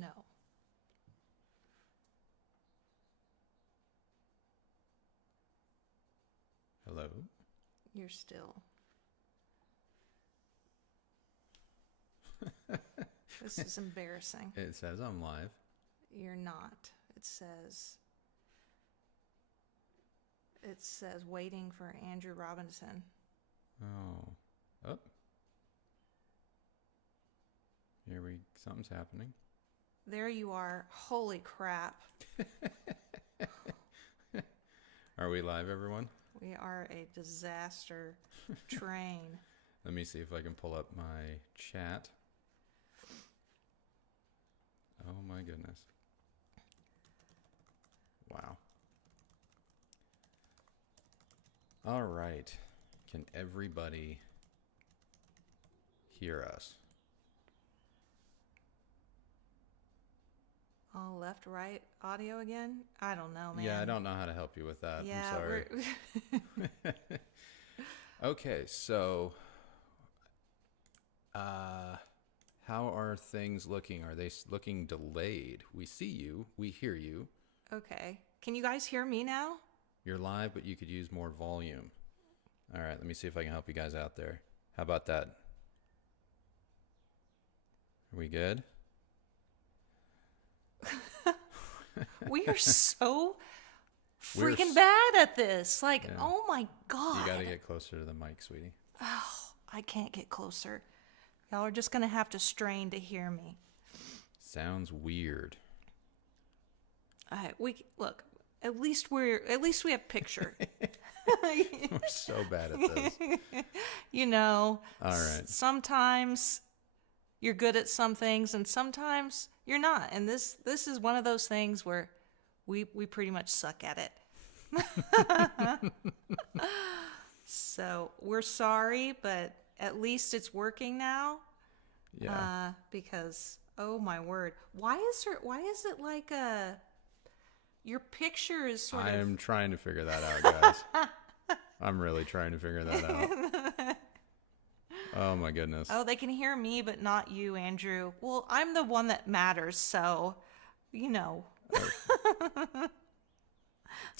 No. Hello? You're still. This is embarrassing. It says I'm live. You're not. It says waiting for Andrew Robinson. Oh. Oh. Something's happening. There you are. Holy crap. Are we live, everyone? We are a disaster train. Let me see if I can pull up my chat. Oh my goodness. Wow. All right. Can everybody hear us? Oh, left, right audio again? I don't know, man. Yeah, I don't know how to help you with that. Yeah, I'm sorry. Okay, so how are things looking? Are they looking delayed? We see you. We hear you. Okay. Can you guys hear me now? You're live, but you could use more volume. All right, let me see if I can help you guys out there. How about that? Are we good? We are so freaking bad at this. Like, yeah. Oh my God. You got to get closer to the mic, sweetie. Oh, I can't get closer. Y'all are just going to have to strain to hear me. Sounds weird. Look, at least we have picture. We're so bad at this. You know. All right. Sometimes you're good at some things and sometimes you're not. And this is one of those things where we pretty much suck at it. So we're sorry, but at least it's working now. Yeah. Because oh my word, why is it like your picture is sort of. I'm trying to figure that out, guys. I'm really trying to figure that out. Oh my goodness. Oh, they can hear me, but not you, Andrew. Well, I'm the one that matters, so, you know.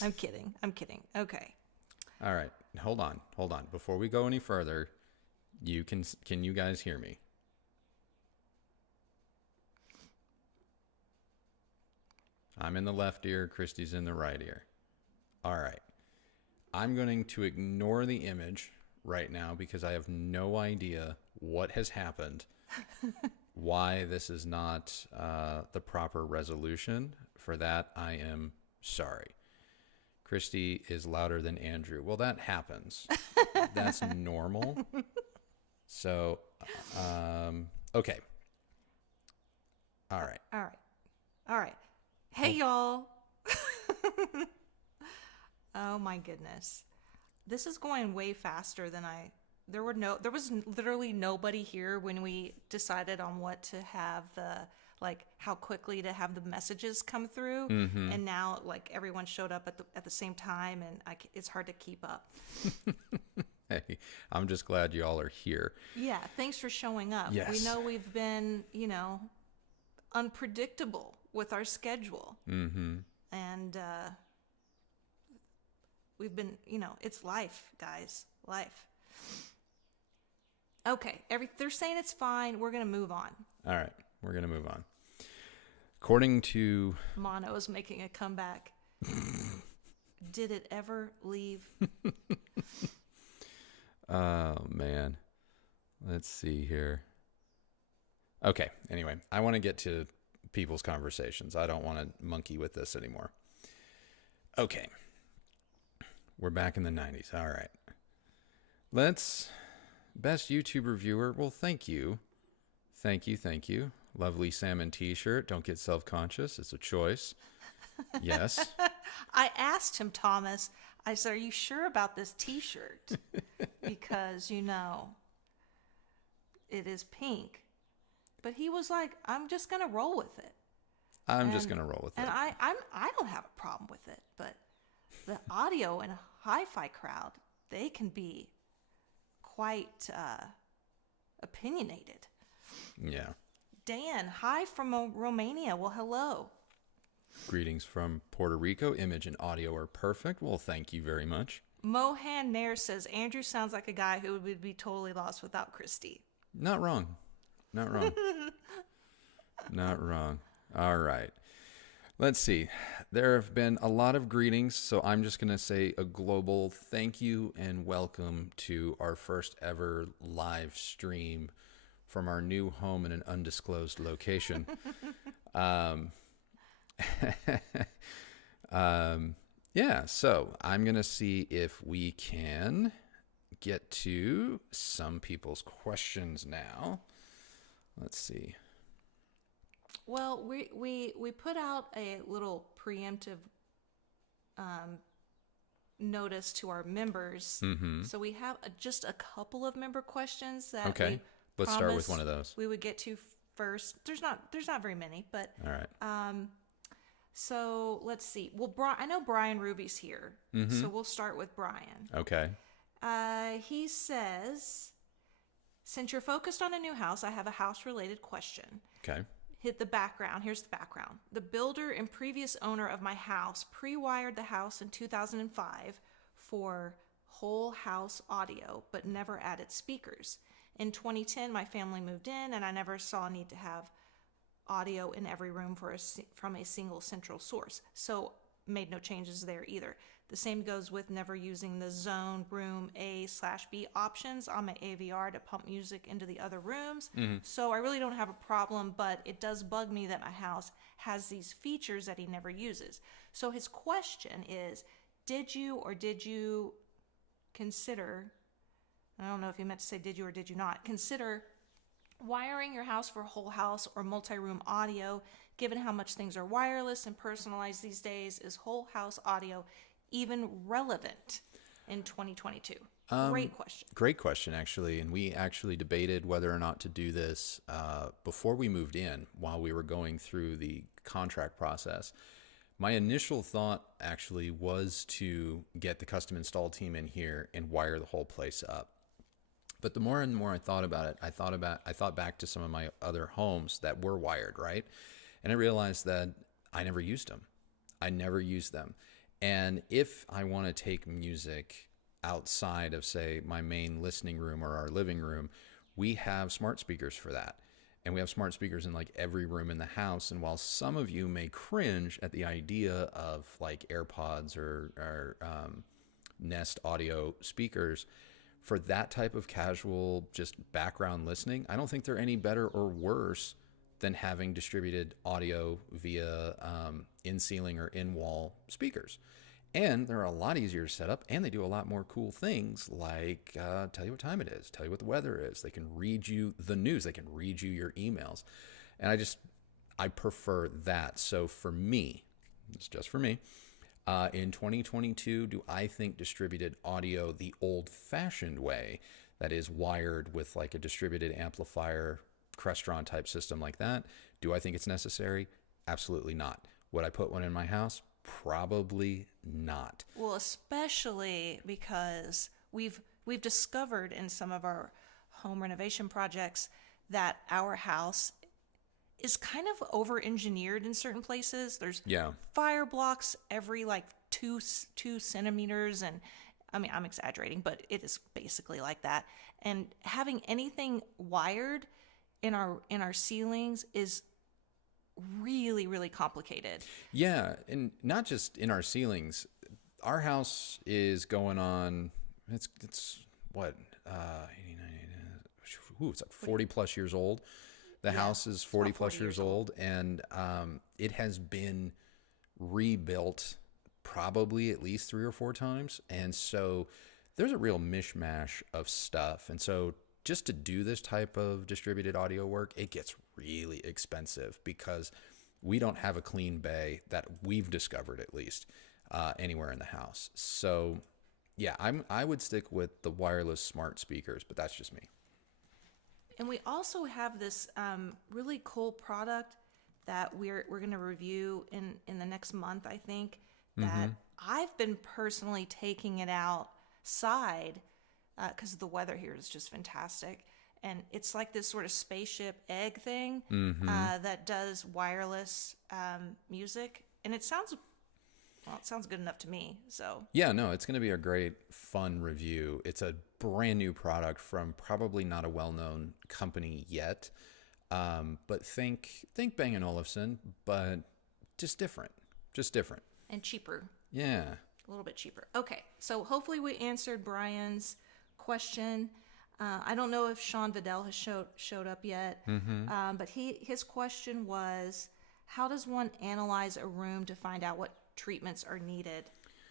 I'm kidding. Okay. All right. Hold on. Before we go any further, can you guys hear me? I'm in the left ear, Kristi's in the right ear. All right. I'm going to ignore the image right now because I have no idea what has happened, why this is not the proper resolution. For that, I am sorry. Kristi is louder than Andrew. Well, that happens. That's normal. So, okay. All right. Hey, y'all. Oh my goodness. This is going way faster than there was literally nobody here when we decided on what to have how quickly to have the messages come through. Mm-hmm. And now everyone showed up at the same time and it's hard to keep up. Hey, I'm just glad y'all are here. Yeah. Thanks for showing up. Yes. We know we've been, unpredictable with our schedule. Mm-hmm. And, we've been, it's life, guys. Life. Okay. They're saying it's fine. We're going to move on. All right. We're going to move on. According to... Mono is making a comeback. Did it ever leave? Oh, man. Let's see here. Okay. Anyway, I want to get to people's conversations. I don't want to monkey with this anymore. Okay. We're back in the 90s. All right. Best YouTube reviewer. Well, thank you. Thank you. Lovely salmon t-shirt. Don't get self-conscious. It's a choice. Yes. I asked him, Thomas, I said, are you sure about this t-shirt? Because, it is pink. But he was like, I'm just going to roll with it. I'm just going to roll with it. And I don't have a problem with it. But the audio and hi-fi crowd, they can be quite opinionated. Yeah. Dan, hi from Romania. Well, hello. Greetings from Puerto Rico. Image and audio are perfect. Well, thank you very much. Mohan Nair says, Andrew sounds like a guy who would be totally lost without Kristi. Not wrong. Not wrong. Not wrong. All right. Let's see. There have been a lot of greetings, so I'm just going to say a global thank you and welcome to our first ever live stream from our new home in an undisclosed location. Yeah, so I'm going to see if we can get to some people's questions now. Let's see. Well, we put out a little preemptive notice to our members. Mm-hmm. So we have just a couple of member questions that Okay. Let's start with one of those. we would get to first. There's not very many, but All right. so let's see. Well, I know Brian Ruby's here, Mm-hmm. so we'll start with Brian. Okay. He says, since you're focused on a new house, I have a house-related question. Okay. Hit the background. Here's the background. The builder and previous owner of my house pre-wired the house in 2005 for whole house audio, but never added speakers. In 2010, my family moved in, and I never saw a need to have audio in every room from a single central source. So made no changes there either. The same goes with never using the zone room A/B options on my AVR to pump music into the other rooms. Mm-hmm. So I really don't have a problem, but it does bug me that my house has these features that he never uses. So his question is, did you consider, I don't know if he meant to say did you or did you not, consider wiring your house for whole house or multi-room audio, given how much things are wireless and personalized these days? Is whole house audio even relevant in 2022? Great question. Great question, actually. And we actually debated whether or not to do this before we moved in, while we were going through the contract process. My initial thought actually was to get the custom install team in here and wire the whole place up. But the more and more I thought about it, I thought back to some of my other homes that were wired, right? And I realized that I never used them. And if I want to take music outside of, say, my main listening room or our living room, we have smart speakers for that. And we have smart speakers in like every room in the house. And while some of you may cringe at the idea of like AirPods or Nest audio speakers, for that type of casual, just background listening, I don't think they're any better or worse than having distributed audio via in-ceiling or in-wall speakers. And they're a lot easier to set up, and they do a lot more cool things like tell you what time it is, tell you what the weather is. They can read you the news. They can read you your emails. And I prefer that. So for me, it's just for me, in 2022, do I think distributed audio the old-fashioned way, that is wired with like a distributed amplifier, Crestron type system like that, do I think it's necessary? Absolutely not. Would I put one in my house? Probably not. Well, especially because we've discovered in some of our home renovation projects that our house is kind of over-engineered in certain places. There's fire blocks every like two centimeters, and I mean, I'm exaggerating, but it is basically like that. And having anything wired in our ceilings is really, really complicated. Yeah, and not just in our ceilings. Our house is going on, it's what, 89, it's like 40 plus years old. The house is 40 plus years old, and it has been rebuilt probably at least 3 or 4 times. And so there's a real mishmash of stuff. And so just to do this type of distributed audio work, it gets really expensive because we don't have a clean bay that we've discovered, at least, anywhere in the house. So yeah, I would stick with the wireless smart speakers, but that's just me. And we also have this really cool product that we're going to review in the next month, I think, that I've been personally taking it outside because the weather here is just fantastic. and it's like this sort of spaceship egg thing that does wireless music, and it sounds good enough to me. So yeah, no, it's going to be a great, fun review. It's a brand new product from probably not a well-known company yet, but think Bang & Olufsen, but just different, and cheaper. Yeah. A little bit cheaper. Okay, so hopefully we answered Brian's question. I don't know if Sean Vidal has showed up yet, but his question was, how does one analyze a room to find out what treatments are needed,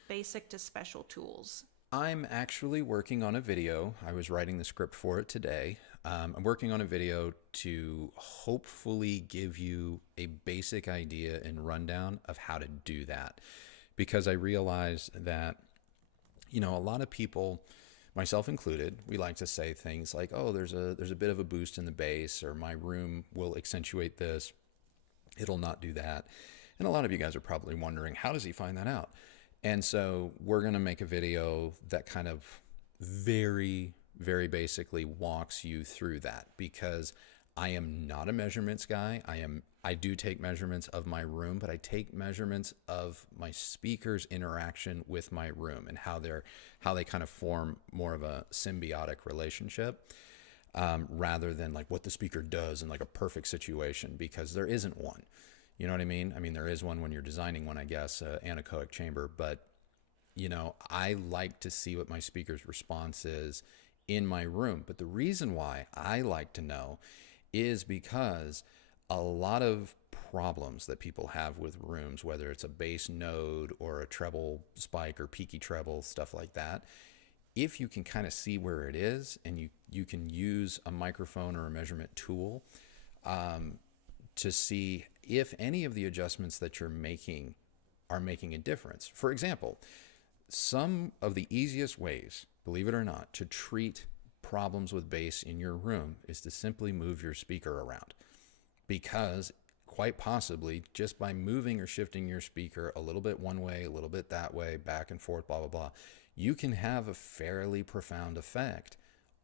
basic to special tools? I'm actually working on a video. I was writing the script for it today. I'm working on a video to hopefully give you a basic idea and rundown of how to do that. Because I realize that, a lot of people, myself included, we like to say things like, oh, there's a bit of a boost in the bass, or my room will accentuate this. It'll not do that. And a lot of you guys are probably wondering, how does he find that out? And so we're going to make a video that kind of very, very basically walks you through that, because I am not a measurements guy. I do take measurements of my room, but I take measurements of my speakers' interaction with my room and how they kind of form more of a symbiotic relationship, rather than like what the speaker does in like a perfect situation, because there isn't one. You know what I mean? I mean, there is one when you're designing one, I guess, anechoic chamber, but I like to see what my speaker's response is in my room. But the reason why I like to know is because a lot of problems that people have with rooms, whether it's a bass node or a treble spike or peaky treble, stuff like that, if you can kind of see where it is, and you can use a microphone or a measurement tool to see if any of the adjustments that you're making are making a difference. For example, some of the easiest ways, believe it or not, to treat problems with bass in your room is to simply move your speaker around. Because quite possibly, just by moving or shifting your speaker a little bit one way, a little bit that way, back and forth, blah, blah, blah, you can have a fairly profound effect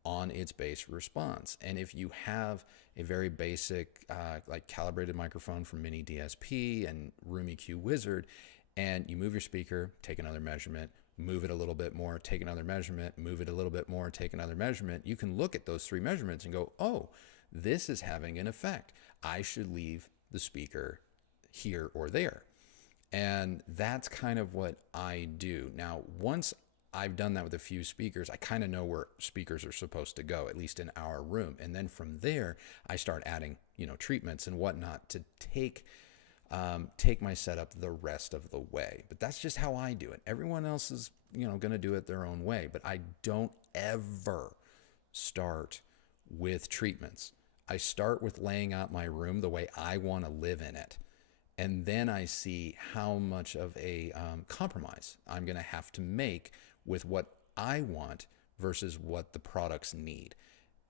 on its bass response. And if you have a very basic, like calibrated microphone from Mini DSP and Room EQ Wizard, and you move your speaker, take another measurement, move it a little bit more, take another measurement, move it a little bit more, take another measurement, you can look at those three measurements and go, oh, this is having an effect. I should leave the speaker here or there. And that's kind of what I do. Now, once I've done that with a few speakers, I kind of know where speakers are supposed to go, at least in our room. And then from there, I start adding, treatments and whatnot to take my setup the rest of the way. But that's just how I do it. Everyone else is, going to do it their own way. But I don't ever start with treatments. I start with laying out my room the way I want to live in it. And then I see how much of a compromise I'm going to have to make with what I want versus what the products need.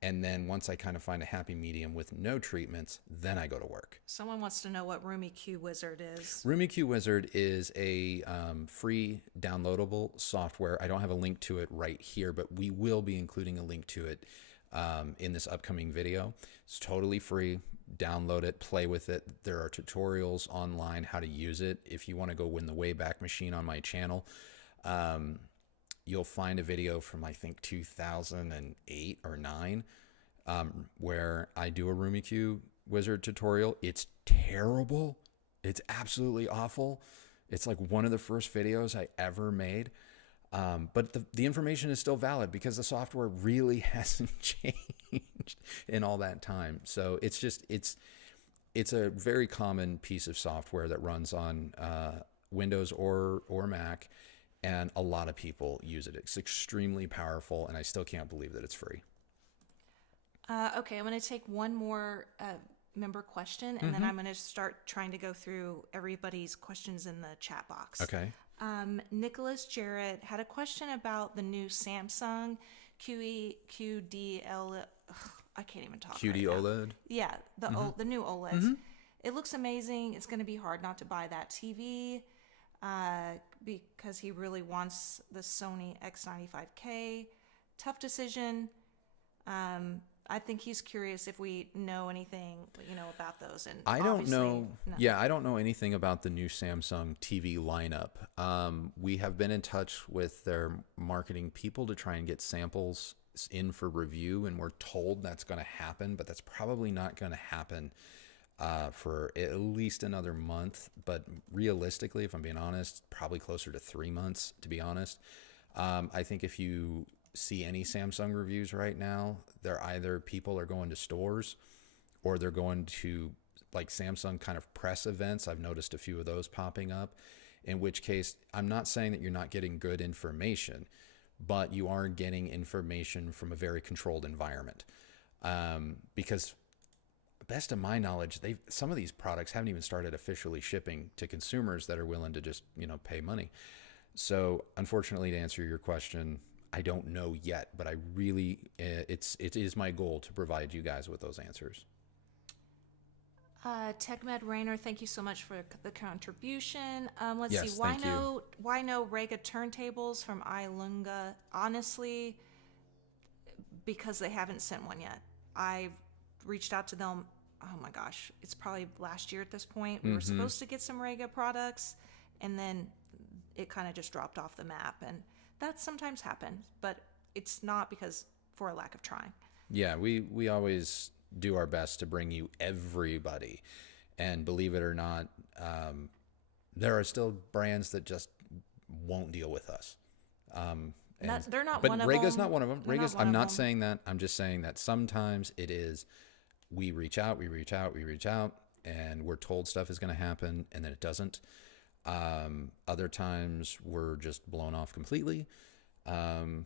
And then once I kind of find a happy medium with no treatments, then I go to work. Someone wants to know what Room EQ Wizard is. Room EQ Wizard is a free downloadable software. I don't have a link to it right here, but we will be including a link to it in this upcoming video. It's totally free. Download it, play with it. There are tutorials online how to use it. If you want to go win the Wayback Machine on my channel, you'll find a video from I think 2008 or 9 where I do a Room EQ Wizard tutorial. It's terrible. It's absolutely awful. It's like one of the first videos I ever made. But the information is still valid because the software really hasn't changed in all that time. So it's a very common piece of software that runs on Windows or Mac, and a lot of people use it. It's extremely powerful, and I still can't believe that it's free. Okay, I'm going to take one more member question, and then I'm going to start trying to go through everybody's questions in the chat box. Okay. Nicholas Jarrett had a question about the new Samsung QDL. I can't even talk. QD right OLED. Now. Yeah, the new OLEDs. It looks amazing. It's going to be hard not to buy that TV because he really wants the Sony X95K. Tough decision. I think he's curious if we know anything, about those. And I don't know. no. Yeah, I don't know anything about the new Samsung TV lineup. We have been in touch with their marketing people to try and get samples in for review, and we're told that's going to happen, but that's probably not going to happen for at least another month. But realistically, if I'm being honest, probably closer to 3 months, to be honest. I think if you see any Samsung reviews right now, they're either people are going to stores or they're going to like Samsung kind of press events. I've noticed a few of those popping up, in which case I'm not saying that you're not getting good information, but you are getting information from a very controlled environment. Because best of my knowledge, some of these products haven't even started officially shipping to consumers that are willing to just, pay money. So unfortunately, to answer your question, I don't know yet, but I really, it is my goal to provide you guys with those answers. TechMed Rainer, thank you so much for the contribution. Let's Yes, see. Why thank you. no Rega turntables from Ilunga? Honestly, because they haven't sent one yet. I reached out to them. Oh my gosh, it's probably last year at this point. We were supposed to get some Rega products, and then it kind of just dropped off the map. And that sometimes happens, but it's not because for a lack of trying. Yeah, we always do our best to bring you everybody. And believe it or not, there are still brands that just won't deal with us. They're not but one of Rega's them. not one of them. They're Rega's, not one I'm of not them. saying that. I'm just saying that sometimes it is, we reach out, and we're told stuff is going to happen, and then it doesn't. Other times we're just blown off completely. And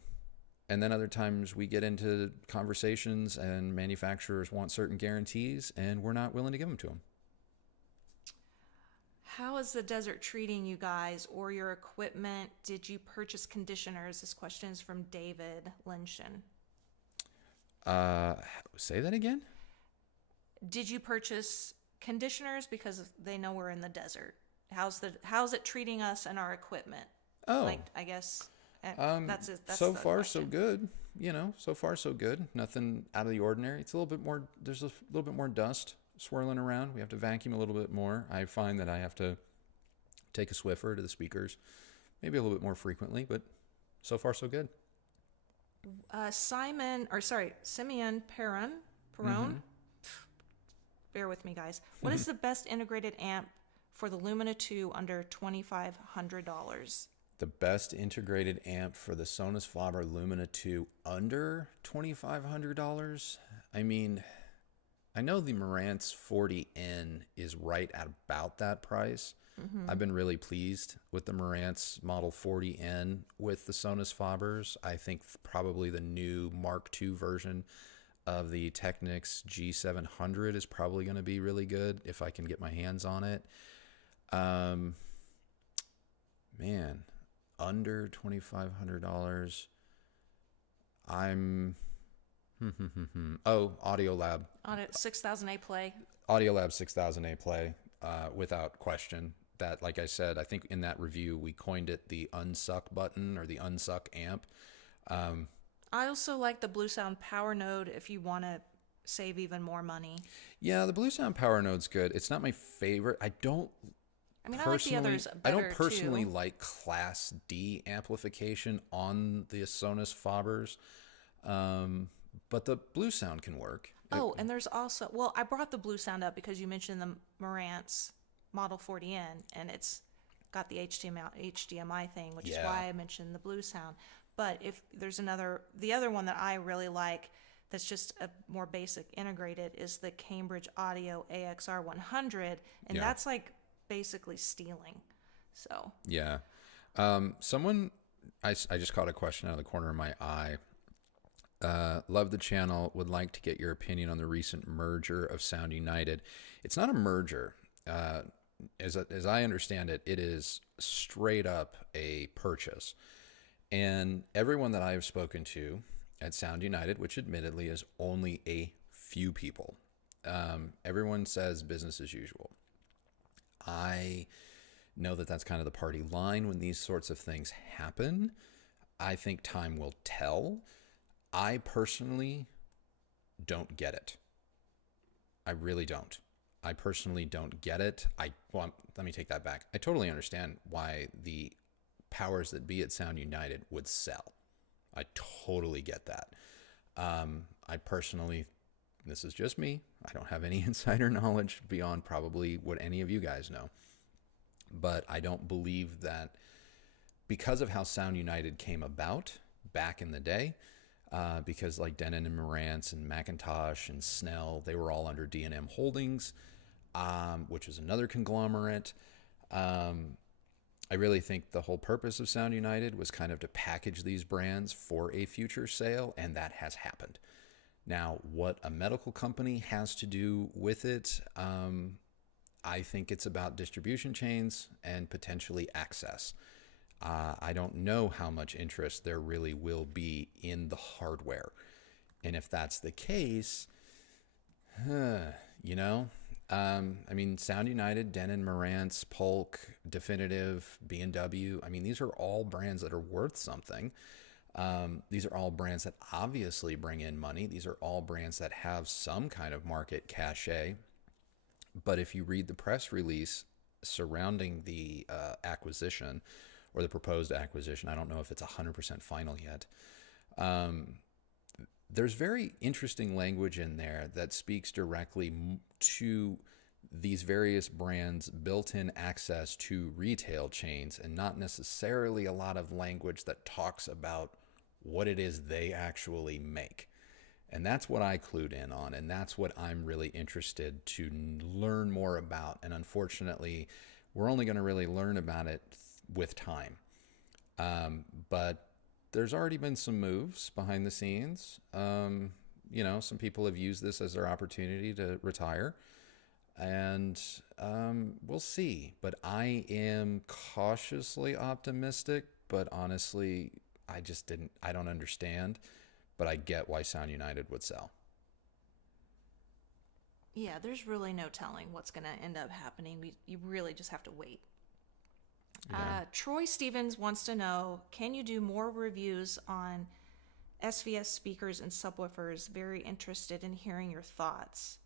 then other times we get into conversations and manufacturers want certain guarantees and we're not willing to give them to them. How is the desert treating you guys or your equipment? Did you purchase conditioners? This question is from David Lynchen. Say that again? Did you purchase conditioners because they know we're in the desert? How's it treating us and our equipment? Oh, I guess that's so the far question. so good. So far so good. Nothing out of the ordinary. It's a little bit more. There's a little bit more dust swirling around. We have to vacuum a little bit more. I find that I have to take a Swiffer to the speakers, maybe a little bit more frequently. But so far so good. Simeon Perron. Bear with me, guys. What is the best integrated amp for the Lumina 2 under $2,500? The best integrated amp for the Sonus Faber Lumina 2 under $2,500. I mean, I know the Marantz 40N is right at about that price. I've been really pleased with the Marantz Model 40N with the Sonus Fabers. I think probably the new Mark II version of the Technics G700 is probably going to be really good if I can get my hands on it. Man, under $2,500. I'm Audiolab. 6000A Play. Audiolab 6000A Play, without question. That, like I said, I think in that review we coined it the unsuck button or the unsuck amp. I also like the Blue Sound Power Node if you want to save even more money. Yeah, the Blue Sound Power Node's good. It's not my favorite. I like the others better. I don't personally like Class D amplification on the Sonus Fabers, but the Blue Sound can work. Oh, and there's also, I brought the Blue Sound up because you mentioned the Marantz Model 40N, and it's got the HDMI thing, which is why I mentioned the Blue Sound. But if there's the other one that I really like that's just a more basic integrated is the Cambridge Audio AXR 100, and that's like basically stealing. So yeah, someone I just caught a question out of the corner of my eye. Love the channel. Would like to get your opinion on the recent merger of Sound United. It's not a merger. As I understand it, it is straight up a purchase. And everyone that I have spoken to at Sound United, which admittedly is only a few people, everyone says business as usual. I know that that's kind of the party line when these sorts of things happen. I think time will tell. I personally don't get it. I really don't. I personally don't get it. Well, let me take that back. I totally understand why the powers that be at Sound United would sell. I totally get that. I personally, this is just me. I don't have any insider knowledge beyond probably what any of you guys know. But I don't believe that because of how Sound United came about back in the day, because like Denon and Marantz and Macintosh and Snell, they were all under D&M Holdings, which was another conglomerate. I really think the whole purpose of Sound United was kind of to package these brands for a future sale, and that has happened. Now, what a medical company has to do with it, I think it's about distribution chains and potentially access. I don't know how much interest there really will be in the hardware. And if that's the case, you know, I mean, Sound United, Denon, Marantz, Polk, Definitive, B&W, I mean, these are all brands that are worth something. These are all brands that obviously bring in money. These are all brands that have some kind of market cachet. But if you read the press release surrounding the acquisition or the proposed acquisition, I don't know if it's 100% final yet. There's very interesting language in there that speaks directly to these various brands' built-in access to retail chains, and not necessarily a lot of language that talks about what it is they actually make. And that's what I clued in on, and that's what I'm really interested to learn more about. And unfortunately, we're only going to really learn about it with time. But there's already been some moves behind the scenes. You know, some people have used this as their opportunity to retire, and we'll see. But I am cautiously optimistic, but honestly, I don't understand, but I get why Sound United would sell. Yeah, there's really no telling what's going to end up happening. You really just have to wait. Yeah. Troy Stevens wants to know, can you do more reviews on SVS speakers and subwoofers? Very interested in hearing your thoughts.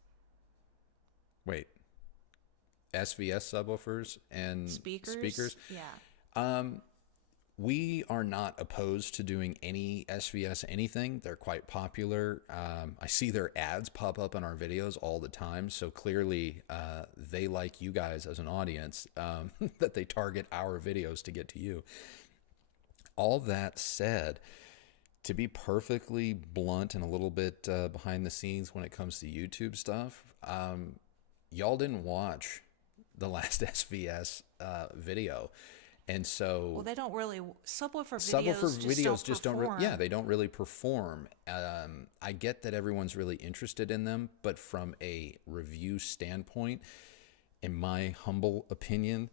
Wait, SVS subwoofers and speakers? Yeah. We are not opposed to doing any SVS anything. They're quite popular. I see their ads pop up in our videos all the time. So clearly they like you guys as an audience, that they target our videos to get to you. All that said, to be perfectly blunt and a little bit behind the scenes when it comes to YouTube stuff, y'all didn't watch the last SVS video. And so, well, they don't really subwoofer videos just don't perform. Yeah, they don't really perform. I get that everyone's really interested in them, but from a review standpoint, in my humble opinion,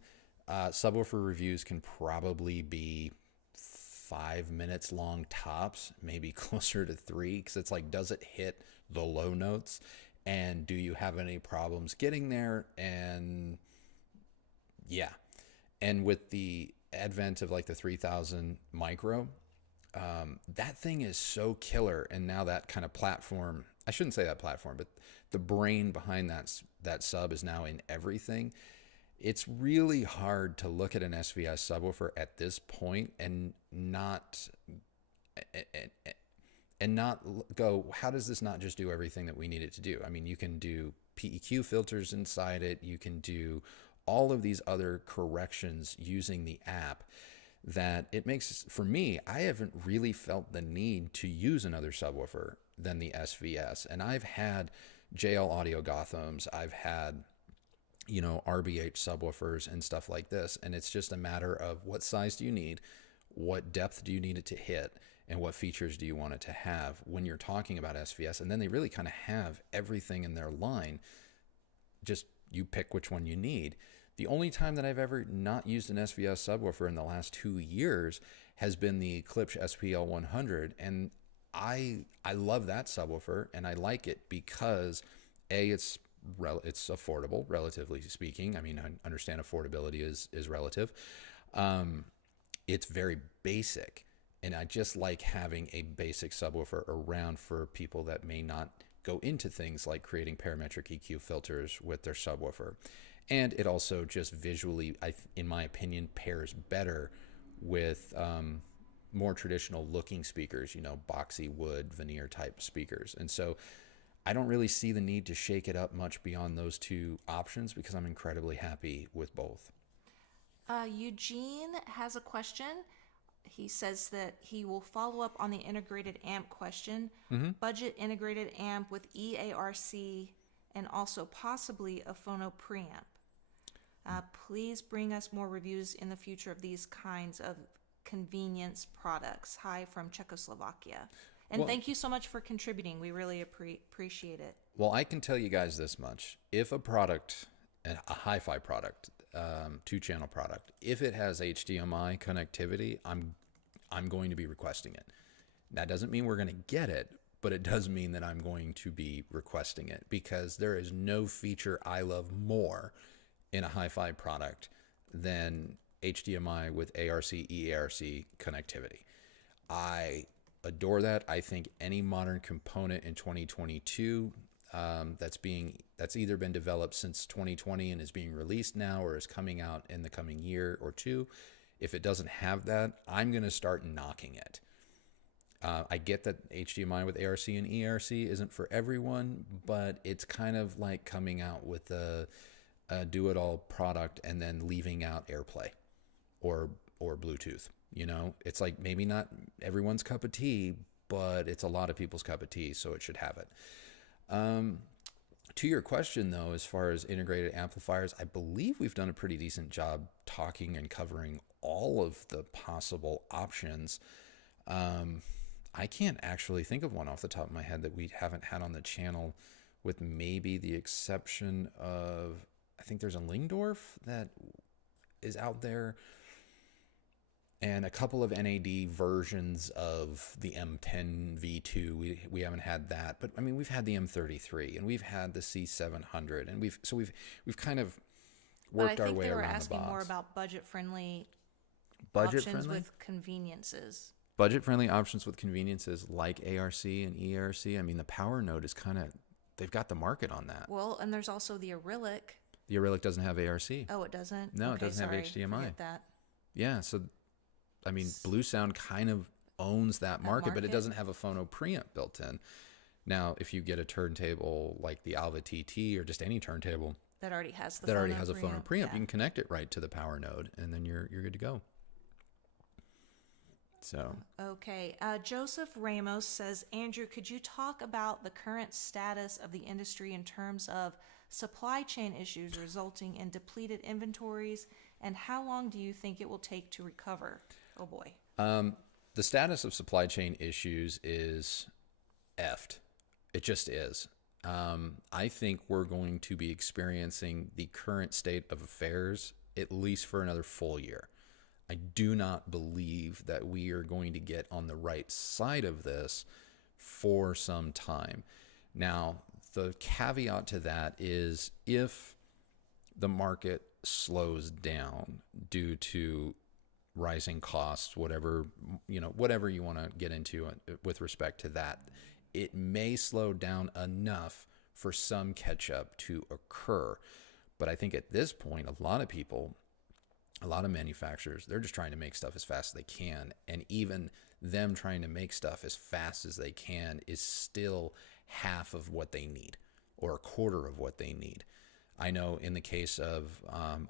subwoofer reviews can probably be 5 minutes long tops, maybe closer to 3, because it's like, does it hit the low notes, and do you have any problems getting there? And yeah. And with the advent of like the 3000 micro, that thing is so killer. And now that kind of platform, I shouldn't say that platform, but the brain behind that sub is now in everything. It's really hard to look at an SVS subwoofer at this point and not go, how does this not just do everything that we need it to do? I mean, you can do PEQ filters inside it. You can do all of these other corrections using the app that it makes, for me, I haven't really felt the need to use another subwoofer than the SVS. And I've had JL Audio Gotham's, I've had, you know, RBH subwoofers and stuff like this. And it's just a matter of what size do you need, what depth do you need it to hit, and what features do you want it to have when you're talking about SVS. And then they really kind of have everything in their line. Just you pick which one you need. The only time that I've ever not used an SVS subwoofer in the last 2 years has been the Klipsch SPL 100. And I love that subwoofer, and I like it because it's affordable, relatively speaking. I mean, I understand affordability is relative. It's very basic, and I just like having a basic subwoofer around for people that may not go into things like creating parametric EQ filters with their subwoofer. And it also just visually, in my opinion, pairs better with more traditional looking speakers, boxy wood veneer type speakers. And so I don't really see the need to shake it up much beyond those two options because I'm incredibly happy with both. Eugene has a question. He says that he will follow up on the integrated amp question. Budget integrated amp with EARC and also possibly a phono preamp. Please bring us more reviews in the future of these kinds of convenience products. Hi from Czechoslovakia. And thank you so much for contributing. We really appreciate it. Well, I can tell you guys this much. If a product, a hi-fi product, 2-channel product, if it has HDMI connectivity, I'm going to be requesting it. That doesn't mean we're going to get it, but it does mean that I'm going to be requesting it because there is no feature I love more in a hi-fi product than HDMI with ARC, EARC connectivity. I adore that. I think any modern component in 2022 that's either been developed since 2020 and is being released now or is coming out in the coming year or two, if it doesn't have that, I'm going to start knocking it. I get that HDMI with ARC and ERC isn't for everyone, but it's kind of like coming out with a do-it-all product and then leaving out AirPlay or Bluetooth. It's like maybe not everyone's cup of tea, but it's a lot of people's cup of tea, so it should have it. To your question, though, as far as integrated amplifiers, I believe we've done a pretty decent job talking and covering all of the possible options. I can't actually think of one off the top of my head that we haven't had on the channel, with maybe the exception of, I think there's a Lingdorf that is out there, and a couple of NAD versions of the M10 V2. We haven't had that, but I mean, we've had the M33 and we've had the C700, and we've kind of worked our way around the box. I think they were asking more about budget-friendly options with conveniences. Budget-friendly options with conveniences like ARC and ERC. I mean, the Power Node is they've got the market on that. Well, and there's also the Arylic. The Arylic doesn't have ARC. Oh, it doesn't? No, okay, it doesn't have HDMI. Forget that. Yeah, so I mean, Blue Sound kind of owns that market, but it doesn't have a phono preamp built in. Now, if you get a turntable like the Alva TT or just any turntable that already has a phono preamp, you can connect it right to the Power Node, and then you're good to go. So okay, Joseph Ramos says, Andrew, could you talk about the current status of the industry in terms of supply chain issues resulting in depleted inventories, and how long do you think it will take to recover? Oh boy. The status of supply chain issues is effed. It just is. I think we're going to be experiencing the current state of affairs at least for another full year. I do not believe that we are going to get on the right side of this for some time. Now, the caveat to that is if the market slows down due to rising costs, whatever you want to get into with respect to that, it may slow down enough for some catch up to occur. But I think at this point, a lot of manufacturers, they're just trying to make stuff as fast as they can. And even them trying to make stuff as fast as they can is still half of what they need or a quarter of what they need. I know in the case of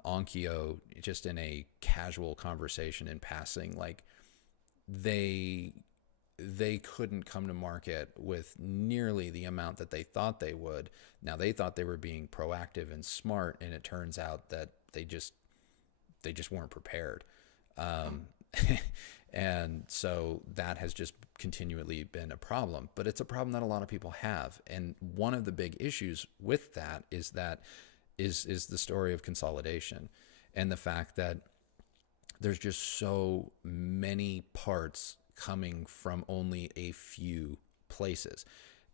Onkyo, just in a casual conversation in passing, like they couldn't come to market with nearly the amount that they thought they would. Now, they thought they were being proactive and smart, and it turns out that they just weren't prepared. And so that has just continually been a problem, but it's a problem that a lot of people have. And one of the big issues with that is the story of consolidation and the fact that there's just so many parts coming from only a few places.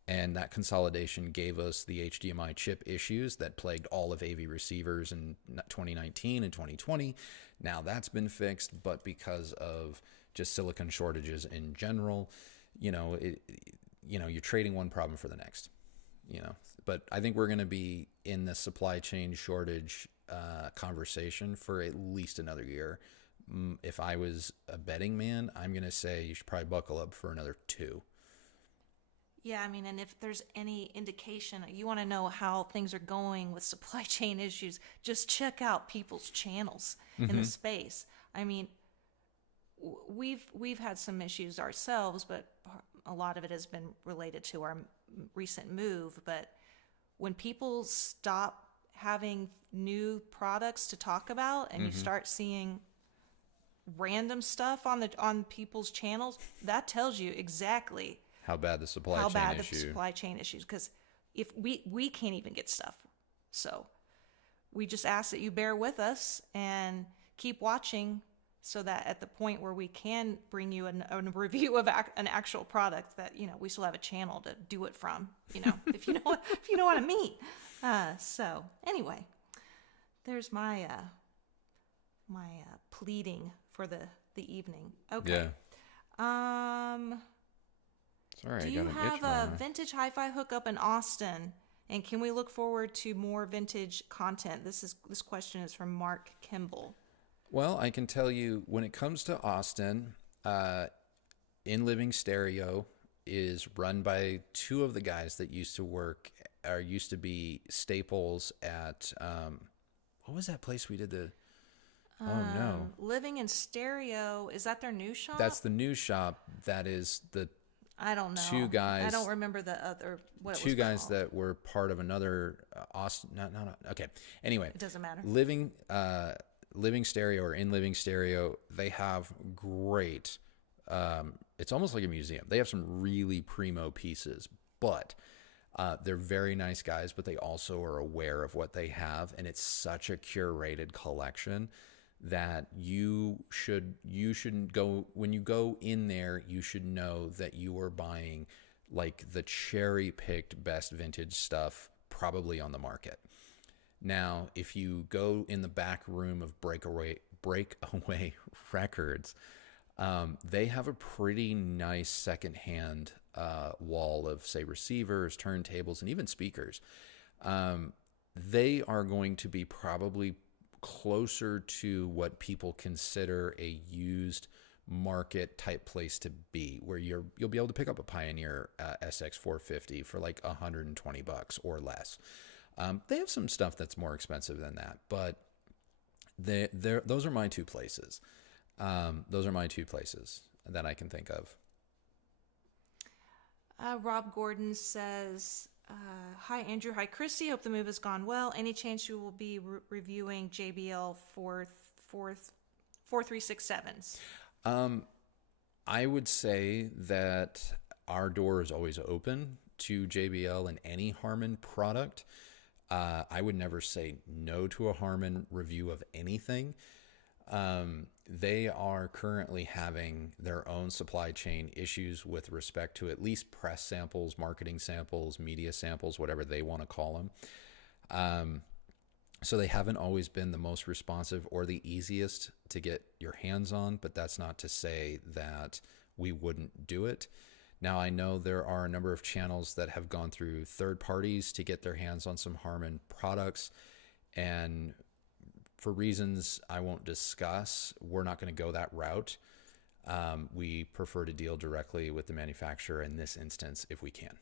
And that consolidation gave us the HDMI chip issues that plagued all of AV receivers in 2019 and 2020. Now that's been fixed, but because of just silicon shortages in general, you're trading one problem for the next. you know, but I think we're going to be in the supply chain shortage conversation for at least another year. If I was a betting man, I'm going to say you should probably buckle up for another 2. Yeah, I mean, and if there's any indication you want to know how things are going with supply chain issues, just check out people's channels in the space. I mean, we've had some issues ourselves, but a lot of it has been related to our recent move. But when people stop having new products to talk about, and you start seeing random stuff on people's channels, that tells you exactly how bad the supply chain issues. Because if we can't even get stuff, so we just ask that you bear with us and keep watching, so that at the point where we can bring you a review of an actual product, that we still have a channel to do it from. If you know what I mean. So anyway, there's my pleading for the evening. Okay. Yeah. Sorry, do I you got an have itch a vintage hi-fi hookup in Austin? And can we look forward to more vintage content? This question is from Mark Kimball. Well, I can tell you, when it comes to Austin, In Living Stereo is run by 2 of the guys that used to be staples at what was that place we did the Living in Stereo, is that their new shop? That's the new shop. That is the I don't know. 2 guys. I don't remember the other. What 2 it was guys called. that were part of another Austin. No. Okay. Anyway, It doesn't matter. Living Stereo or In Living Stereo, they have great. It's almost like a museum. They have some really primo pieces, but they're very nice guys. But they also are aware of what they have, and it's such a curated collection that you shouldn't go, when you go in there, you should know that you are buying like the cherry picked best vintage stuff probably on the market. Now, if you go in the back room of Breakaway Records, they have a pretty nice secondhand wall of, say, receivers, turntables, and even speakers. They are going to be probably closer to what people consider a used market type place to be, where you'll be able to pick up a Pioneer SX 450 for like $120 or less. They have some stuff that's more expensive than that, but those are my 2 places. Those are my 2 places that I can think of. Rob Gordon says, hi, Andrew. Hi, Kristi. Hope the move has gone well. Any chance you will be reviewing JBL 4367s? I would say that our door is always open to JBL and any Harman product. I would never say no to a Harman review of anything. They are currently having their own supply chain issues with respect to at least press samples, marketing samples, media samples, whatever they want to call them. So they haven't always been the most responsive or the easiest to get your hands on, but that's not to say that we wouldn't do it. Now, I know there are a number of channels that have gone through third parties to get their hands on some Harman products, and for reasons I won't discuss, we're not going to go that route. We prefer to deal directly with the manufacturer in this instance if we can.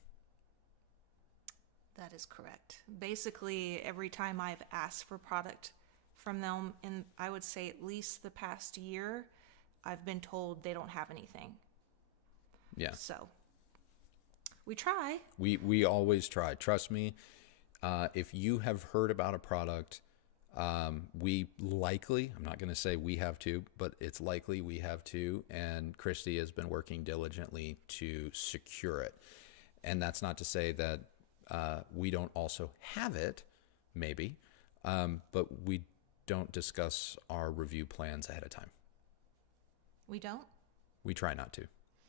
That is correct. Basically, every time I've asked for product from them, in I would say at least the past year, I've been told they don't have anything. Yeah. So we try. We always try. Trust me. If you have heard about a product, we likely, I'm not going to say we have to, but it's likely we have to. And Kristi has been working diligently to secure it. And that's not to say that we don't also have it, maybe, but we don't discuss our review plans ahead of time. We don't? We try not to.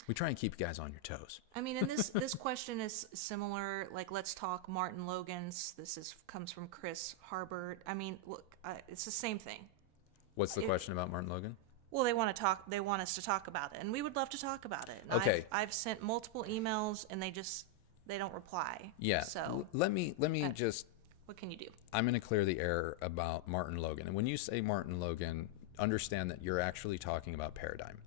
We try and keep you guys on your toes. I mean, and this question is similar. Like, let's talk Martin Logan's. Comes from Chris Harbert. I mean, look, it's the same thing. What's the question about Martin Logan? Well, they want to talk. They want us to talk about it, and we would love to talk about it. And Okay. I've sent multiple emails, and they just they don't reply. Yeah. So Let me just, what can you do? I'm going to clear the air about Martin Logan. And when you say Martin Logan, understand that you're actually talking about Paradigm.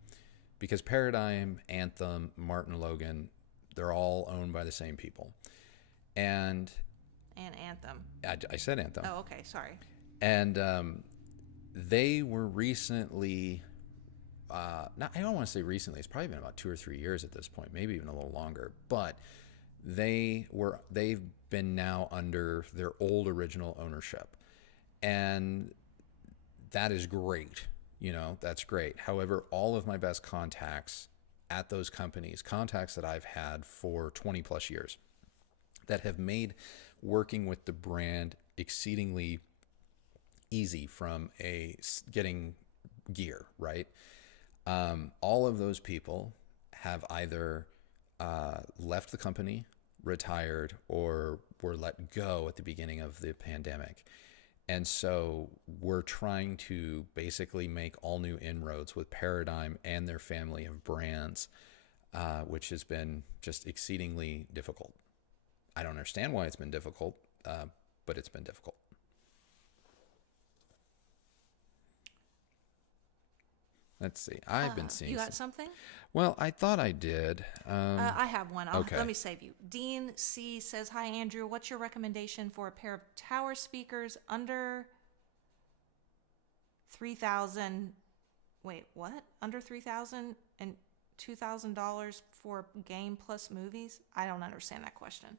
Because Paradigm, Anthem, Martin Logan, they're all owned by the same people. And Anthem. I said Anthem. Oh, okay. Sorry. And they were recently, I don't want to say recently, it's probably been about 2 or 3 years at this point, maybe even a little longer, but they've been now under their old original ownership. And that is great. That's great. However, all of my best contacts at those companies, contacts that I've had for 20 plus years, that have made working with the brand exceedingly easy from getting gear, right? All of those people have either left the company, retired, or were let go at the beginning of the pandemic. And so we're trying to basically make all new inroads with Paradigm and their family of brands, which has been just exceedingly difficult. I don't understand why it's been difficult, but it's been difficult. Let's see. I've been seeing. You got something? Well, I thought I did. I have one. Okay. Let me save you. Dean C says, "Hi Andrew, what's your recommendation for a pair of tower speakers under 3,000? Wait, what? Under 3,000 and $2,000 for game plus movies? I don't understand that question."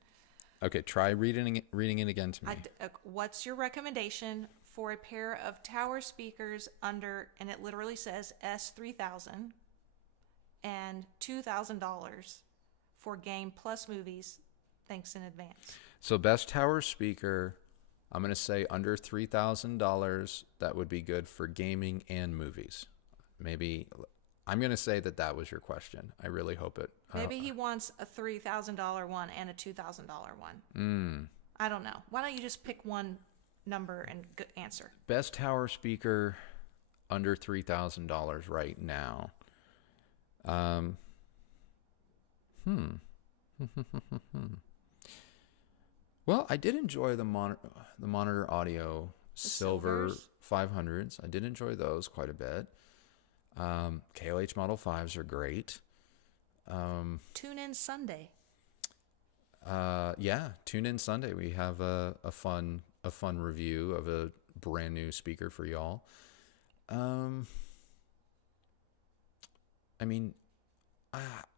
Okay, try reading it again to me. What's your recommendation for a pair of tower speakers under, and it literally says S3000 and $2,000 for game plus movies? Thanks in advance. So best tower speaker, I'm going to say under $3,000. That would be good for gaming and movies. Maybe I'm going to say that was your question. I really hope it. Maybe he wants a $3,000 one and a $2,000 one. I don't know. Why don't you just pick one number and answer? Best tower speaker under $3,000 right now. Well, I did enjoy the monitor audio silver silvers? 500s. I did enjoy those quite a bit. KLH Model 5s are great. Tune in Sunday. Yeah, tune in Sunday. We have a fun review of a brand new speaker for y'all. I mean,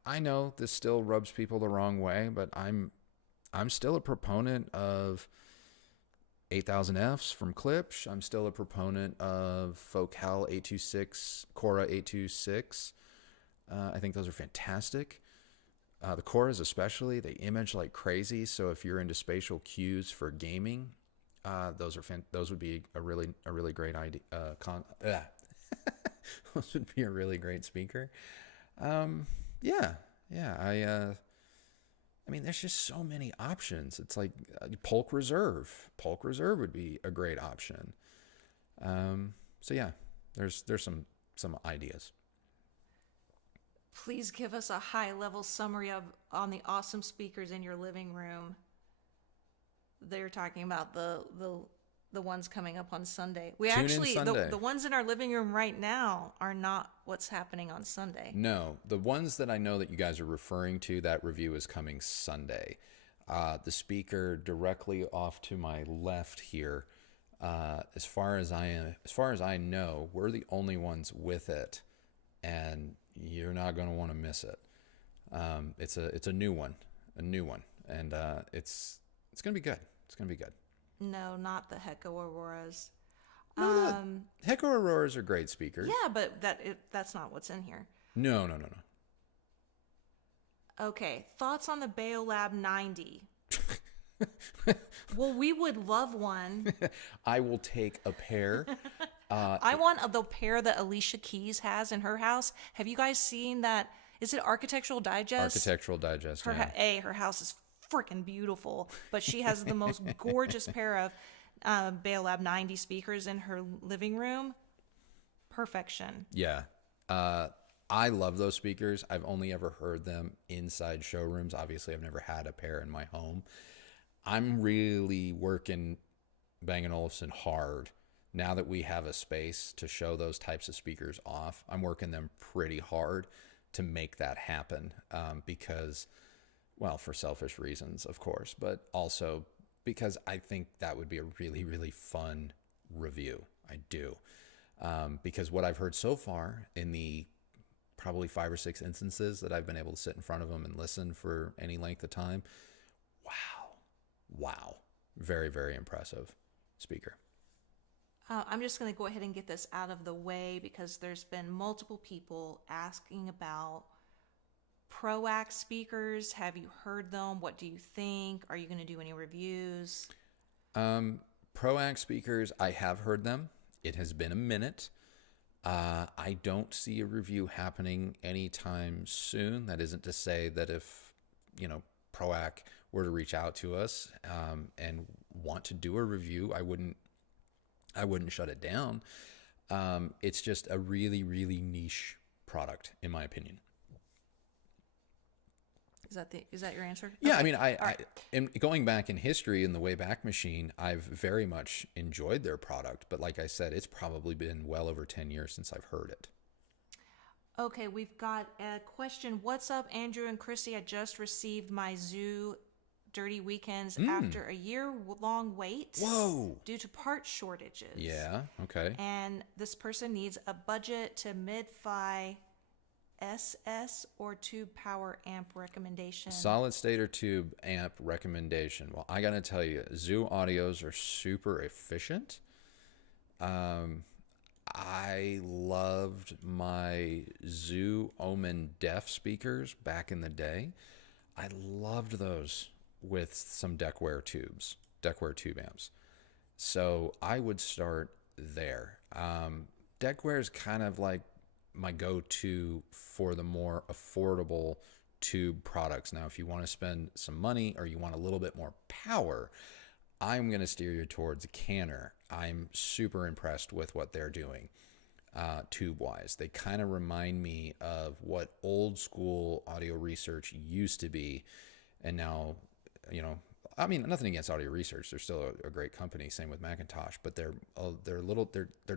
I know this still rubs people the wrong way, but I'm still a proponent of 8000Fs from Klipsch. I'm still a proponent of Focal 826, Cora 826. I think those are fantastic. The Coras especially, they image like crazy. So if you're into spatial cues for gaming, those would be a really great idea. Those would be a really great speaker. Yeah. I mean, there's just so many options. It's like Polk Reserve. Polk Reserve would be a great option. So yeah, there's some ideas. Please give us a high-level summary on the awesome speakers in your living room. They're talking about the ones coming up on Sunday. The ones in our living room right now are not what's happening on Sunday. No, the ones that I know that you guys are referring to, that review is coming Sunday. The speaker directly off to my left here, as far as I know, we're the only ones with it, and you're not going to want to miss it. It's a new one, and it's going to be good. It's going to be good. No, not the Hecko Auroras. No, the Hecko Auroras are great speakers. Yeah, but that's not what's in here. No. Okay, thoughts on the Beolab 90? Well, we would love one. I will take a pair. I want the pair that Alicia Keys has in her house. Have you guys seen that? Is it Architectural Digest? Architectural Digest, Her house is freaking beautiful, but she has the most gorgeous pair of Beolab 90 speakers in her living room. Perfection. Yeah. I love those speakers. I've only ever heard them inside showrooms. Obviously, I've never had a pair in my home. I'm really working Bang & Olufsen hard now that we have a space to show those types of speakers off. I'm working them pretty hard to make that happen because, well, for selfish reasons, of course, but also because I think that would be a really, really fun review. I do. Because what I've heard so far in the probably 5 or 6 instances that I've been able to sit in front of them and listen for any length of time, wow, very, very impressive speaker. I'm just going to go ahead and get this out of the way because there's been multiple people asking about ProAct speakers. Have you heard them? What do you think? Are you going to do any reviews? ProAct speakers, I have heard them. It has been a minute. I don't see a review happening anytime soon. That isn't to say that if, ProAct were to reach out to us and want to do a review, I wouldn't shut it down. It's just a really, really niche product, in my opinion. Is that your answer? Yeah, Okay. I in going back in history in the Wayback Machine, I've very much enjoyed their product, but like I said, it's probably been well over 10 years since I've heard it. Okay, we've got a question. What's up, Andrew and Kristi? I just received my Zoo Dirty Weekends after a year-long wait. Whoa! Due to part shortages. Yeah, okay. And this person needs a budget to mid-fi SS or tube power amp recommendation. Solid state or tube amp recommendation. Well, I got to tell you, Zoo audios are super efficient. I loved my Zoo Omen Def speakers back in the day. I loved those with some Deckware tube amps. So I would start there. Deckware is kind of like my go-to for the more affordable tube products. Now, if you want to spend some money or you want a little bit more power, I'm going to steer you towards a Canner. I'm super impressed with what they're doing tube-wise. They kind of remind me of what old school audio research used to be. And now, nothing against Audio Research. They're still a great company. Same with Macintosh, but their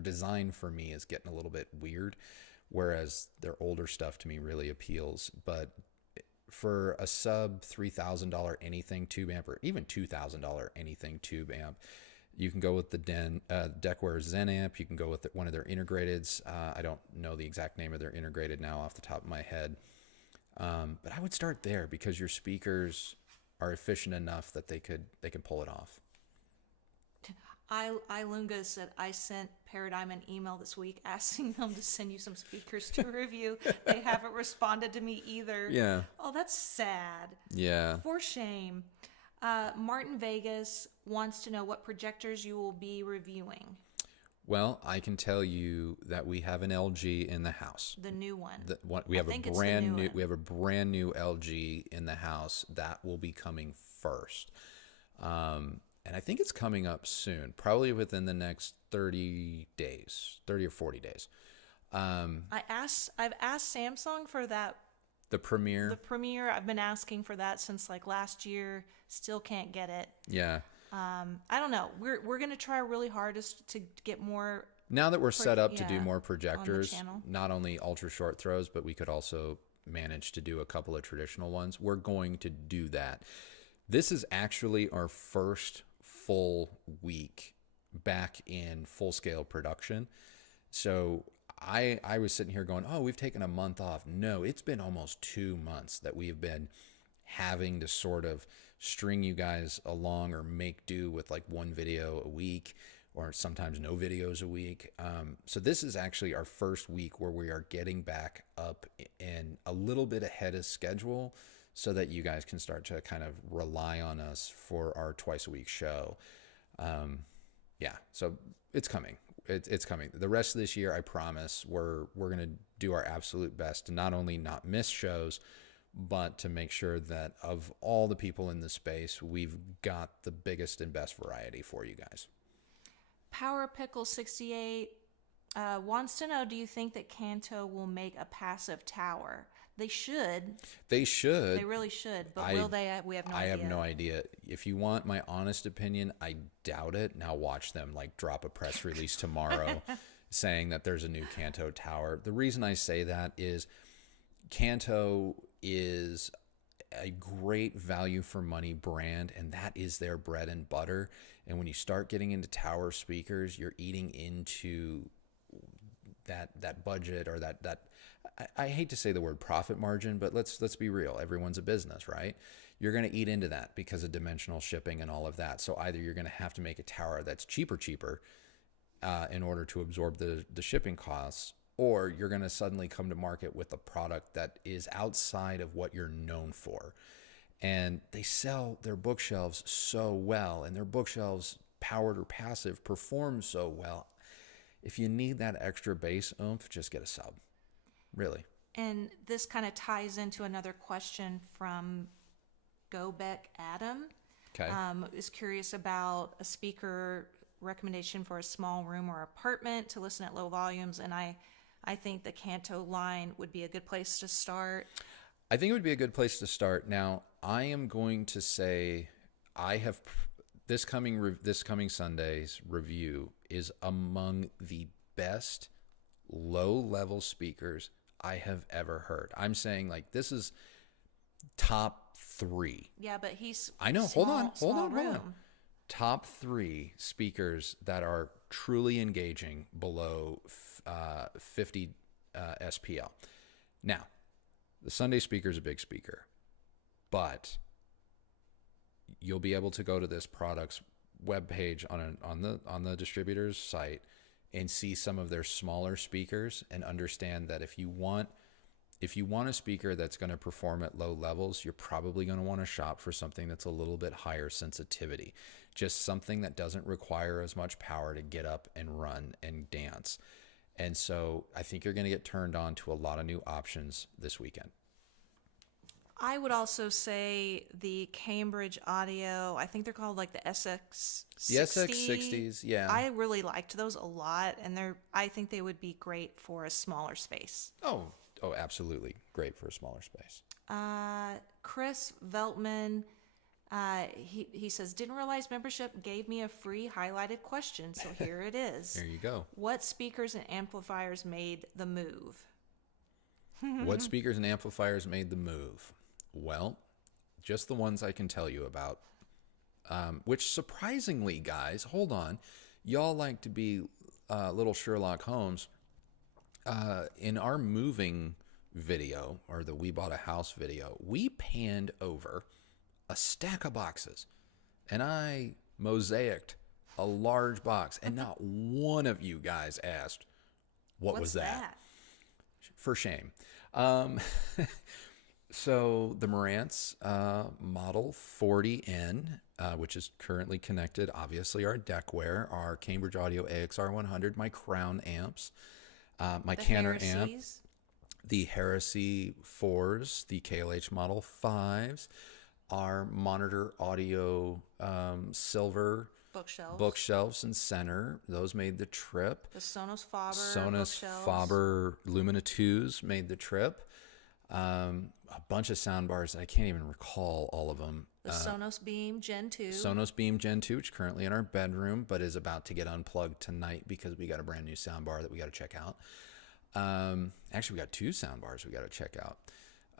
design for me is getting a little bit weird, whereas their older stuff to me really appeals. But for a sub $3,000 anything tube amp, or even $2,000 anything tube amp, you can go with the Deckware Zen amp. You can go with one of their integrateds. I don't know the exact name of their integrated now off the top of my head, but I would start there because your speakers are efficient enough that they can pull it off. Ilunga said, I sent Paradigm an email this week asking them to send you some speakers to review. They haven't responded to me either. Yeah. Oh, that's sad. Yeah. For shame. Martin Vegas wants to know what projectors you will be reviewing. Well, I can tell you that we have an LG in the house. The new one. We have a brand new LG in the house that will be coming first. And I think it's coming up soon, probably within the next 30 or 40 days. I've asked Samsung for that. The Premiere. I've been asking for that since like last year. Still can't get it. Yeah. I don't know. We're going to try really hard to get more. Now that we're set up to do more projectors, on the channel. Not only ultra short throws, but we could also manage to do a couple of traditional ones. We're going to do that. This is actually our first full week back in full-scale production. So I was sitting here going, oh, we've taken a month off. No, it's been almost 2 months that we've been having to sort of string you guys along or make do with like one video a week or sometimes no videos a week. So this is actually our first week where we are getting back up and a little bit ahead of schedule so that you guys can start to kind of rely on us for our twice a week show. So it's coming. It's coming. The rest of this year, I promise, we're going to do our absolute best to not only not miss shows, but to make sure that of all the people in the space, we've got the biggest and best variety for you guys. Power Pickle 68. Wants to know, do you think that Kanto will make a passive tower? They should. They should. They really should. But will they? We have no idea. I have no idea. If you want my honest opinion, I doubt it. Now watch them like drop a press release tomorrow saying that there's a new Kanto tower. The reason I say that is Kanto is a great value for money brand, and that is their bread and butter. And when you start getting into tower speakers, you're eating into that budget, or that I hate to say the word profit margin, but let's be real. Everyone's a business, right? You're going to eat into that because of dimensional shipping and all of that. So either you're going to have to make a tower that's cheaper in order to absorb the shipping costs, or you're going to suddenly come to market with a product that is outside of what you're known for. And they sell their bookshelves so well, and their bookshelves, powered or passive, perform so well. If you need that extra bass oomph, just get a sub. Really. And this kind of ties into another question from Gobeck Adam. Okay. Is curious about a speaker recommendation for a small room or apartment to listen at low volumes. And I think the Kanto line would be a good place to start. I think it would be a good place to start. Now, I am going to say I have this coming Sunday's review is among the best low-level speakers I have ever heard. I'm saying like this is top 3. Yeah, but he's I know. Small, hold on. room. Top 3 speakers that are truly engaging below 50 SPL. Now, the Sunday speaker is a big speaker, but you'll be able to go to this product's webpage on the distributor's site and see some of their smaller speakers and understand that if you want a speaker that's going to perform at low levels, you're probably going to want to shop for something that's a little bit higher sensitivity, just something that doesn't require as much power to get up and run and dance. And so I think you're going to get turned on to a lot of new options this weekend. I would also say the Cambridge Audio, I think they're called like the SX60. The SX60s, yeah. I really liked those a lot, and I think they would be great for a smaller space. Oh, absolutely. Great for a smaller space. Chris Veltman, he says, didn't realize membership gave me a free highlighted question, so here it is. There you go. What speakers and amplifiers made the move? What speakers and amplifiers made the move? Well, just the ones I can tell you about, which surprisingly, guys, hold on. Y'all like to be little Sherlock Holmes. In our moving video, or the We Bought a House video, we panned over a stack of boxes, and I mosaicked a large box, and not one of you guys asked, what was that? For shame. So the Marantz Model 40N, which is currently connected, obviously our Deckware, our Cambridge Audio AXR 100, my Crown amps, my Canner amp, the Heresy 4s, the KLH Model 5s, our Monitor Audio Silver bookshelves and center. Those made the trip. The Sonos Faber Faber Lumina 2s made the trip. A bunch of soundbars. I can't even recall all of them. The Sonos Beam Gen 2. Sonos Beam Gen 2, which is currently in our bedroom, but is about to get unplugged tonight because we got a brand new soundbar that we got to check out. Actually, we got 2 soundbars we got to check out.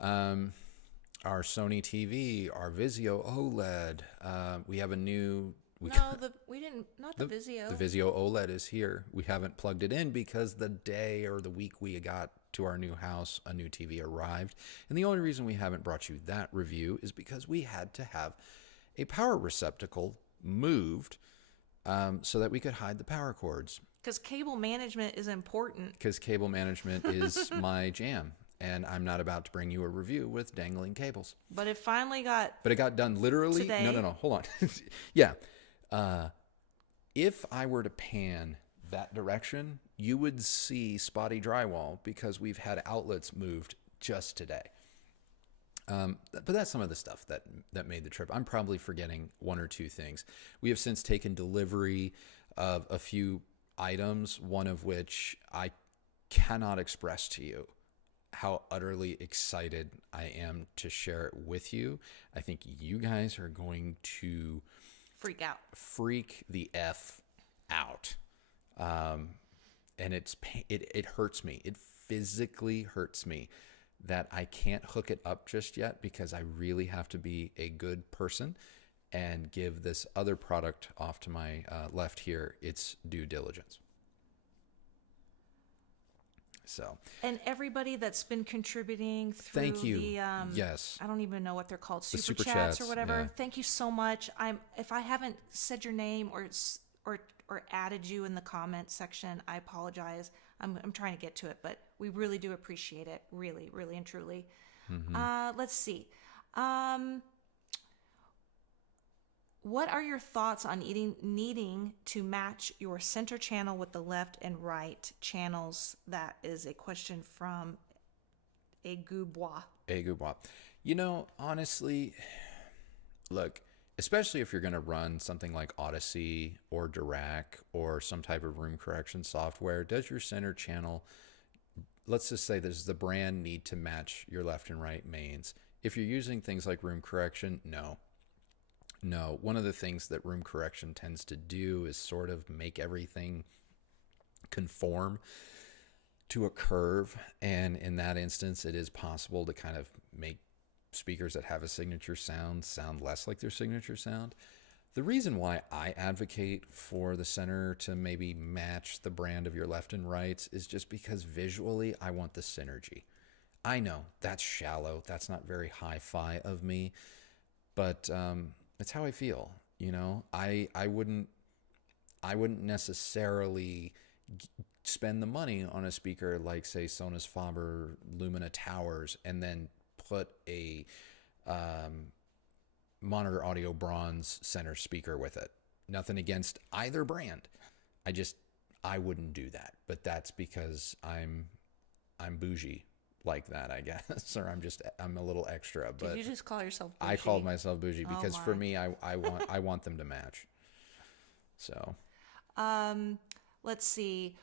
Our Sony TV, our Vizio OLED. We have a new... Not the Vizio. The Vizio OLED is here. We haven't plugged it in because the day or the week we got to our new house, a new TV arrived. And the only reason we haven't brought you that review is because we had to have a power receptacle moved so that we could hide the power cords. Because cable management is important. Because cable management is my jam. And I'm not about to bring you a review with dangling cables. But it finally got... But it got done literally... Today. No, hold on. Yeah. If I were to pan that direction, you would see spotty drywall because we've had outlets moved just today. But that's some of the stuff that made the trip. I'm probably forgetting 1 or 2 things. We have since taken delivery of a few items, one of which I cannot express to you how utterly excited I am to share it with you. I think you guys are going to freak the F out. And it hurts me. It physically hurts me that I can't hook it up just yet because I really have to be a good person and give this other product off to my left here its due diligence. So, and everybody that's been contributing through thank you. The Yes, I don't even know what they're called, super chats chats or whatever. yeah. Thank you so much. If I haven't said your name or added you in the comment section, I apologize. I'm trying to get to it, but we really do appreciate it, really, really and truly. Let's see. What are your thoughts on needing to match your center channel with the left and right channels? That is a question from Agubois. You know, honestly, look, especially if you're going to run something like Odyssey or Dirac or some type of room correction software, does your center channel, let's just say does the brand need to match your left and right mains? If you're using things like room correction, no. One of the things that room correction tends to do is sort of make everything conform to a curve. And in that instance, it is possible to kind of make speakers that have a signature sound less like their signature sound. The reason why I advocate for the center to maybe match the brand of your left and rights is just because visually I want the synergy. I know that's shallow. That's not very hi-fi of me, but it's how I feel. You know, I wouldn't necessarily spend the money on a speaker like, say, Sonus Faber Lumina Towers and then put a Monitor Audio Bronze center speaker with it. Nothing against either brand. I wouldn't do that. But that's because I'm bougie like that, I guess, or I'm a little extra. But did you just call yourself bougie? I called myself bougie because my. For me, I want them to match. So, let's see.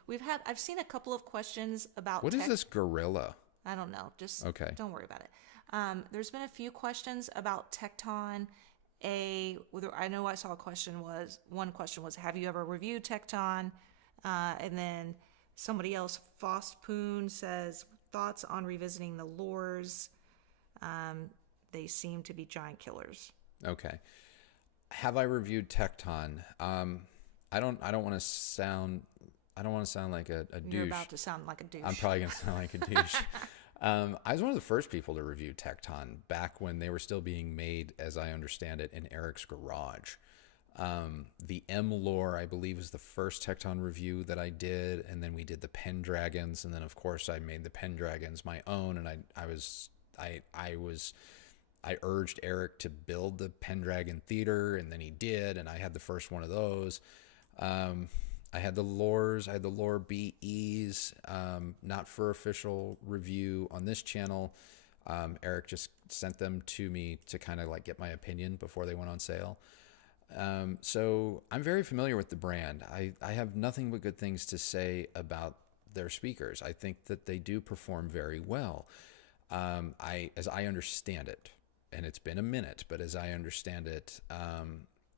I've seen a couple of questions about what is this gorilla? I don't know. Just okay. Don't worry about it. There's been a few questions about Tecton. I know I saw one question was, have you ever reviewed Tecton? And then somebody else, Fospoon, says, thoughts on revisiting the lures. They seem to be giant killers. Okay. Have I reviewed Tecton? I don't want to sound like a douche. You're about to sound like a douche. I'm probably going to sound like a douche. I was one of the first people to review Tecton back when they were still being made, as I understand it, in Eric's garage. The M Lore, I believe, was the first Tecton review that I did, and then we did the Pendragons, and then of course I made the Pendragons my own, and I urged Eric to build the Pendragon Theater, and then he did, and I had the first one of those. I had the Lores, I had the Lore BEs, not for official review on this channel. Eric just sent them to me to kind of like get my opinion before they went on sale. So I'm very familiar with the brand. I have nothing but good things to say about their speakers. I think that they do perform very well. As I understand it, and it's been a minute, but as I understand it,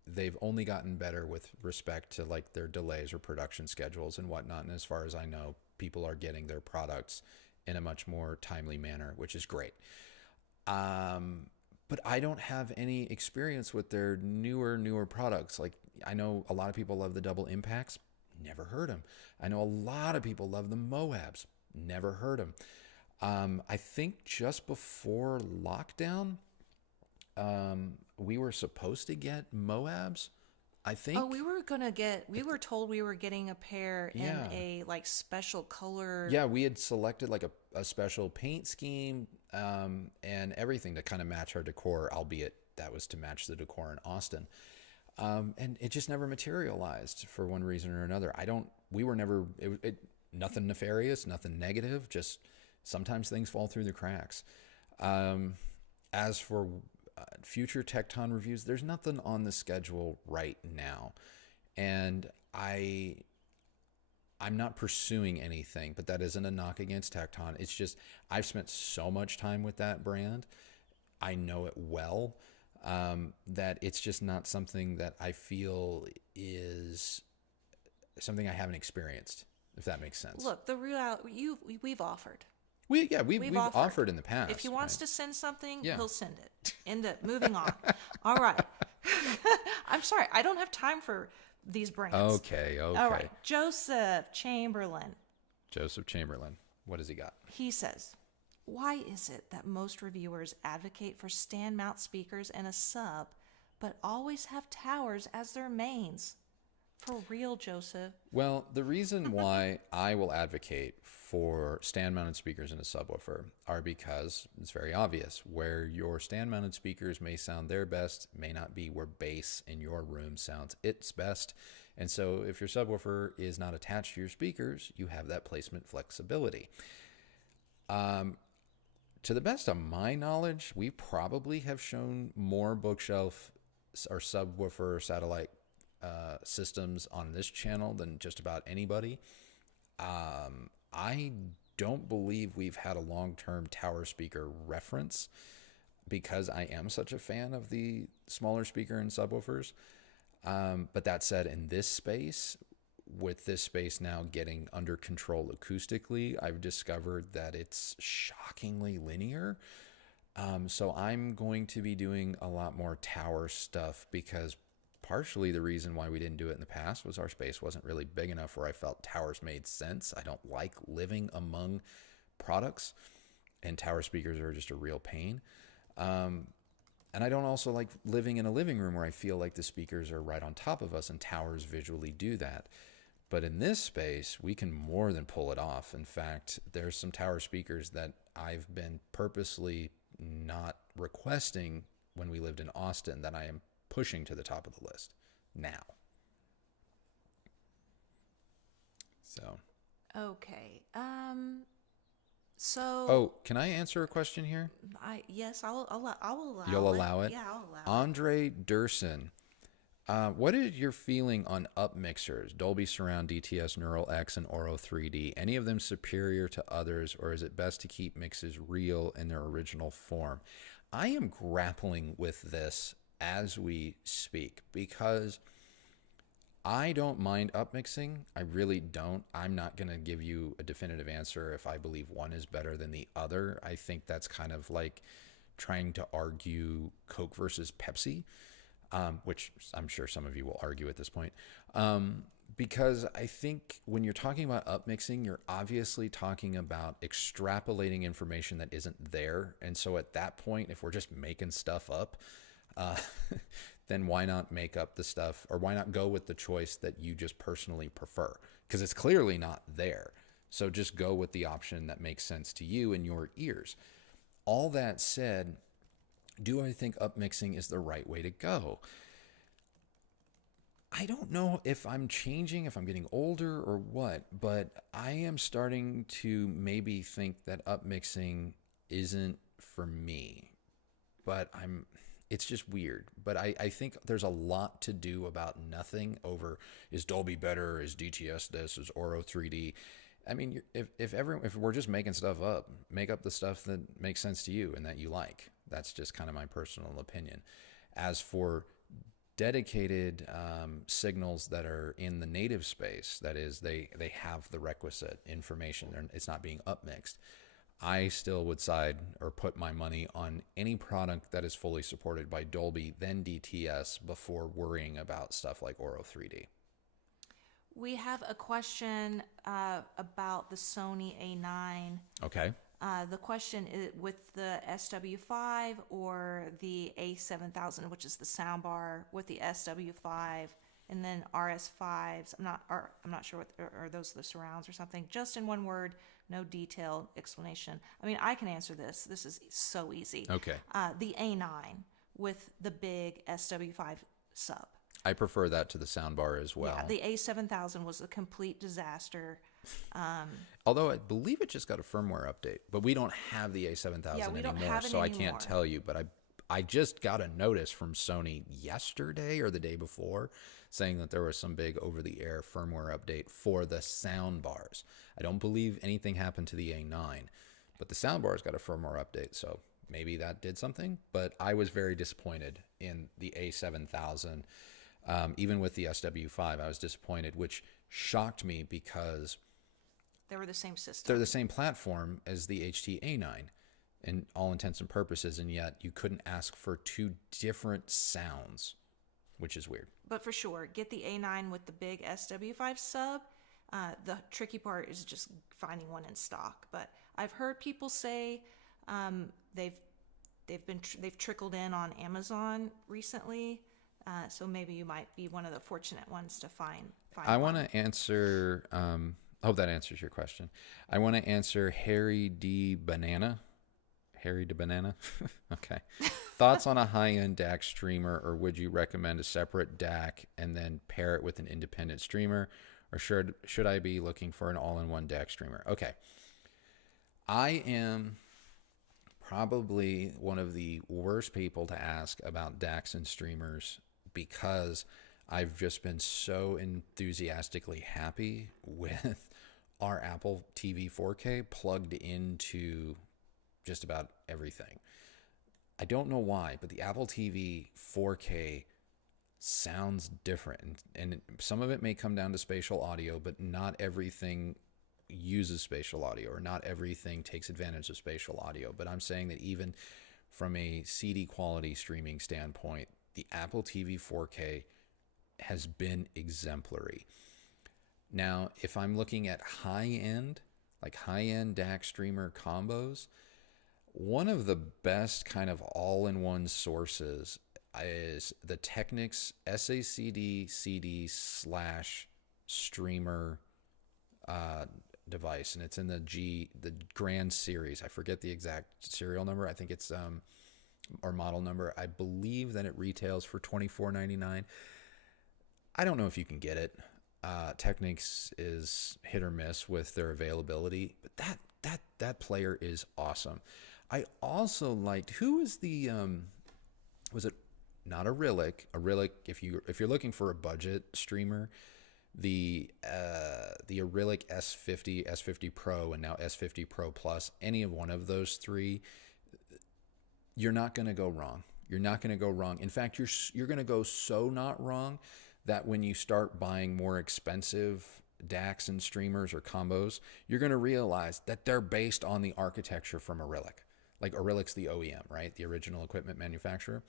they've only gotten better with respect to like their delays or production schedules and whatnot. And as far as I know, people are getting their products in a much more timely manner, which is great. But I don't have any experience with their newer products. Like, I know a lot of people love the double impacts. Never heard them. I know a lot of people love the Moabs. Never heard them. I think just before lockdown, we were supposed to get Moabs. I think. Oh, we were told we were getting a pair in a like special color. Yeah, we had selected like a special paint scheme and everything to kind of match our decor, albeit that was to match the decor in Austin. And it just never materialized for one reason or another. We were never, nothing nefarious, nothing negative, just sometimes things fall through the cracks. As for future Tecton reviews, there's nothing on the schedule right now. And I'm not pursuing anything, but that isn't a knock against Tecton. It's just I've spent so much time with that brand. I know it well, that it's just not something that I feel is something I haven't experienced, if that makes sense. Look, we've offered. We've offered in the past. If he wants to send something, Yeah. he'll send it. End it. Moving on. All right. I'm sorry. I don't have time for these brands. Okay. All right. Joseph Chamberlain. What has he got? He says, why is it that most reviewers advocate for stand mount speakers and a sub, but always have towers as their mains? For real, Joseph. Well, the reason why I will advocate for stand-mounted speakers in a subwoofer are because it's very obvious. Where your stand-mounted speakers may sound their best may not be where bass in your room sounds its best. And so if your subwoofer is not attached to your speakers, you have that placement flexibility. To the best of my knowledge, we probably have shown more bookshelf or subwoofer satellite systems on this channel than just about anybody. I don't believe we've had a long-term tower speaker reference because I am such a fan of the smaller speaker and subwoofers. But that said, in this space, with this space now getting under control acoustically, I've discovered that it's shockingly linear. So I'm going to be doing a lot more tower stuff because partially the reason why we didn't do it in the past was our space wasn't really big enough where I felt towers made sense. I don't like living among products, and tower speakers are just a real pain. And I don't also like living in a living room where I feel like the speakers are right on top of us, and towers visually do that. But in this space, we can more than pull it off. In fact, there's some tower speakers that I've been purposely not requesting when we lived in Austin that I am pushing to the top of the list now. So. Okay. So. Can I answer a question here? Yes, I will allow You'll allow it? Yeah, I'll allow it. Andre Durson. What is your feeling on up mixers, Dolby Surround, DTS, Neural X, and Oro 3D? Any of them superior to others, or is it best to keep mixes real in their original form? I am grappling with this as we speak because I don't mind upmixing. I really don't. I'm not going to give you a definitive answer if I believe one is better than the other. I think that's kind of like trying to argue Coke versus Pepsi, which I'm sure some of you will argue at this point. Because I think when you're talking about upmixing, you're obviously talking about extrapolating information that isn't there. And so at that point, if we're just making stuff up, then why not make up the stuff, or why not go with the choice that you just personally prefer? Because it's clearly not there. So just go with the option that makes sense to you and your ears. All that said, do I think upmixing is the right way to go? I don't know if I'm changing, if I'm getting older or what, but I am starting to maybe think that upmixing isn't for me. But it's just weird. But I think there's a lot to do about nothing over, is Dolby better, is DTS this, is Oro 3D? I mean, if we're just making stuff up, make up the stuff that makes sense to you and that you like. That's just kind of my personal opinion. As for dedicated signals that are in the native space, that is, they have the requisite information, it's not being upmixed, I still would side or put my money on any product that is fully supported by Dolby, then DTS, before worrying about stuff like Oro 3D. We have a question about the Sony A9. Okay. The question is with the SW5 or the A7000, which is the soundbar with the SW5, and then RS5s. I'm not sure what are those the surrounds or something. Just in one word, no detailed explanation. I mean, I can answer this. This is so easy. Okay. The A9 with the big SW5 sub. I prefer that to the soundbar as well. Yeah, the A7000 was a complete disaster. Although I believe it just got a firmware update, but we don't have the A7000 Yeah, we don't anymore, have it so anymore. I can't tell you. But I just got a notice from Sony yesterday or the day before saying that there was some big over-the-air firmware update for the sound bars. I don't believe anything happened to the A9, but the sound bars got a firmware update, so maybe that did something. But I was very disappointed in the A7000. Even with the SW5, I was disappointed, which shocked me because They were the same system. they're the same platform as the HT A9 in all intents and purposes, and yet you couldn't ask for two different sounds, which is weird. But for sure, get the A9 with the big SW5 sub. The tricky part is just finding one in stock. But I've heard people say they've trickled in on Amazon recently. So maybe you might be one of the fortunate ones to find I want to answer. I hope that answers your question. I want to answer Harry D. Banana. Harry D. Banana. Okay. Thoughts on a high-end DAC streamer, or would you recommend a separate DAC and then pair it with an independent streamer, or should I be looking for an all-in-one DAC streamer? Okay. I am probably one of the worst people to ask about DACs and streamers because I've just been so enthusiastically happy with our Apple TV 4K plugged into just about everything. I don't know why, but the Apple TV 4K sounds different. And some of it may come down to spatial audio, but not everything uses spatial audio, or not everything takes advantage of spatial audio. But I'm saying that even from a CD quality streaming standpoint, the Apple TV 4K has been exemplary. Now, if I'm looking at high-end DAC streamer combos, one of the best kind of all-in-one sources is the Technics SACD CD / streamer device, and it's in the Grand series. I forget the exact serial number. I think it's or model number. I believe that it retails for $24.99. I don't know if you can get it. Technics is hit or miss with their availability, but that player is awesome. I also liked, who was the was it not a Relic? A Relic, if you're looking for a budget streamer, the Relic S50, S50 Pro, and now S50 Pro Plus, any of one of those three, you're not going to go wrong. You're not going to go wrong. In fact, you're going to go so not wrong that when you start buying more expensive DACs and streamers or combos, you're going to realize that they're based on the architecture from a Relic. Like a Relic's the OEM, right? The original equipment manufacturer.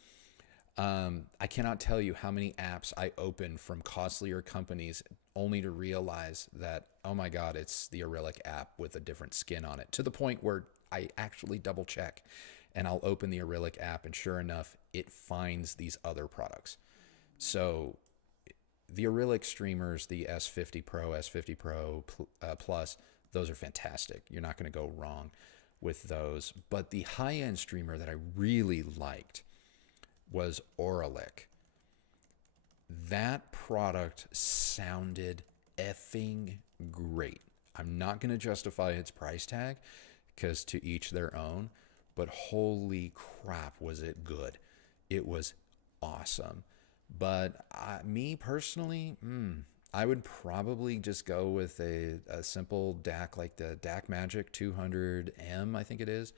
I cannot tell you how many apps I open from costlier companies only to realize that, oh my God, it's the Relic app with a different skin on it, to the point where I actually double check and I'll open the Relic app and sure enough, it finds these other products. So the Relic streamers, the S50 Pro, S50 Pro Plus, those are fantastic. You're not going to go wrong with those. But the high-end streamer that I really liked was Auralic. That product sounded effing great. I'm not going to justify its price tag because to each their own, but holy crap, was it good. It was awesome. But me personally, I would probably just go with a simple DAC like the DAC Magic 200M, I think it is,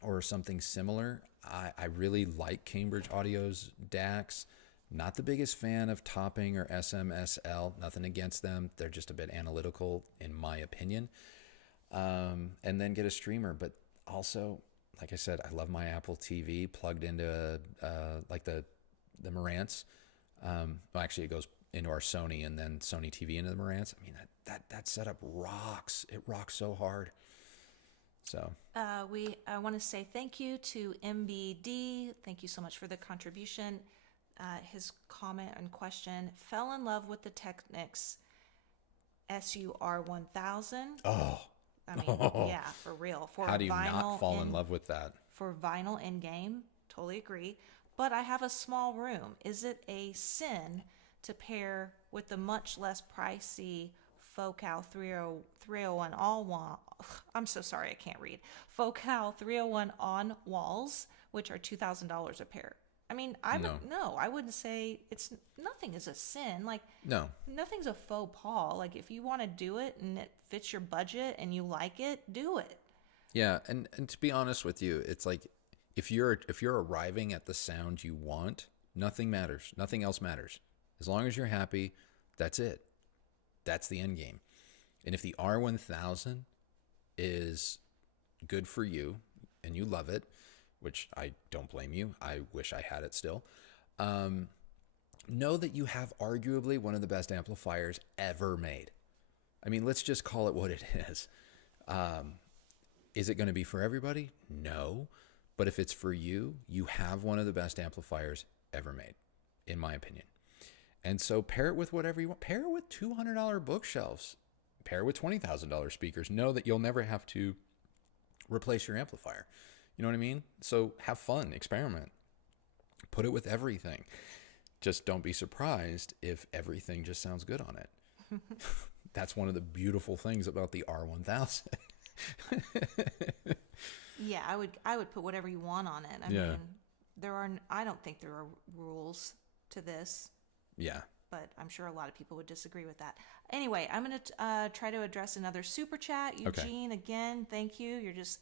or something similar. I really like Cambridge Audio's DACs. Not the biggest fan of Topping or SMSL. Nothing against them. They're just a bit analytical, in my opinion. And then get a streamer. But also, like I said, I love my Apple TV plugged into like the Marantz. Well, actually, it goes into our Sony and then Sony TV into the Marantz. I mean, that setup rocks. It rocks so hard. So I want to say thank you to MBD. Thank you so much for the contribution. His comment and question: fell in love with the Technics SUR1000. Oh, I mean, yeah, for real. For how do you vinyl not fall in love with that? For vinyl in game, totally agree. But I have a small room. Is it a sin to pair with the much less pricey Focal 301 I'm so sorry, I can't read. Focal 301 on walls, which are $2,000 a pair. I mean, No. I wouldn't say nothing is a sin. Like, No. nothing's a faux pas. Like, if you want to do it and it fits your budget and you like it, do it. Yeah, and to be honest with you, it's like if you're arriving at the sound you want, nothing matters. Nothing else matters. As long as you're happy, that's it. That's the end game. And if the R1000 is good for you and you love it, which I don't blame you. I wish I had it still. Know that you have arguably one of the best amplifiers ever made. I mean, let's just call it what it is. Is it going to be for everybody? No. But if it's for you, you have one of the best amplifiers ever made, in my opinion. And so pair it with whatever you want. Pair it with $200 bookshelves. Pair it with $20,000 speakers. Know that you'll never have to replace your amplifier. You know what I mean? So have fun, experiment, put it with everything. Just don't be surprised if everything just sounds good on it. That's one of the beautiful things about the R1000. Yeah, I would put whatever you want on it. I mean, I don't think there are rules to this. Yeah. But I'm sure a lot of people would disagree with that. Anyway, I'm going to try to address another super chat. Eugene, again, thank you. You're just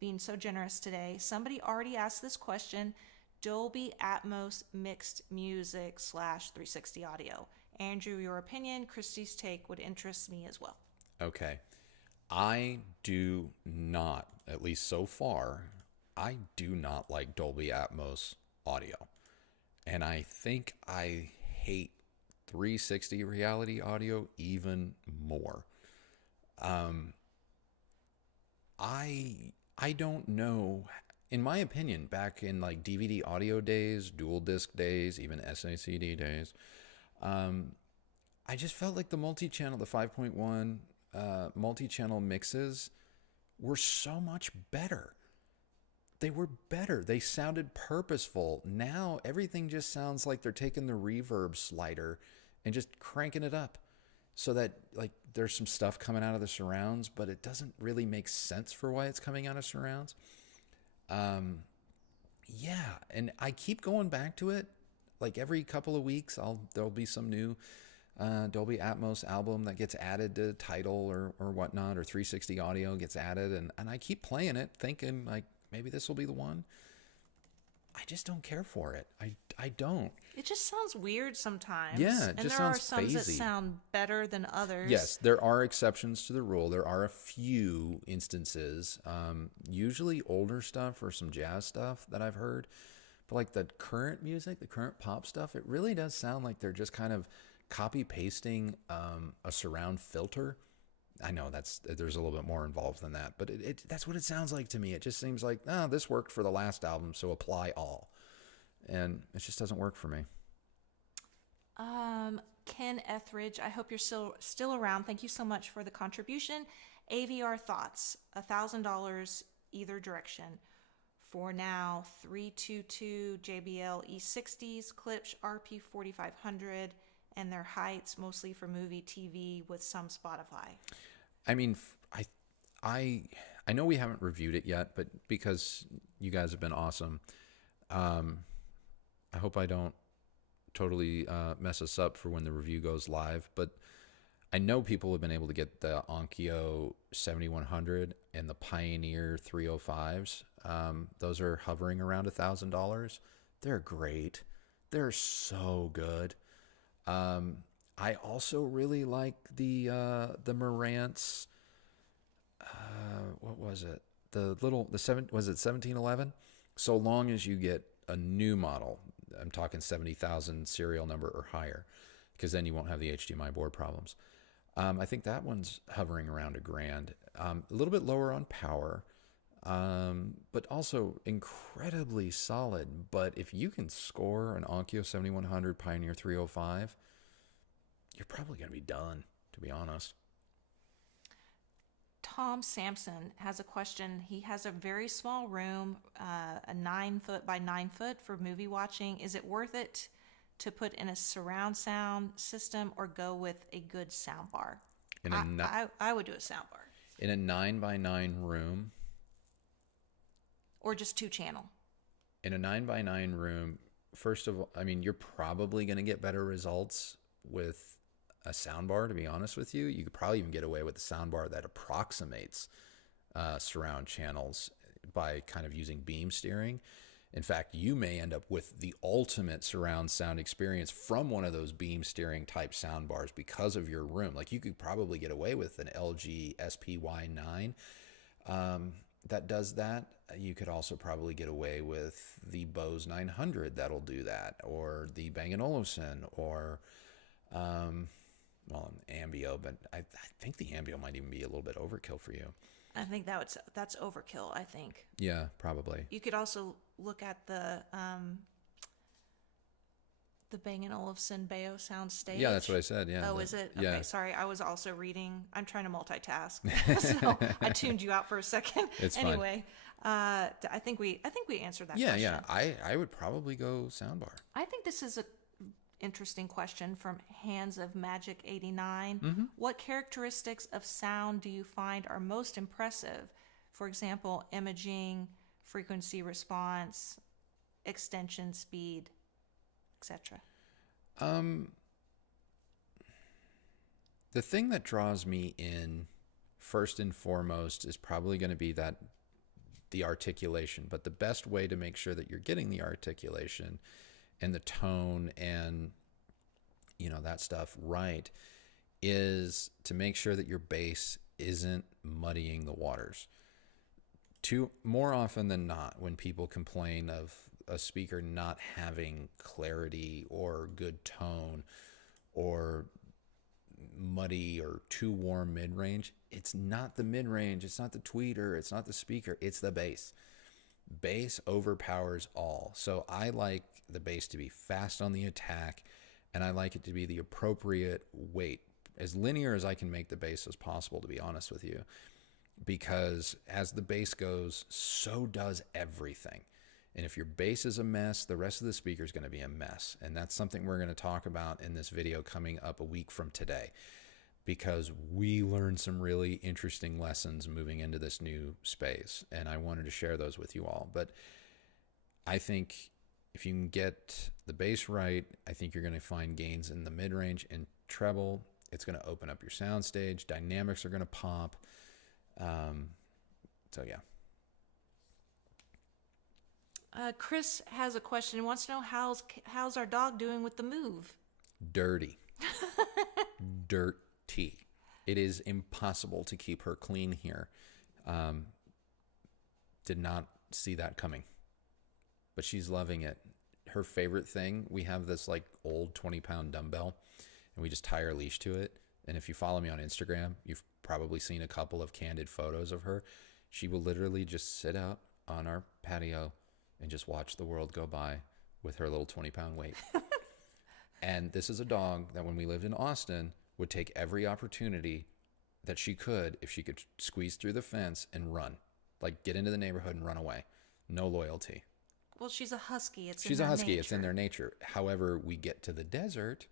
being so generous today. Somebody already asked this question. Dolby Atmos mixed music / 360 audio. Andrew, your opinion, Kristi's take would interest me as well. Okay. I do not, at least so far, I do not like Dolby Atmos audio. And I think I hate 360 reality audio even more. I don't know. In my opinion, back in like DVD audio days, dual disc days, even SACD days, I just felt like the multi-channel, the 5.1 multi-channel mixes were so much better. They were better. They sounded purposeful. Now everything just sounds like they're taking the reverb slider and just cranking it up so that like there's some stuff coming out of the surrounds, but it doesn't really make sense for why it's coming out of surrounds. Yeah, and I keep going back to it. Like every couple of weeks, there'll be some new Dolby Atmos album that gets added to Tidal or whatnot, or 360 audio gets added, and I keep playing it, thinking like maybe this will be the one. I just don't care for it. I don't. It just sounds weird sometimes. Yeah, it just sounds And there are some that phasey. sound better than others. Yes, there are exceptions to the rule. There are a few instances, usually older stuff or some jazz stuff that I've heard. But like the current music, the current pop stuff, it really does sound like they're just kind of copy pasting a surround filter. I know there's a little bit more involved than that, but that's what it sounds like to me. It just seems like, this worked for the last album, so apply all. And it just doesn't work for me. Ken Etheridge, I hope you're still around. Thank you so much for the contribution. AVR thoughts, $1,000 either direction. For now, 322 JBL E60s, Klipsch RP4500, and their heights mostly for movie, TV with some Spotify. I mean, I know we haven't reviewed it yet, but because you guys have been awesome, I hope I don't totally mess us up for when the review goes live. But I know people have been able to get the Onkyo 7100 and the Pioneer 305s. Those are hovering around $1,000. They're great. They're so good. I also really like the Marantz. What was it? Was it 1711? So long as you get a new model, I'm talking 70,000 serial number or higher, because then you won't have the HDMI board problems. I think that one's hovering around $1,000. A little bit lower on power, but also incredibly solid. But if you can score an Onkyo 7100 Pioneer 305, you're probably going to be done, to be honest. Tom Sampson has a question. He has a very small room, a 9 foot by 9 foot for movie watching. Is it worth it to put in a surround sound system or go with a good sound bar? I would do a sound bar. In a 9 by 9 room. Or just 2 channel. In a 9x9 room, first of all, I mean, you're probably going to get better results with a soundbar, to be honest with you. You could probably even get away with a soundbar that approximates surround channels by kind of using beam steering. In fact, you may end up with the ultimate surround sound experience from one of those beam steering type soundbars because of your room. Like, you could probably get away with an LG SPY9 that does that. You could also probably get away with the Bose 900 that'll do that, or the Bang & Olufsen, or an Ambio, but I think the Ambio might even be a little bit overkill for you. I think that's overkill, I think. Yeah, probably. You could also look at the Bang & Olufsen Bayo sound stage. Yeah, that's what I said. Yeah. Oh, is it? Yeah. Okay, sorry. I was also reading. I'm trying to multitask, so I tuned you out for a second. It's anyway. I think we answered that. Yeah, question. yeah. I would probably go soundbar. I think this is a interesting question from Hands of Magic 89. Mm-hmm. What characteristics of sound do you find are most impressive? For example, imaging, frequency response, extension speed, etc. The thing that draws me in first and foremost is probably going to be the articulation, but the best way to make sure that you're getting the articulation and the tone and that stuff right is to make sure that your bass isn't muddying the waters. More often than not, when people complain of a speaker not having clarity or good tone or muddy or too warm mid-range, it's not the mid-range, it's not the tweeter, it's not the speaker, it's the bass. Bass overpowers all. So I like the bass to be fast on the attack, and I like it to be the appropriate weight, as linear as I can make the bass as possible, to be honest with you, because as the bass goes, so does everything. And if your bass is a mess, the rest of the speaker is going to be a mess. And that's something we're going to talk about in this video coming up a week from today, because we learned some really interesting lessons moving into this new space, and I wanted to share those with you all. But I think if you can get the bass right, I think you're going to find gains in the mid-range and treble. It's going to open up your sound stage. Dynamics are going to pop. So yeah. Chris has a question. He wants to know how's our dog doing with the move? Dirty. Dirty. It is impossible to keep her clean here. Did not see that coming, but she's loving it. Her favorite thing, we have this like old 20-pound dumbbell, and we just tie our leash to it. And if you follow me on Instagram, you've probably seen a couple of candid photos of her. She will literally just sit out on our patio and just watch the world go by with her little 20-pound weight. And this is a dog that when we lived in Austin would take every opportunity that she could, if she could squeeze through the fence and run, like get into the neighborhood and run away. No loyalty. Well, she's a husky. She's a husky. It's in their nature. However, we get to the desert,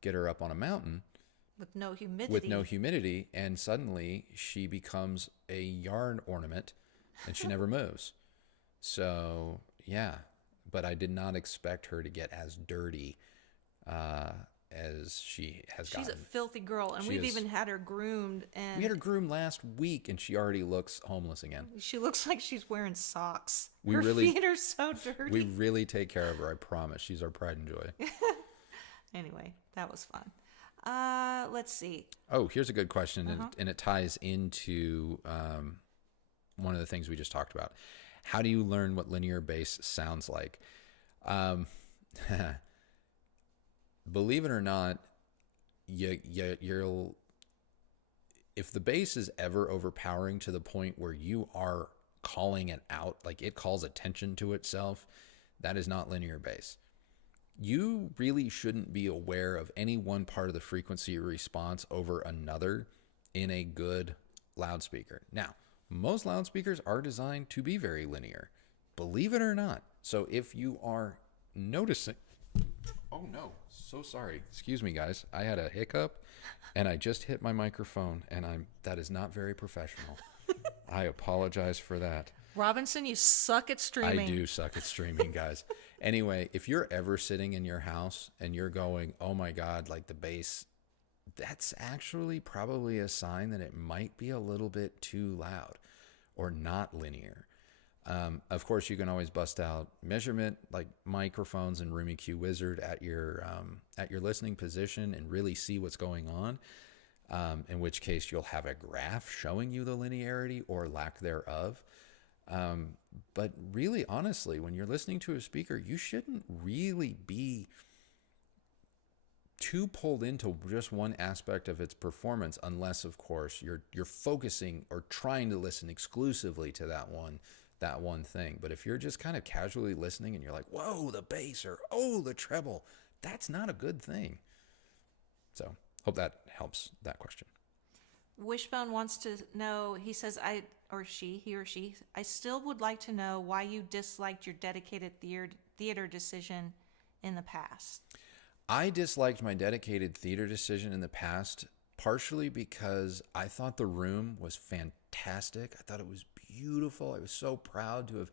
get her up on a mountain with no humidity. And suddenly she becomes a yard ornament, and she never moves. So yeah, but I did not expect her to get as dirty as she has gotten. She's a filthy girl, and we've even had her groomed. And we had her groomed last week, and she already looks homeless again. She looks like she's wearing socks. Her feet are so dirty. We really take care of her, I promise. She's our pride and joy. Anyway, that was fun. Let's see. Oh, here's a good question, and it ties into one of the things we just talked about. How do you learn what linear bass sounds like? Believe it or not, you'll if the bass is ever overpowering to the point where you are calling it out, like it calls attention to itself, that is not linear bass. You really shouldn't be aware of any one part of the frequency response over another in a good loudspeaker. Now, most loudspeakers are designed to be very linear, believe it or not. So if you are noticing, oh no, so sorry. Excuse me, guys. I had a hiccup and I just hit my microphone, and that is not very professional. I apologize for that. Robinson, you suck at streaming. I do suck at streaming, guys. Anyway, if you're ever sitting in your house and you're going, oh my God, like the bass, that's actually probably a sign that it might be a little bit too loud or not linear. Of course, you can always bust out measurement like microphones and Room EQ Wizard at your listening position and really see what's going on. In which case, you'll have a graph showing you the linearity or lack thereof. But really, honestly, when you're listening to a speaker, you shouldn't really be too pulled into just one aspect of its performance, unless, of course, you're focusing or trying to listen exclusively to that one thing. But if you're just kind of casually listening and you're like, whoa, the bass, or oh, the treble, that's not a good thing. So hope that helps that question. Wishbone wants to know, he says, he or she, I still would like to know why you disliked your dedicated theater decision in the past. I disliked my dedicated theater decision in the past, partially because I thought the room was fantastic. I thought it was beautiful. I was so proud to have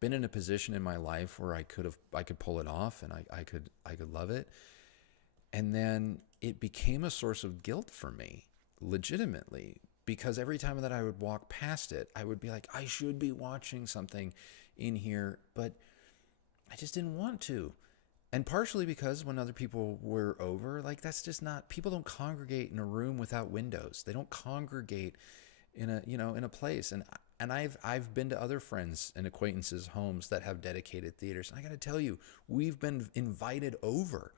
been in a position in my life where I could pull it off, and I could love it. And then it became a source of guilt for me, legitimately, because every time that I would walk past it, I would be like, I should be watching something in here, but I just didn't want to. And partially because when other people were over, like that's just not, people don't congregate in a room without windows. They don't congregate in a place. And I've been to other friends and acquaintances' homes that have dedicated theaters. And I got to tell you, we've been invited over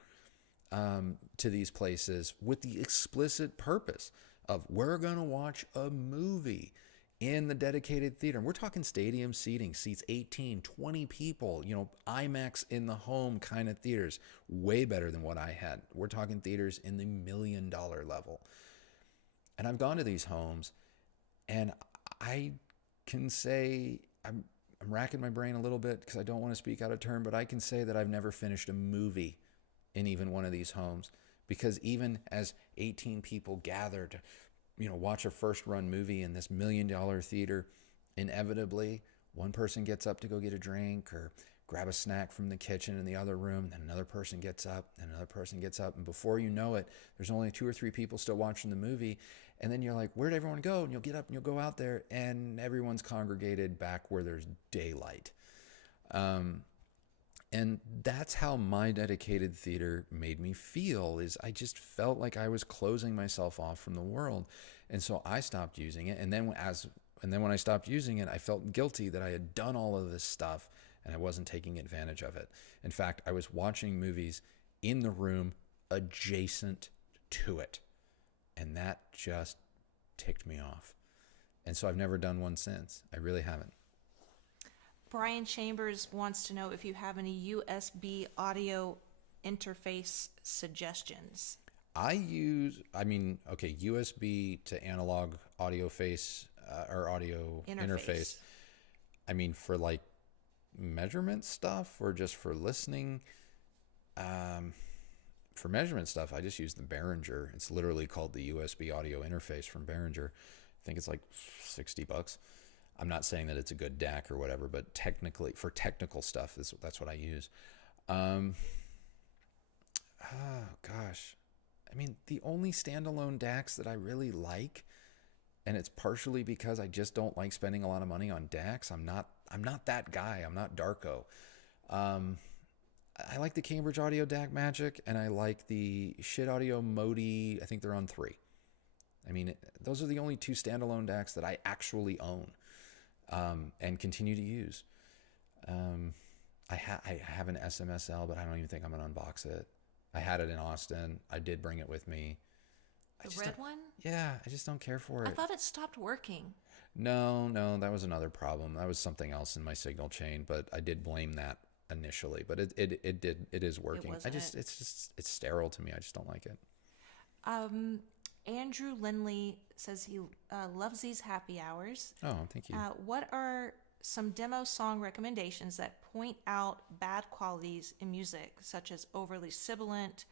to these places with the explicit purpose of we're going to watch a movie in the dedicated theater. And we're talking stadium seating, seats 18, 20 people, IMAX in the home kind of theaters, way better than what I had. We're talking theaters in the $1 million level. And I've gone to these homes, and I can say, I'm racking my brain a little bit because I don't want to speak out of turn, but I can say that I've never finished a movie in even one of these homes, because even as 18 people gather to watch a first run movie in this $1 million theater, inevitably one person gets up to go get a drink or grab a snack from the kitchen in the other room, and then another person gets up, and another person gets up, and before you know it, there's only 2 or 3 people still watching the movie. And then you're like, where'd everyone go? And you'll get up and you'll go out there, and everyone's congregated back where there's daylight. And that's how my dedicated theater made me feel, is I just felt like I was closing myself off from the world. And so I stopped using it. And then when I stopped using it, I felt guilty that I had done all of this stuff and I wasn't taking advantage of it. In fact, I was watching movies in the room adjacent to it. And that just ticked me off. And so I've never done one since. I really haven't. Brian Chambers wants to know if you have any USB audio interface suggestions. USB to analog audio face or audio interface. I mean, for like measurement stuff or just for listening. For measurement stuff, I just use the Behringer. It's literally called the USB audio interface from Behringer. I think it's like $60. I'm not saying that it's a good DAC or whatever, but technically, for technical stuff, that's what I use. Oh gosh. I mean, the only standalone DACs that I really like, and it's partially because I just don't like spending a lot of money on DACs. I'm not that guy. I'm not Darko. I like the Cambridge Audio DAC Magic, and I like the Shit Audio Modi. I think they're on 3. I mean, those are the only 2 standalone DACs that I actually own. And continue to use. I have an SMSL, but I don't even think I'm going to unbox it. I had it in Austin. I did bring it with me. The red one? Yeah, I just don't care for it. I thought it stopped working. No, that was another problem. That was something else in my signal chain, but I did blame that initially. But it is working. It's sterile to me. I just don't like it. Andrew Lindley says he loves these happy hours. Oh, thank you. What are some demo song recommendations that point out bad qualities in music, such as overly sibilant,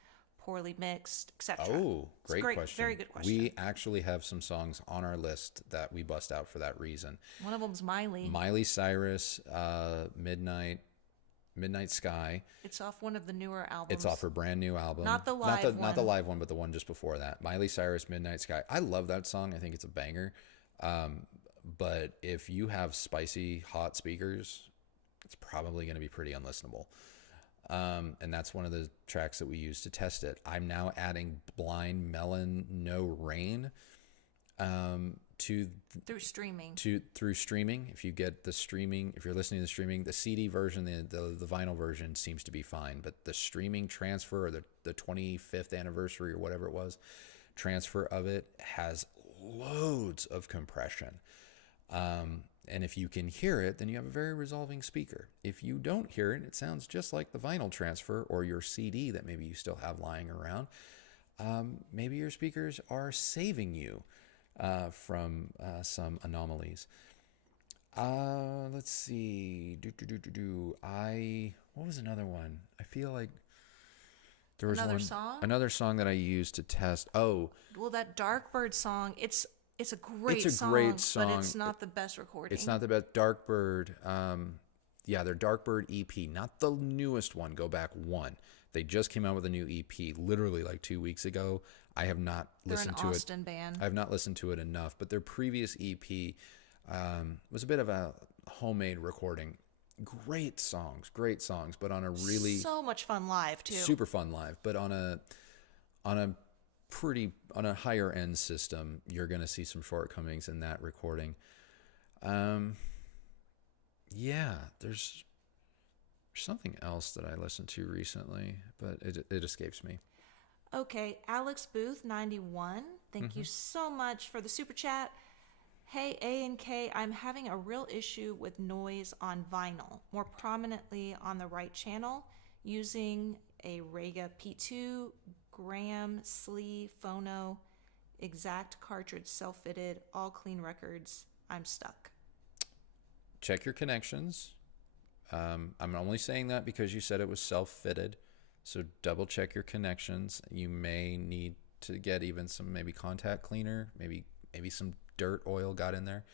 poorly mixed, etc.? Oh, great great question. Very good question. We actually have some songs on our list that we bust out for that reason. One of them's Miley. Miley Cyrus, Midnight Sky. It's off one of the newer albums. It's off her brand new album. Not the live one. Not the live one, but the one just before that. Miley Cyrus, Midnight Sky. I love that song. I think it's a banger. But if you have spicy, hot speakers, it's probably going to be pretty unlistenable. And that's one of the tracks that we use to test it. I'm now adding Blind Melon No Rain through streaming. If you get the streaming, if you're listening to the streaming, the CD version, the vinyl version seems to be fine, but the streaming transfer, or the 25th anniversary or whatever it was, transfer of it has loads of compression. And if you can hear it, then you have a very resolving speaker. If you don't hear it, it sounds just like the vinyl transfer or your CD that maybe you still have lying around. Maybe your speakers are saving you from some anomalies. Let's see. What was another one? I feel like there was another song that I used to test. Oh, well, that Darkbird song. It's a great song, but it's not the best recording. It's not the best. Darkbird, their Darkbird EP, not the newest one. Go back one. They just came out with a new EP literally like 2 weeks ago. I have not listened to it. They're an Austin band. I have not listened to it enough, but their previous EP was a bit of a homemade recording. Great songs, but on a really so much fun live too. Super fun live, but on a higher end system, you're going to see some shortcomings in that recording. There's something else that I listened to recently, but it escapes me. Okay, Alex Booth 91, thank you so much for the super chat. Hey A and K, I'm having a real issue with noise on vinyl, more prominently on the right channel, using a Rega P2 Graham Slee Phono exact cartridge, self-fitted, all clean records. I'm stuck. Check your connections. I'm only saying that because you said it was self-fitted, so double check your connections. You may need to get even some maybe contact cleaner, maybe some dirt oil got in there.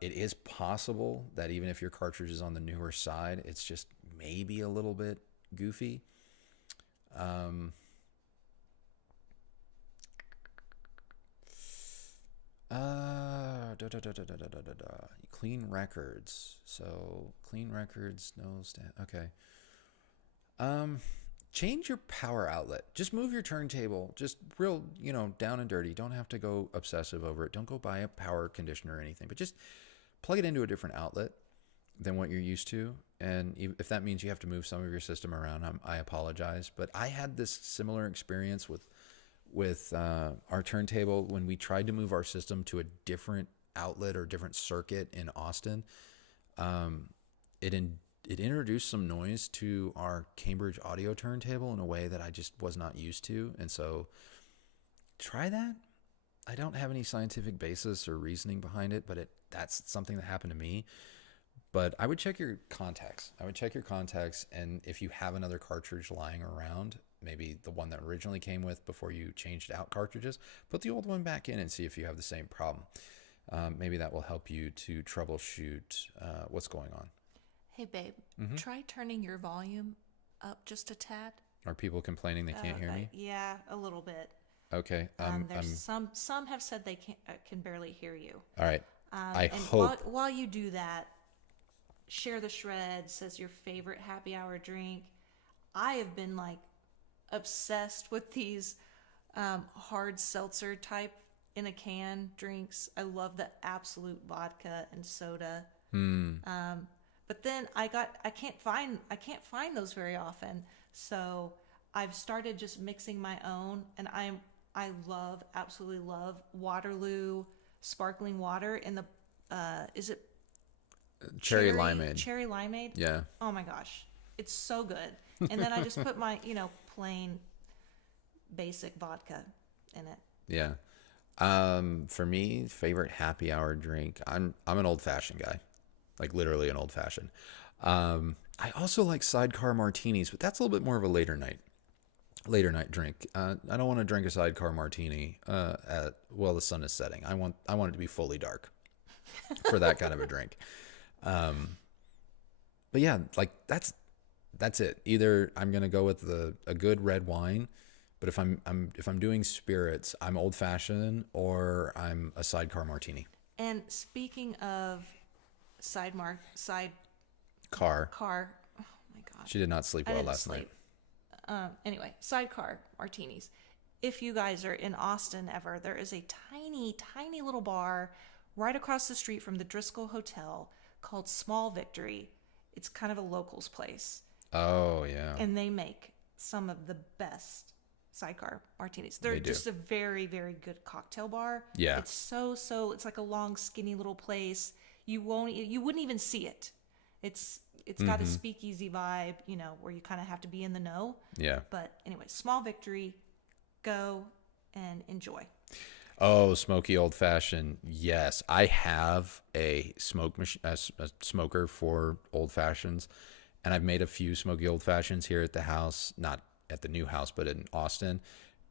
It is possible that even if your cartridge is on the newer side, it's just maybe a little bit goofy. Clean records. So clean records, no stand. Okay. Change your power outlet. Just move your turntable. Just real, down and dirty. Don't have to go obsessive over it. Don't go buy a power conditioner or anything, but just plug it into a different outlet than what you're used to. And if that means you have to move some of your system around, I apologize. But I had this similar experience with our turntable when we tried to move our system to a different outlet or different circuit in Austin. It introduced some noise to our Cambridge audio turntable in a way that I just was not used to. And so try that. I don't have any scientific basis or reasoning behind it, but that's something that happened to me. But I would check your contacts. And if you have another cartridge lying around, maybe the one that originally came with before you changed out cartridges, put the old one back in and see if you have the same problem. Maybe that will help you to troubleshoot what's going on. Hey, babe, try turning your volume up just a tad. Are people complaining they can't hear me? Yeah, a little bit. Okay. There's some have said they can barely hear you. All right. I hope while you do that, Share the Shred says your favorite happy hour drink. I have been obsessed with these hard seltzer type in a can drinks. I love the Absolute vodka and soda. But then I can't find those very often. So I've started just mixing my own, and I absolutely love Waterloo sparkling water in the is it cherry limeade? Cherry limeade? Yeah. Oh my gosh. It's so good. And then I just put my, plain basic vodka in it. Yeah. For me, favorite happy hour drink. I'm an old fashioned guy, like literally an old fashioned. I also like Sidecar Martinis, but that's a little bit more of a later night. later night drink. I don't want to drink a Sidecar Martini while the sun is setting. I want it to be fully dark for that kind of a drink. But yeah, like that's it. Either I'm gonna go with a good red wine, but if I'm doing spirits, I'm old fashioned or I'm a Sidecar Martini. And speaking of Car. oh my God, She did not sleep I well didn't last sleep. night. Anyway, Sidecar Martinis. If you guys are in Austin ever, there is a tiny, tiny little bar right across the street from the Driscoll Hotel called Small Victory. It's kind of a locals place. Oh yeah. And they make some of the best Sidecar Martinis. They're They do. just a very, very good cocktail bar. Yeah. It's so it's like a long, skinny little place. You wouldn't even see it. It's got a speakeasy vibe, you know, where you kind of have to be in the know. Yeah. But anyway, Small Victory, go and enjoy. Oh, smoky old fashioned. Yes, I have a smoker for old fashions, and I've made a few smoky old fashions here at the house, not at the new house, but in Austin.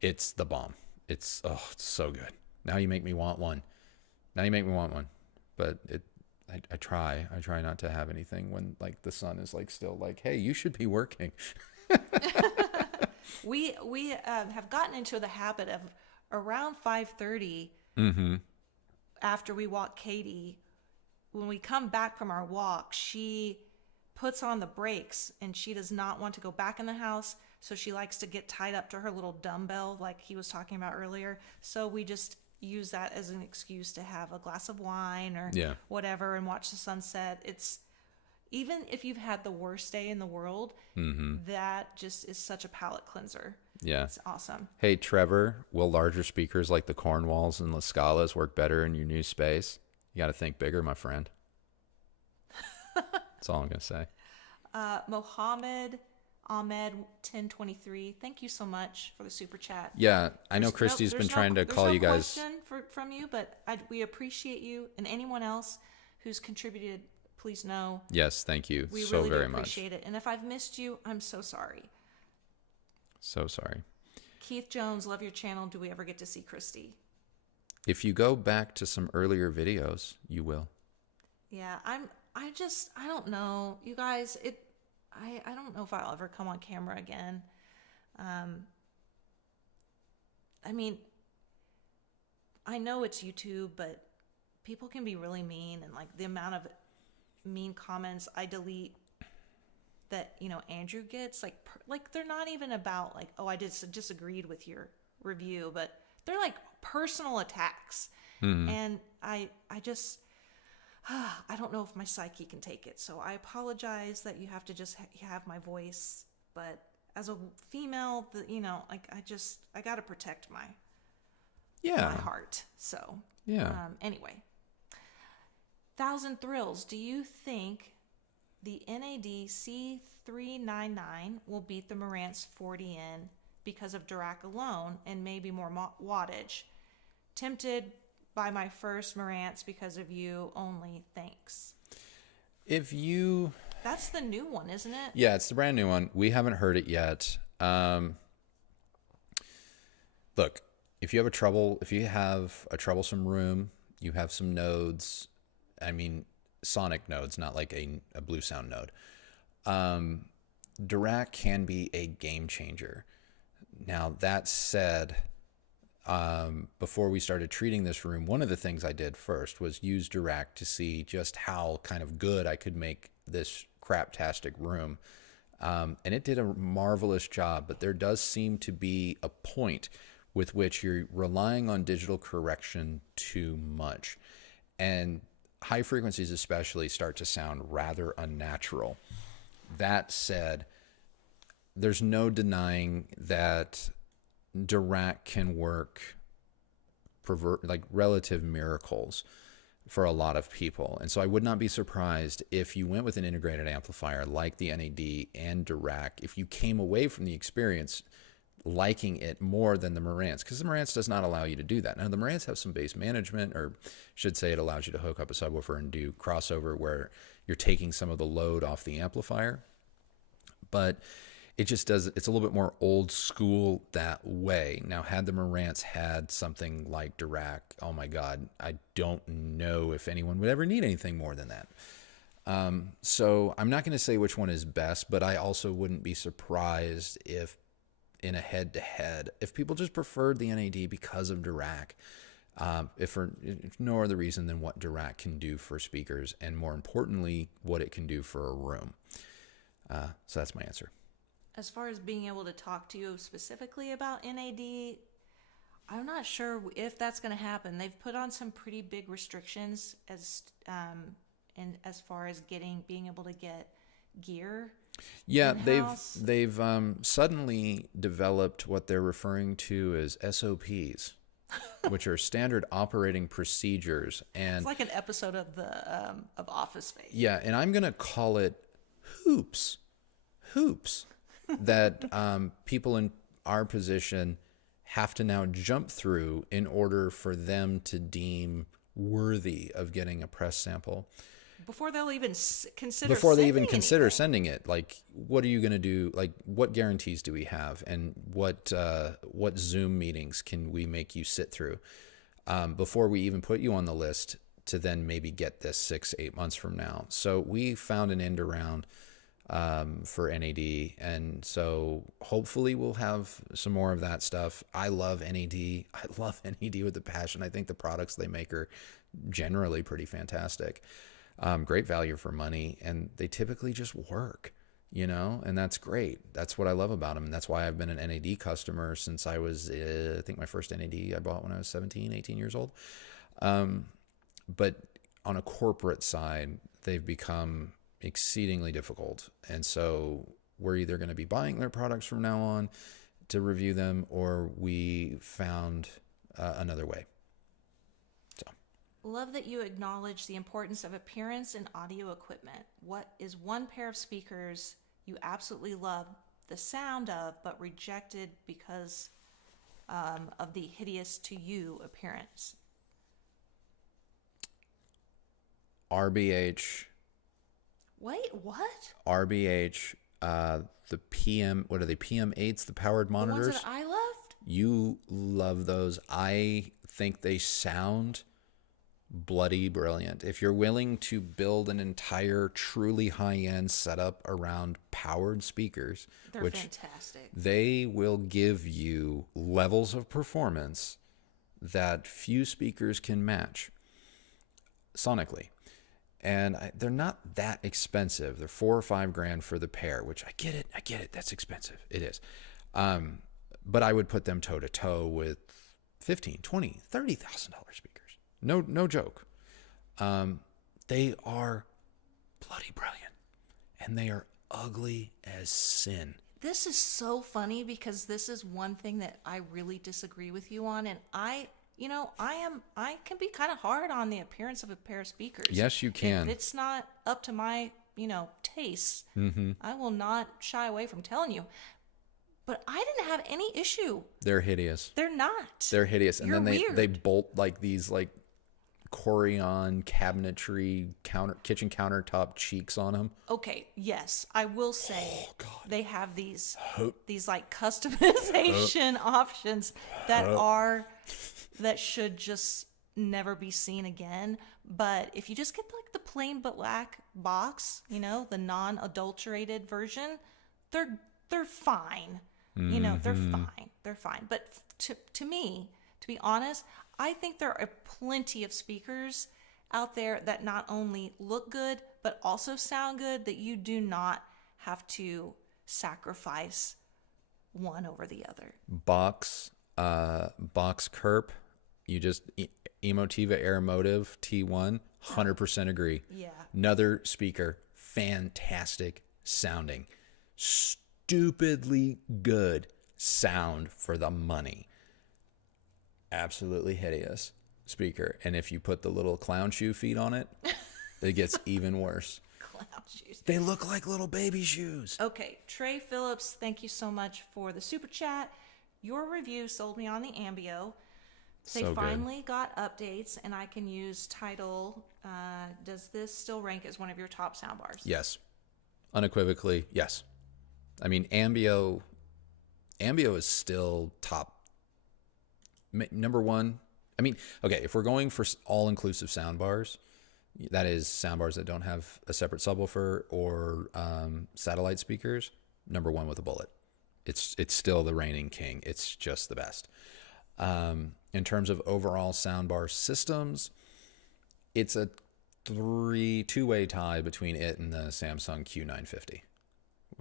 It's the bomb. It's so good. Now you make me want one. But I try not to have anything when like the sun is like still like, hey, you should be working. We have gotten into the habit of around 5:30 after we walk Katie. When we come back from our walk, she puts on the brakes and she does not want to go back in the house. So she likes to get tied up to her little dumbbell like he was talking about earlier. So we just use that as an excuse to have a glass of wine or whatever and watch the sunset. It's, even if you've had the worst day in the world, that just is such a palate cleanser. Yeah. It's awesome. Hey, Trevor, will larger speakers like the Cornwalls and La Scalas work better in your new space? You got to think bigger, my friend. That's all I'm going to say. Mohammed Ahmed 1023, thank you so much for the super chat. Yeah, I know Kristi's been trying to call you guys. There's no question from you, but we appreciate you, and anyone else who's contributed, please know. Yes, thank you we so really very do much. Appreciate it. And if I've missed you, I'm so sorry. So sorry. Keith Jones, love your channel. Do we ever get to see Kristi? If you go back to some earlier videos, you will. Yeah, I don't know. You guys, I don't know if I'll ever come on camera again. I mean, I know it's YouTube, but people can be really mean, and like the amount of mean comments I delete that, you know, Andrew gets, like they're not even about like, oh, I just disagreed with your review, but they're like personal attacks. And I just I don't know if my psyche can take it. So I apologize that you have to just have my voice. But as a female, you know, like I got to protect my heart. So anyway, Thousand Thrills. Do you think the NAD C399 will beat the Marantz 40N because of Dirac alone and maybe more wattage? Tempted by my first Marantz because of you only. Thanks. That's the new one, isn't it? Yeah, it's the brand new one. We haven't heard it yet. Look, if you have a troublesome room, you have some nodes, I mean, sonic nodes, not like a Blue Sound node. Dirac can be a game changer. Now, that said, before we started treating this room, one of the things I did first was use Dirac to see just how kind of good I could make this craptastic room. And it did a marvelous job, but there does seem to be a point with which you're relying on digital correction too much. And high frequencies especially start to sound rather unnatural. That said, there's no denying that Dirac can work like relative miracles for a lot of people. And so I would not be surprised if you went with an integrated amplifier like the NAD and Dirac, if you came away from the experience liking it more than the Marantz, because the Marantz does not allow you to do that. Now, the Marantz have some bass management, or should say it allows you to hook up a subwoofer and do crossover where you're taking some of the load off the amplifier. But it just does. It's a little bit more old school that way. Now, had the Marantz had something like Dirac, oh my God, I don't know if anyone would ever need anything more than that. So I'm not going to say which one is best, but I also wouldn't be surprised if in a head-to-head, if people just preferred the NAD because of Dirac, if for no other reason than what Dirac can do for speakers, and more importantly, what it can do for a room. So that's my answer. As far as being able to talk to you specifically about NAD, I'm not sure if that's going to happen. They've put on some pretty big restrictions as far as being able to get gear. Yeah, in-house. they've suddenly developed what they're referring to as SOPs, which are standard operating procedures, and It's like an episode of of Office Space. yeah, and I'm gonna call it hoops that people in our position have to now jump through in order for them to deem worthy of getting a press sample. Before they'll even consider Before they sending even consider anything. sending it, like, what are you going to do? Like, what guarantees do we have, and what Zoom meetings can we make you sit through before we even put you on the list to then maybe get this 6-8 months from now? So we found an end around for NAD, and so hopefully we'll have some more of that stuff. I love NAD. I love NAD with a passion. I think the products they make are generally pretty fantastic. Great value for money, and they typically just work, and that's great. That's what I love about them. And that's why I've been an NAD customer since I was, I think my first NAD I bought when I was 17, 18 years old. But on a corporate side, they've become exceedingly difficult. And so we're either going to be buying their products from now on to review them, or we found another way. Love that you acknowledge the importance of appearance in audio equipment. What is one pair of speakers you absolutely love the sound of, but rejected because of the hideous to you appearance? RBH. Wait, what? RBH, the PM, what are they, PM8s, the powered monitors? The ones that I loved? You love those. I think they sound bloody brilliant. If you're willing to build an entire truly high-end setup around powered speakers, They're which fantastic. they will give you levels of performance that few speakers can match sonically. And they're not that expensive. They're $4 or $5 grand for the pair, which I get it. That's expensive. It is. But I would put them toe to toe with $15,000, $20,000, $30,000 speakers. No joke. They are bloody brilliant, and they are ugly as sin. This is so funny because this is one thing that I really disagree with you on, and I can be kind of hard on the appearance of a pair of speakers. Yes, you can. If it's not up to my, tastes, I will not shy away from telling you. But I didn't have any issue. They're hideous. They're not. They're hideous. And You're then weird. they bolt like these like Corian cabinetry kitchen countertop cheeks on them. Okay, yes, I will say God. they have these like customization options that should just never be seen again. But if you just get like the plain black box, the non-adulterated version, they're fine. They're fine. They're fine. But to me, to be honest, I think there are plenty of speakers out there that not only look good, but also sound good, that you do not have to sacrifice one over the other. Box Kerp, you just Emotiva Aeromotive T1, 100% agree. Yeah. Another speaker, fantastic sounding, stupidly good sound for the money. Absolutely hideous speaker. And if you put the little clown shoe feet on it, it gets even worse. Clown shoes. They look like little baby shoes. Okay, Trey Phillips, thank you so much for the super chat. Your review sold me on the Ambio. They So good. finally got updates, and I can use Tidal. Does this still rank as one of your top soundbars? Yes. Unequivocally, yes. I mean, Ambio is still number one. I mean, okay, if we're going for all-inclusive sound bars, that is sound bars that don't have a separate subwoofer or satellite speakers, number one with a bullet. It's still the reigning king. It's just the best. In terms of overall soundbar systems, it's a two-way tie between it and the Samsung Q950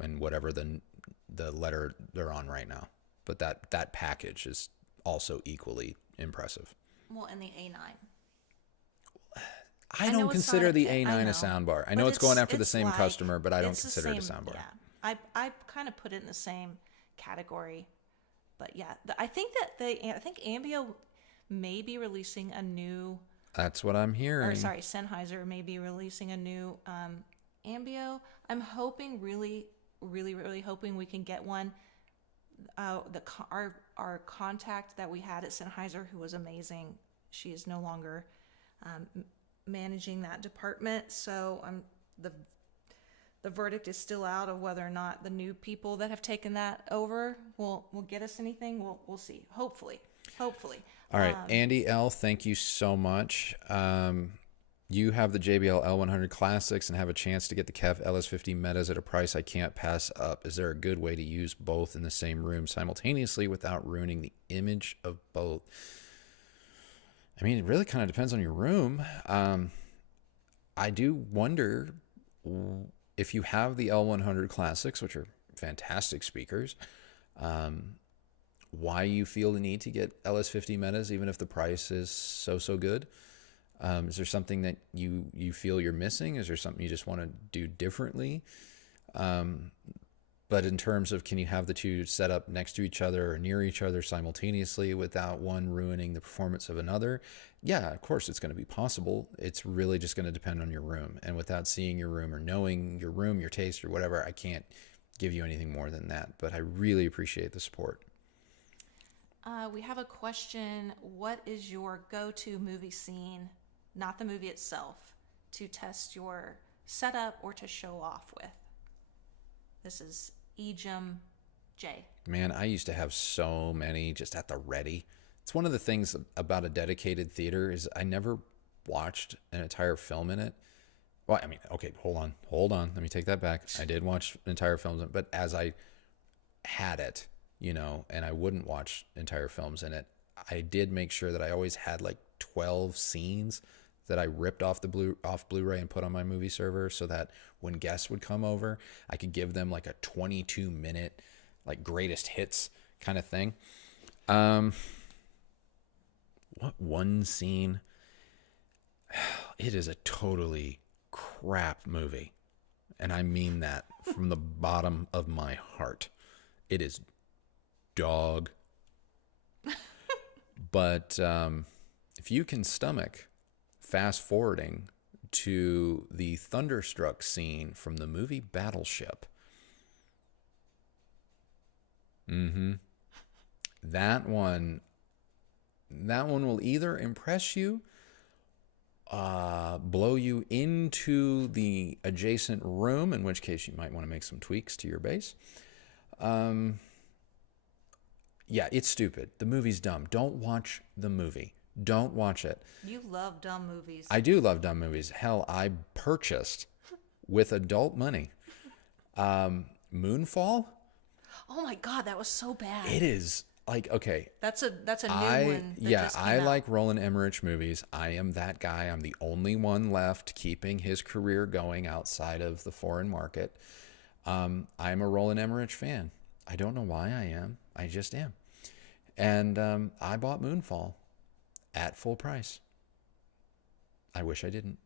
and whatever the letter they're on right now. But that package is also equally impressive. Well, and the A9. I don't consider the A9 a soundbar. I know it's going after the same customer, but I don't consider it a soundbar. Yeah, I kind of put it in the same category. But yeah, I think Ambio may be releasing a new. That's what I'm hearing. Or sorry, Sennheiser may be releasing a new Ambio. I'm hoping, really hoping we can get one. Our contact that we had at Sennheiser, who was amazing, she is no longer managing that department. So the verdict is still out of whether or not the new people that have taken that over will get us anything. We'll see. Hopefully. All right, Andy L., thank you so much. You have the JBL L100 Classics and have a chance to get the KEF LS50 Metas at a price I can't pass up. Is there a good way to use both in the same room simultaneously without ruining the image of both? I mean, it really kind of depends on your room. I do wonder if you have the L100 Classics, which are fantastic speakers, why you feel the need to get LS50 Metas, even if the price is so good. Is there something that you feel you're missing? Is there something you just want to do differently? But in terms of, can you have the two set up next to each other or near each other simultaneously without one ruining the performance of another? Yeah, of course it's going to be possible. It's really just going to depend on your room. And without seeing your room or knowing your room, your taste or whatever, I can't give you anything more than that. But I really appreciate the support. We have a question. What is your go-to movie scene, not the movie itself, to test your setup or to show off with? This is Ejim J. Man, I used to have so many just at the ready. It's one of the things about a dedicated theater is I never watched an entire film in it. Well, I mean, okay, hold on. Let me take that back. I did watch entire films, but as I had it, and I wouldn't watch entire films in it, I did make sure that I always had like 12 scenes that I ripped off Blu-ray and put on my movie server, so that when guests would come over, I could give them like a 22-minute like greatest hits kind of thing. What one scene? It is a totally crap movie, and I mean that from the bottom of my heart. It is dog. But if you can stomach fast forwarding to the Thunderstruck scene from the movie Battleship, that one will either impress you, blow you into the adjacent room, in which case you might want to make some tweaks to your bass. Yeah, it's stupid. The movie's dumb. Don't watch the movie. Don't watch it. You love dumb movies. I do love dumb movies. Hell, I purchased with adult money Moonfall. Oh my God, that was so bad. It is like, okay. That's a new one. Yeah, I like Roland Emmerich movies. I am that guy. I'm the only one left keeping his career going outside of the foreign market. I'm a Roland Emmerich fan. I don't know why I am. I just am. And I bought Moonfall at full price. I wish I didn't.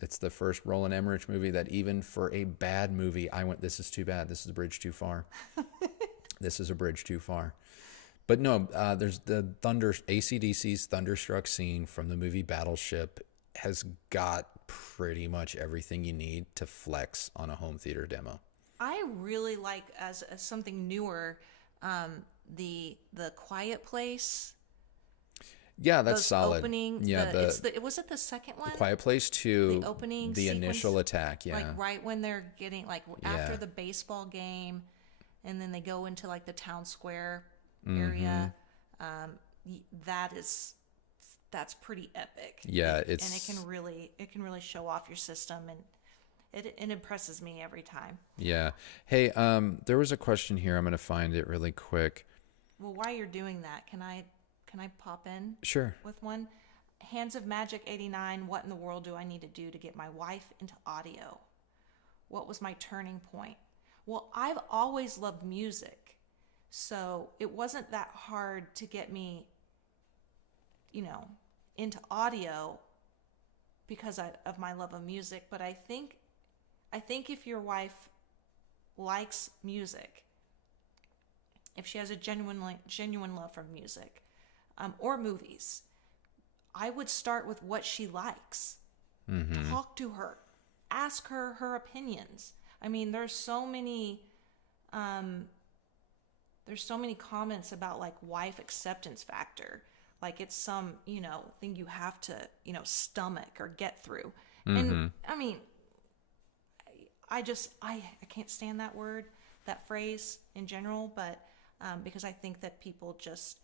It's the first Roland Emmerich movie that even for a bad movie, I went, this is too bad. This is a bridge too far. This is a bridge too far. But no, there's the AC/DC's Thunderstruck scene from the movie Battleship has got pretty much everything you need to flex on a home theater demo. I really like, as something newer, the Quiet Place. Yeah, that's Those solid. opening, Yeah, was it the second one? Quiet Place 2, The opening the sequence, initial attack, yeah. like right when they're getting like after Yeah. the baseball game, and then they go into like the town square Mm-hmm. area. That is that's pretty epic. Yeah, and it's it can really show off your system, and it impresses me every time. yeah. Hey, there was a question here. I'm going to find it really quick. Well, while you're doing that, can I pop in Sure. with one? Hands of Magic 89, what in the world do I need to do to get my wife into audio? What was my turning point? Well, I've always loved music, so it wasn't that hard to get me, into audio because of my love of music. But I think if your wife likes music, if she has a genuine love for music, or movies, I would start with what she likes. Mm-hmm. Talk to her, ask her her opinions. I mean, there's so many comments about like wife acceptance factor, like it's some thing you have to stomach or get through. Mm-hmm. And I mean, I can't stand that phrase in general, but because I think that people just,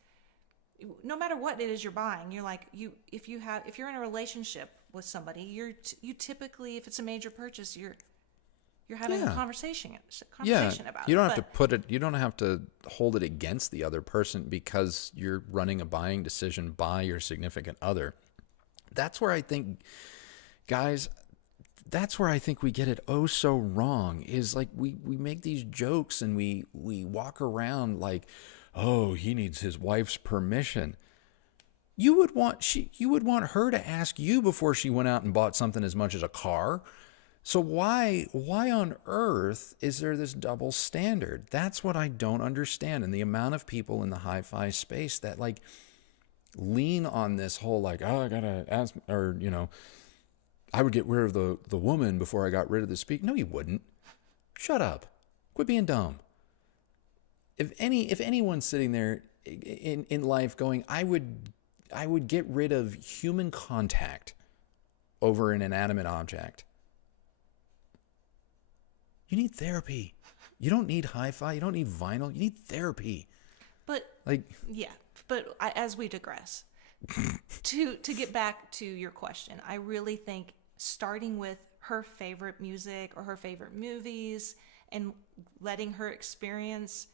no matter what it is you're buying, you're like, if you're in a relationship with somebody, you typically, if it's a major purchase, you're having a conversation about it. You don't have to put it, you don't have to hold it against the other person because you're running a buying decision by your significant other. That's where I think, guys, we get it oh so wrong, is like we make these jokes and we walk around like, oh, he needs his wife's permission. You would want her to ask you before she went out and bought something as much as a car. So why on earth is there this double standard? That's what I don't understand. And the amount of people in the hi-fi space that like lean on this whole like, oh, I gotta ask, or I would get rid of the woman before I got rid of the speaker. No, you wouldn't. Shut up. Quit being dumb. If anyone's sitting there in life going, I would get rid of human contact over an inanimate object. You need therapy. You don't need hi-fi. You don't need vinyl. You need therapy. But as we digress, to get back to your question, I really think starting with her favorite music or her favorite movies and letting her experience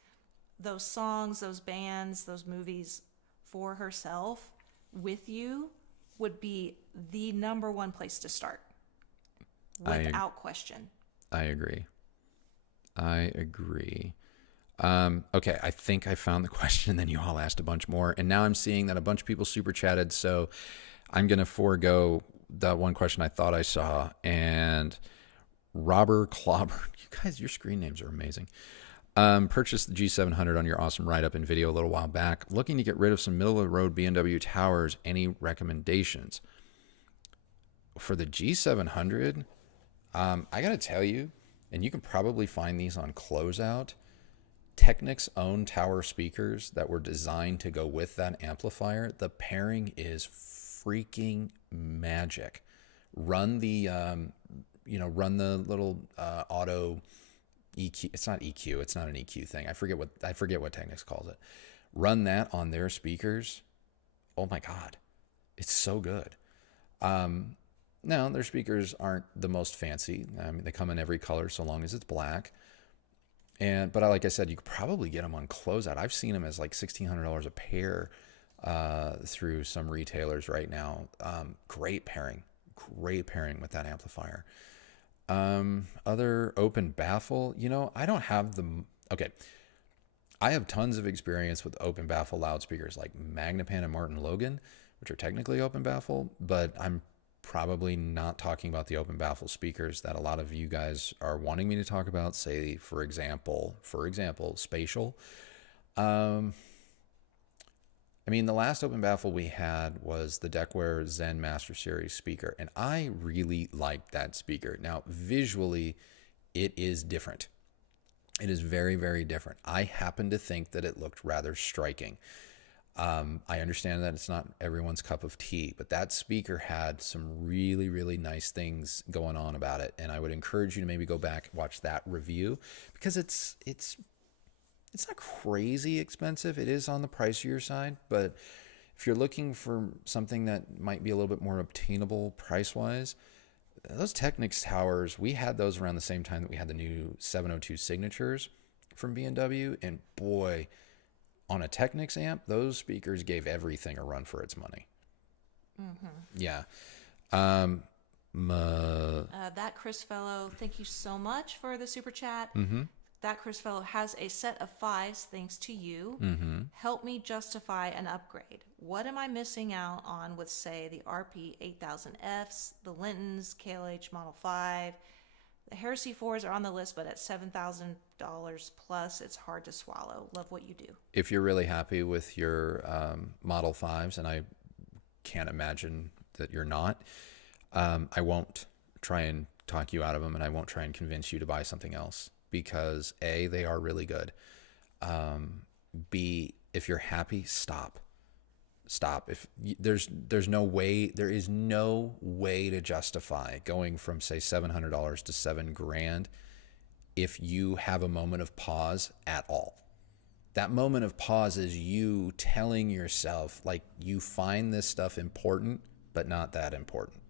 those songs, those bands, those movies for herself with you would be the number one place to start, without question. I agree. Okay, I think I found the question, and then you all asked a bunch more. And now I'm seeing that a bunch of people super chatted, so I'm going to forego that one question I thought I saw. And Robert Clobber, you guys, your screen names are amazing. Purchased the G700 on your awesome write-up and video a little while back. Looking to get rid of some middle-of-the-road BMW towers. Any recommendations? For the G700, I got to tell you, and you can probably find these on Closeout, Technic's own tower speakers that were designed to go with that amplifier. The pairing is freaking magic. Run the little auto EQ. It's not EQ. It's not an EQ thing. I forget what Technic's calls it. Run that on their speakers. Oh my God, it's so good. Now their speakers aren't the most fancy. I mean, they come in every color so long as it's black. But like I said, you could probably get them on Closeout. I've seen them as like $1,600 a pair through some retailers right now. Great pairing with that amplifier. Other open baffle, I don't have them. Okay. I have tons of experience with open baffle loudspeakers like Magnapan and Martin Logan, which are technically open baffle, but I'm probably not talking about the open baffle speakers that a lot of you guys are wanting me to talk about. Say, for example, Spatial. I mean, the last open baffle we had was the Deckware Zen Master Series speaker, and I really liked that speaker. Now, visually, it is different. It is very, very different. I happen to think that it looked rather striking. I understand that it's not everyone's cup of tea, but that speaker had some really, really nice things going on about it. And I would encourage you to maybe go back and watch that review, because it's not crazy expensive. It is on the pricier side, but if you're looking for something that might be a little bit more obtainable price-wise, those Technics towers, we had those around the same time that we had the new 702 signatures from B&W, and boy, on a Technics amp, those speakers gave everything a run for its money. Yeah. That Chris Fellow, thank you so much for the super chat. That Chris Fellow has a set of 5s thanks to you. Help me justify an upgrade. What am I missing out on with, say, the RP 8000Fs, the Lintons, KLH Model 5? The Heresy 4s are on the list, but at $7,000 plus, it's hard to swallow. Love what you do. If you're really happy with your Model 5s, and I can't imagine that you're not, I won't try and talk you out of them, and I won't try and convince you to buy something else, because A, they are really good. B, if you're happy, stop. If there's no way, there is no way to justify going from, say, $700 to $7,000 if you have a moment of pause at all. That moment of pause is you telling yourself, like, you find this stuff important, but not that important.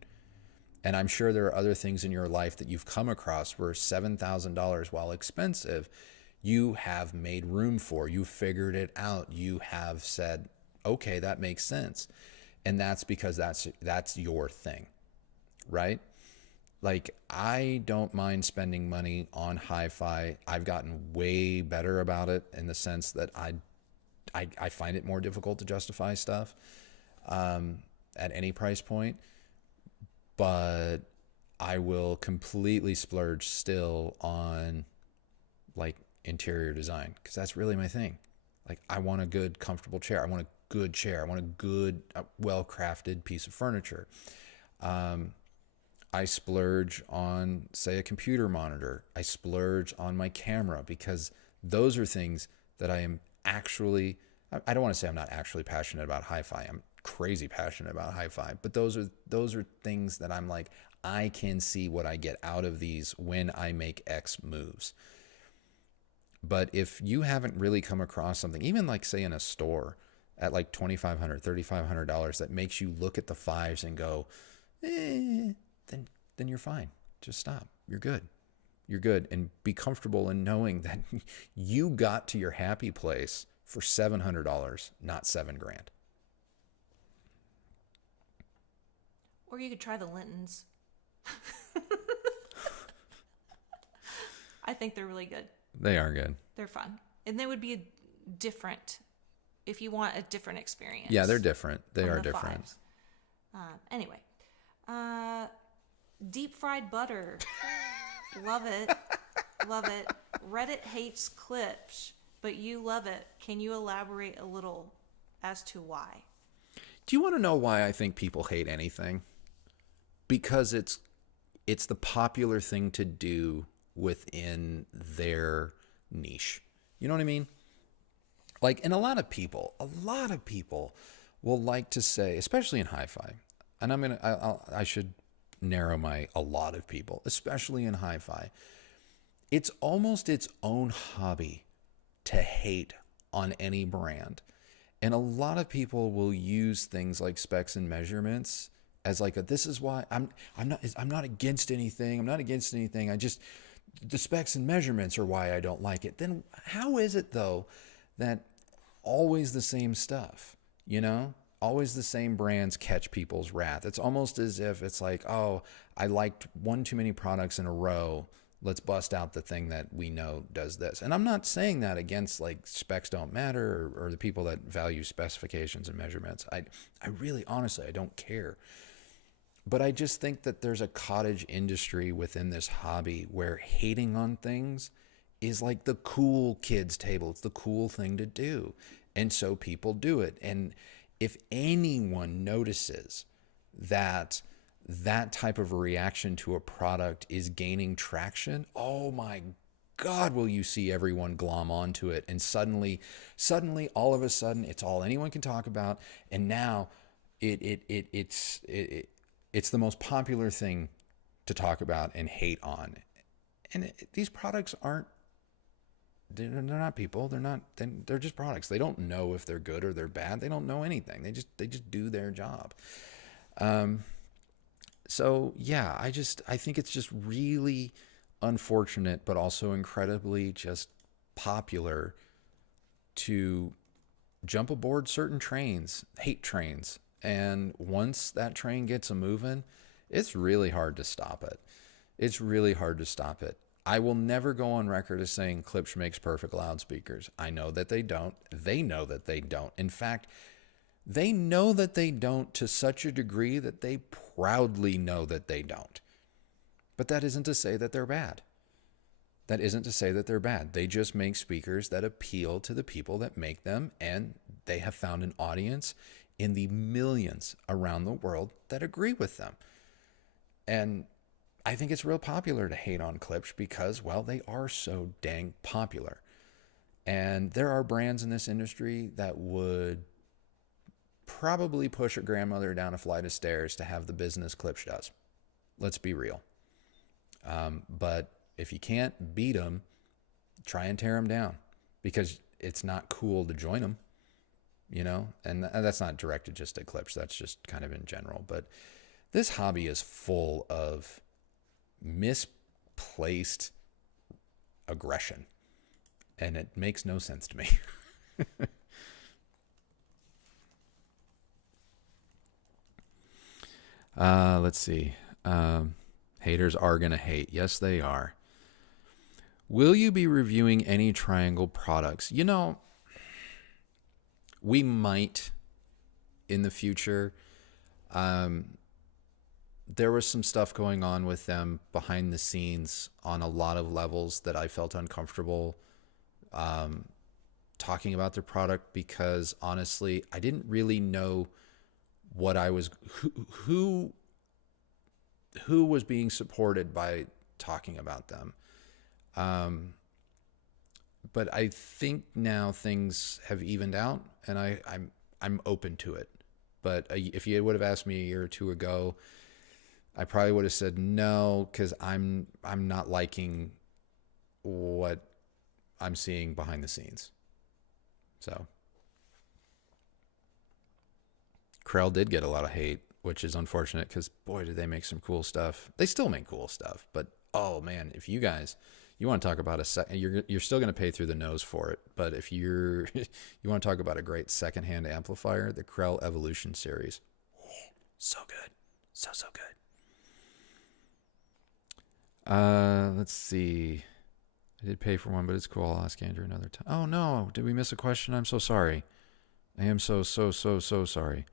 And I'm sure there are other things in your life that you've come across where $7,000, while expensive, you have made room for. You figured it out. You have said, okay, that makes sense. And that's because that's your thing, right? Like, I don't mind spending money on hi-fi. I've gotten way better about it in the sense that I find it more difficult to justify stuff at any price point. But I will completely splurge still on, like, interior design, because that's really my thing. Like, I want a good, comfortable chair. I want a good chair. I want a good, well-crafted piece of furniture. I splurge on, say, a computer monitor. I splurge on my camera, because those are things that I am actually, I don't want to say I'm not actually passionate about hi-fi. I'm crazy passionate about hi-fi, but those are things that I'm like, I can see what I get out of these when I make X moves. But if you haven't really come across something, even like, say, in a store at like $2,500, $3,500, that makes you look at the 5s and go, then you're fine. Just stop. You're good. You're good. And be comfortable in knowing that you got to your happy place for $700, not $7,000. Or you could try the Lintons. I think they're really good. They are good. They're fun. And they would be different if you want a different experience. Yeah, they're different. They are different. Anyway. Deep fried butter. Love it. Love it. Reddit hates clips, but you love it. Can you elaborate a little as to why? Do you want to know why I think people hate anything? Because it's the popular thing to do within their niche. You know what I mean? Like, and a lot of people will like to say, especially in hi-fi, and I should narrow my a lot of people, especially in hi-fi, it's almost its own hobby to hate on any brand. And a lot of people will use things like specs and measurements as like this is why I'm not against anything. I'm not against anything. The specs and measurements are why I don't like it. Then how is it though that always the same stuff, always the same brands catch people's wrath? It's almost as if it's like, oh, I liked one too many products in a row. Let's bust out the thing that we know does this. And I'm not saying that against like specs don't matter or the people that value specifications and measurements. I really, honestly, I don't care. But I just think that there's a cottage industry within this hobby where hating on things is like the cool kids table. It's the cool thing to do. And so people do it. And if anyone notices that type of reaction to a product is gaining traction, oh my God, will you see everyone glom onto it. And suddenly, all of a sudden, it's all anyone can talk about. And now it's the most popular thing to talk about and hate on. And these products they're not people. They're just products. They don't know if they're good or they're bad. They don't know anything. They just do their job. So yeah, I think it's just really unfortunate, but also incredibly just popular to jump aboard certain trains, hate trains. And once that train gets a moving, it's really hard to stop it. It's really hard to stop it. I will never go on record as saying Klipsch makes perfect loudspeakers. I know that they don't. They know that they don't. In fact, they know that they don't to such a degree that they proudly know that they don't. But that isn't to say that they're bad. That isn't to say that they're bad. They just make speakers that appeal to the people that make them, and they have found an audience in the millions around the world that agree with them. And I think it's real popular to hate on Klipsch because, well, they are so dang popular. And there are brands in this industry that would probably push a grandmother down a flight of stairs to have the business Klipsch does. Let's be real. But if you can't beat them, try and tear them down, because it's not cool to join them, and that's not directed just at Klipsch. That's just kind of in general. But this hobby is full of misplaced aggression, and it makes no sense to me. Let's see. Haters are going to hate. Yes, they are. Will you be reviewing any Triangle products? We might in the future. There was some stuff going on with them behind the scenes on a lot of levels that I felt uncomfortable talking about their product, because honestly, I didn't really know what I was, who was being supported by talking about them. But I think now things have evened out, and I'm open to it. But if you would have asked me a year or two ago, I probably would have said no, because I'm not liking what I'm seeing behind the scenes. So Krell did get a lot of hate, which is unfortunate, because boy, did they make some cool stuff. They still make cool stuff, but oh man, if you want to talk about you're still going to pay through the nose for it. But if you want to talk about a great secondhand amplifier, the Krell Evolution series, so good, so good. Let's see. I did pay for one, but it's cool. I'll ask Andrew another time. Oh no, did we miss a question? I'm so sorry. I am so sorry.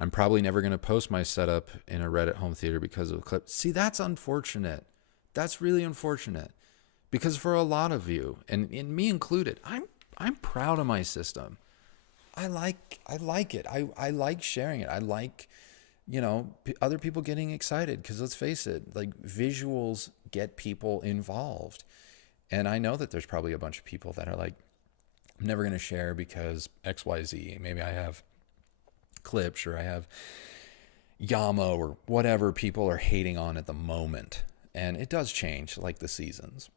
I'm probably never going to post my setup in a Reddit home theater because of a clip. See, that's unfortunate. That's really unfortunate, because for a lot of you, and me included, I'm proud of my system. I like it. I like sharing it. I like, other people getting excited, because let's face it, like, visuals get people involved. And I know that there's probably a bunch of people that are like, I'm never going to share because XYZ. Maybe I have Klipsch, or I have Yamo, or whatever people are hating on at the moment. And it does change, like the seasons.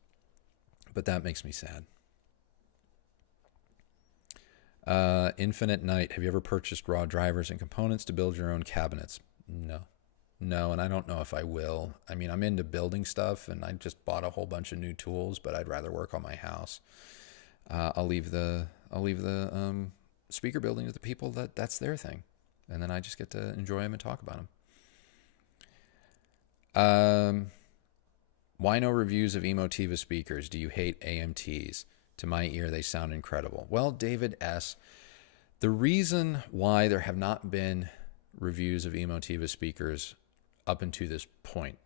But that makes me sad. Infinite Night. Have you ever purchased raw drivers and components to build your own cabinets? No, and I don't know if I will. I mean, I'm into building stuff, and I just bought a whole bunch of new tools, but I'd rather work on my house. I'll leave the speaker building to the people that's their thing, and then I just get to enjoy them and talk about them. Why no reviews of Emotiva speakers? Do you hate AMTs? To my ear, they sound incredible. Well, David S., the reason why there have not been reviews of Emotiva speakers up until this point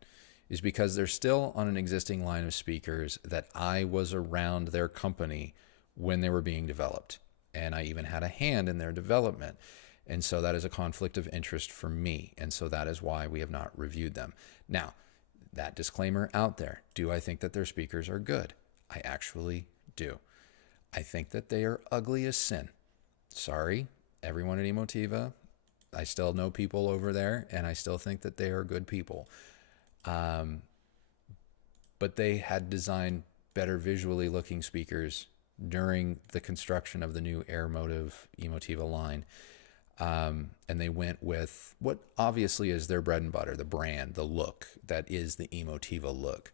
is because they're still on an existing line of speakers that I was around their company when they were being developed. And I even had a hand in their development. And so that is a conflict of interest for me. And so that is why we have not reviewed them. Now, That disclaimer out there. Do I think that their speakers are good? I actually do. I think that they are ugly as sin. Sorry, everyone at Emotiva. I still know people over there, and I still think that they are good people. But they had designed better visually looking speakers during the construction of the new Air Motive Emotiva line. And they went with what obviously is their bread and butter, the brand, the look that is the Emotiva look.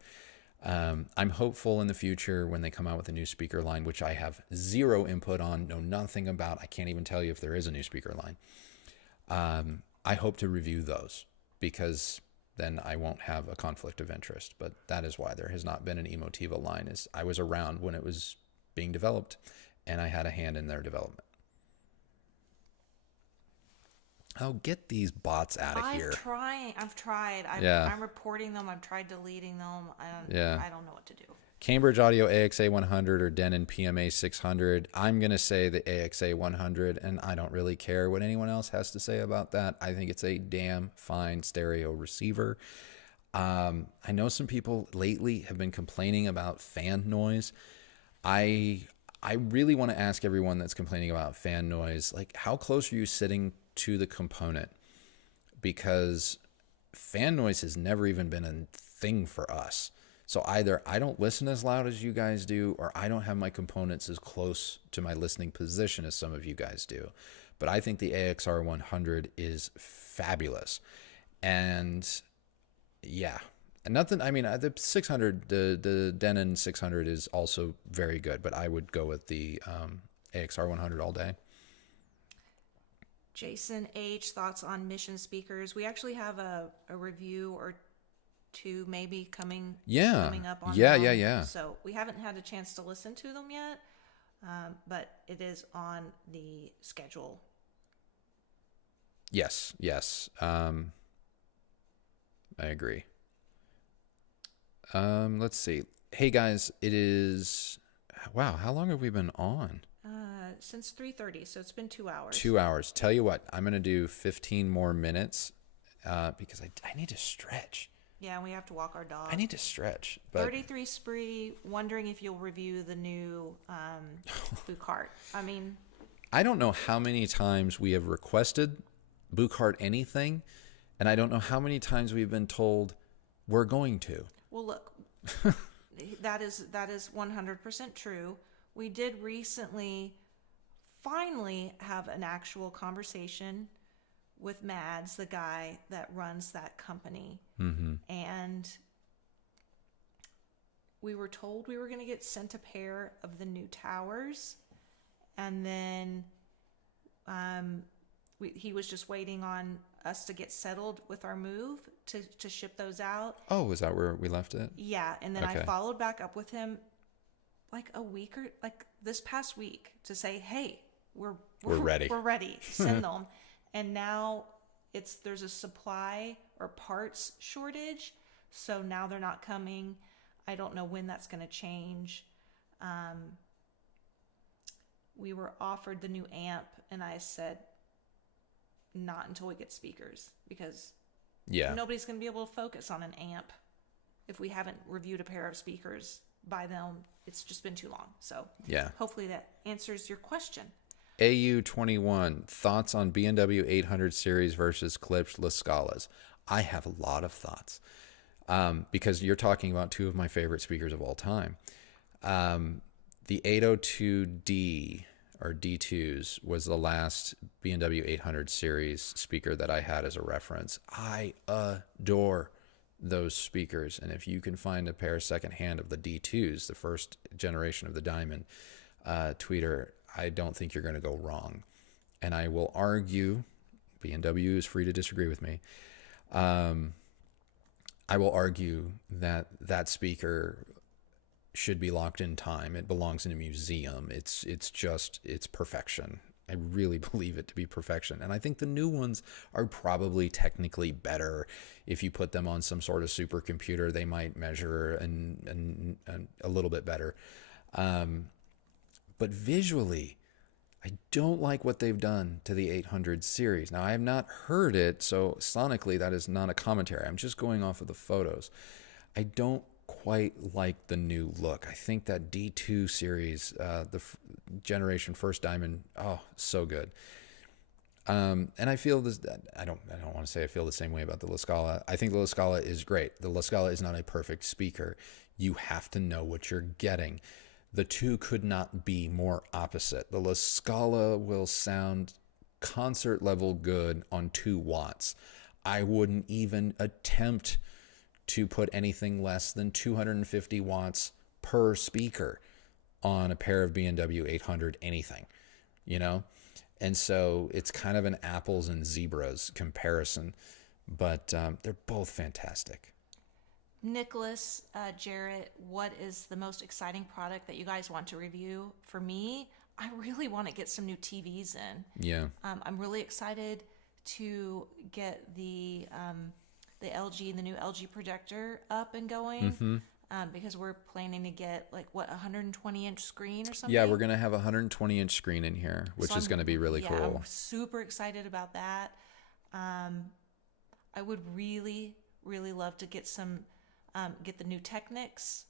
I'm hopeful in the future when they come out with a new speaker line, which I have zero input on, know nothing about. I can't even tell you if there is a new speaker line. I hope to review those because then I won't have a conflict of interest. But that is why there has not been an Emotiva line. Is I was around when it was being developed, and I had a hand in their development. Oh, get these bots out of here. I've tried. Yeah. I'm reporting them. I've tried deleting them. I don't know what to do. Cambridge Audio AXA 100 or Denon PMA 600. I'm going to say the AXA 100, and I don't really care what anyone else has to say about that. I think it's a damn fine stereo receiver. I know some people lately have been complaining about fan noise. I really want to ask everyone that's complaining about fan noise, like, how close are you sitting to the component? Because fan noise has never even been a thing for us. So either I don't listen as loud as you guys do, or I don't have my components as close to my listening position as some of you guys do. But I think the AXR 100 is fabulous. And yeah, nothing, I mean, the 600, the Denon 600 is also very good, but I would go with the AXR 100 all day. Jason H., thoughts on Mission speakers. We actually have a review or two maybe coming up on them. Yeah. So we haven't had a chance to listen to them yet, but it is on the schedule. Yes. I agree. Let's see. Hey guys, it is, wow, how long have we been on? Since 3:30, so it's been 2 hours. 2 hours. Tell you what, I'm going to do 15 more minutes because I need to stretch. Yeah, we have to walk our dog. I need to stretch. But 33 Spree, wondering if you'll review the new Bucart. I mean, I don't know how many times we have requested Bucart anything, and I don't know how many times we've been told we're going to. Well, look, that is 100% true. We did recently finally have an actual conversation with Mads, the guy that runs that company. Mm-hmm. And we were told we were going to get sent a pair of the new towers. And then he was just waiting on us to get settled with our move to ship those out. Oh, is that where we left it? Yeah. And then Okay. I followed back up with him like a week or like this past week to say, hey, we're ready. We're ready. Send them. And now there's a supply or parts shortage. So now they're not coming. I don't know when that's going to change. We were offered the new amp, and I said, not until we get speakers, because nobody's going to be able to focus on an amp if we haven't reviewed a pair of speakers by them. It's just been too long. So hopefully that answers your question. AU21, thoughts on B&W 800 series versus Klipsch La Scalas. I have a lot of thoughts because you're talking about two of my favorite speakers of all time. The 802D or D2s was the last B&W 800 series speaker that I had as a reference. I adore those speakers. And if you can find a pair secondhand of the D2s, the first generation of the Diamond tweeter, I don't think you're going to go wrong. And I will argue, B&W is free to disagree with me. I will argue that that speaker should be locked in time. It belongs in a museum. It's perfection. I really believe it to be perfection. And I think the new ones are probably technically better. If you put them on some sort of supercomputer, they might measure and a little bit better. But visually, I don't like what they've done to the 800 series. Now, I have not heard it, so sonically that is not a commentary. I'm just going off of the photos. I don't quite like the new look. I think that D2 series, generation first diamond, oh, so good. And I feel this. I don't want to say I feel the same way about the La Scala. I think the La Scala is great. The La Scala is not a perfect speaker. You have to know what you're getting. The two could not be more opposite. The La Scala will sound concert level good on 2 watts. I wouldn't even attempt to put anything less than 250 watts per speaker on a pair of B&W 800 anything, you know? And so it's kind of an apples and zebras comparison, but they're both fantastic. Nicholas, Jarrett, what is the most exciting product that you guys want to review? For me, I really want to get some new TVs in. Yeah. I'm really excited to get the LG, the new LG projector up and going, because we're planning to get like what, 120-inch screen or something. Yeah, we're gonna have a 120-inch screen in here, which is gonna be really cool. I'm super excited about that. I would really, really love to get get the new Technics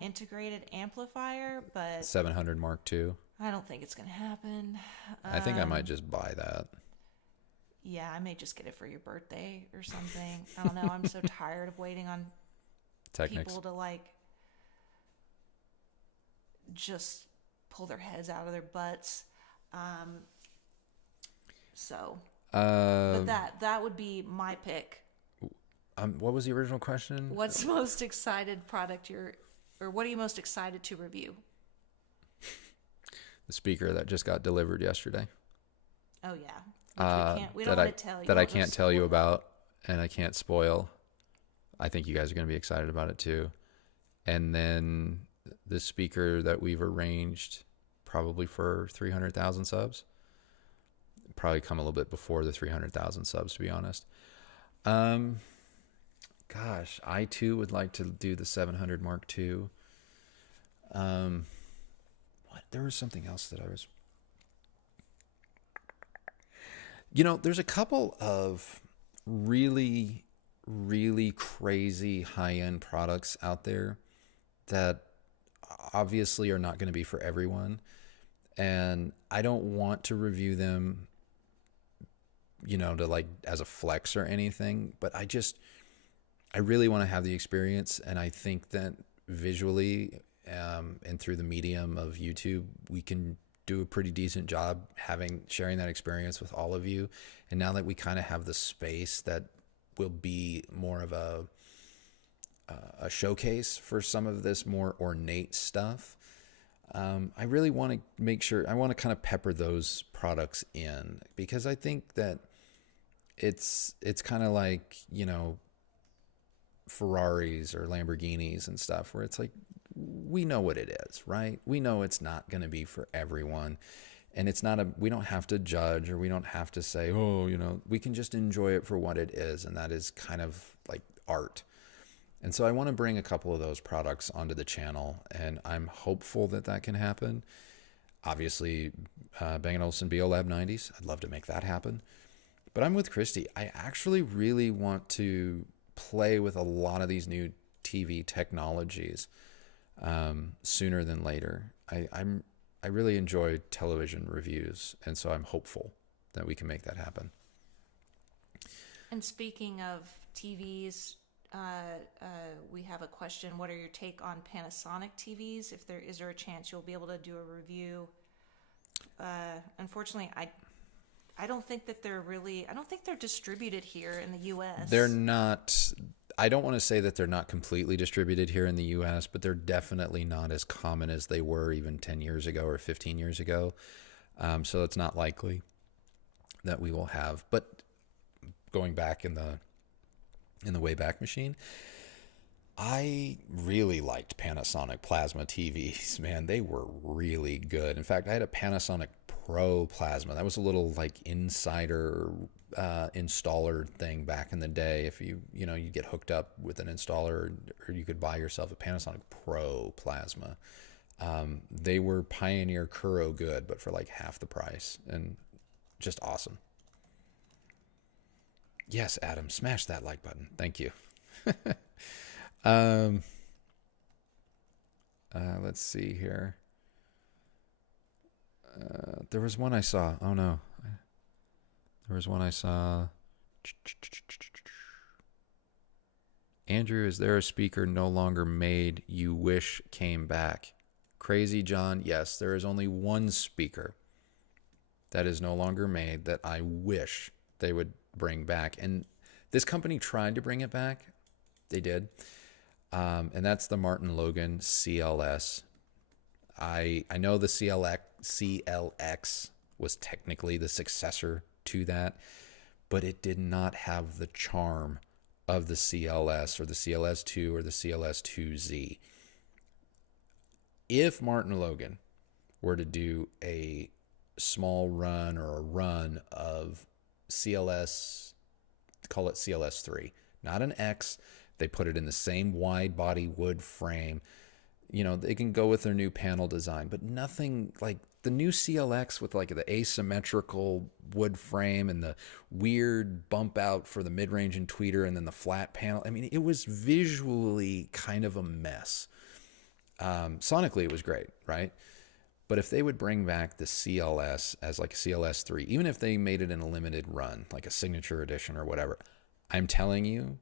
integrated amplifier, but 700 Mark II. I don't think it's gonna happen. I think I might just buy that. Yeah, I may just get it for your birthday or something. I don't know. I'm so tired of waiting on Technics. people to like just pull their heads out of their butts. But that would be my pick. What was the original question? What's the most excited product what are you most excited to review? The speaker that just got delivered yesterday. Oh yeah. We don't want to tell you. That I can't tell you about, and I can't spoil. I think you guys are going to be excited about it too. And then the speaker that we've arranged probably for 300,000 subs. Probably come a little bit before the 300,000 subs, to be honest. Gosh, I too would like to do the 700 Mark II. There was something else that I was... there's a couple of really, really crazy high-end products out there that obviously are not going to be for everyone. And I don't want to review them, to like as a flex or anything, but I really want to have the experience. And I think that visually and through the medium of YouTube, we can do a pretty decent job sharing that experience with all of you. And now that we kind of have the space that will be more of a showcase for some of this more ornate stuff, I really want to make sure, I want to kind of pepper those products in, because I think that it's kind of like, Ferraris or Lamborghinis and stuff, where it's like, we know what it is, right? We know it's not going to be for everyone. And it's not we don't have to judge, or we don't have to say, oh, we can just enjoy it for what it is. And that is kind of like art. And so I want to bring a couple of those products onto the channel, and I'm hopeful that that can happen. Obviously, Bang & Olufsen BOLab 90s, I'd love to make that happen. But I'm with Kristi. I actually really want to play with a lot of these new TV technologies sooner than later. I really enjoy television reviews, and so I'm hopeful that we can make that happen. And speaking of TVs, we have a question. What are your take on Panasonic TVs? Is there a chance you'll be able to do a review? Unfortunately, I don't think that I don't think they're distributed here in the U.S. They're not. I don't want to say that they're not completely distributed here in the U.S., but they're definitely not as common as they were even 10 years ago or 15 years ago. So it's not likely that we will have. But going back in the Wayback Machine, I really liked Panasonic plasma TVs. Man, they were really good. In fact, I had a Panasonic Pro plasma. That was a little like insider installer thing back in the day. If you get hooked up with an installer, or you could buy yourself a Panasonic Pro plasma. They were Pioneer Kuro good, but for like half the price, and just awesome. Yes, Adam, smash that like button. Thank you. Um, let's see here. There was one I saw. Oh no. There was one I saw. Andrew, is there a speaker no longer made you wish came back? Crazy John, yes, there is only one speaker that is no longer made that I wish they would bring back. And this company tried to bring it back. They did. And that's the Martin Logan CLS. I know the CLX was technically the successor to that, but it did not have the charm of the CLS or the CLS2 or the CLS2Z. If Martin Logan were to do a small run or a run of CLS, call it CLS3, not an X, they put it in the same wide body wood frame. You know, they can go with their new panel design, but nothing like the new CLX with like the asymmetrical wood frame and the weird bump out for the mid-range and tweeter and then the flat panel. I mean, it was visually kind of a mess. Sonically, it was great, right? But if they would bring back the CLS as like a CLS3, even if they made it in a limited run, like a signature edition or whatever, I'm telling you,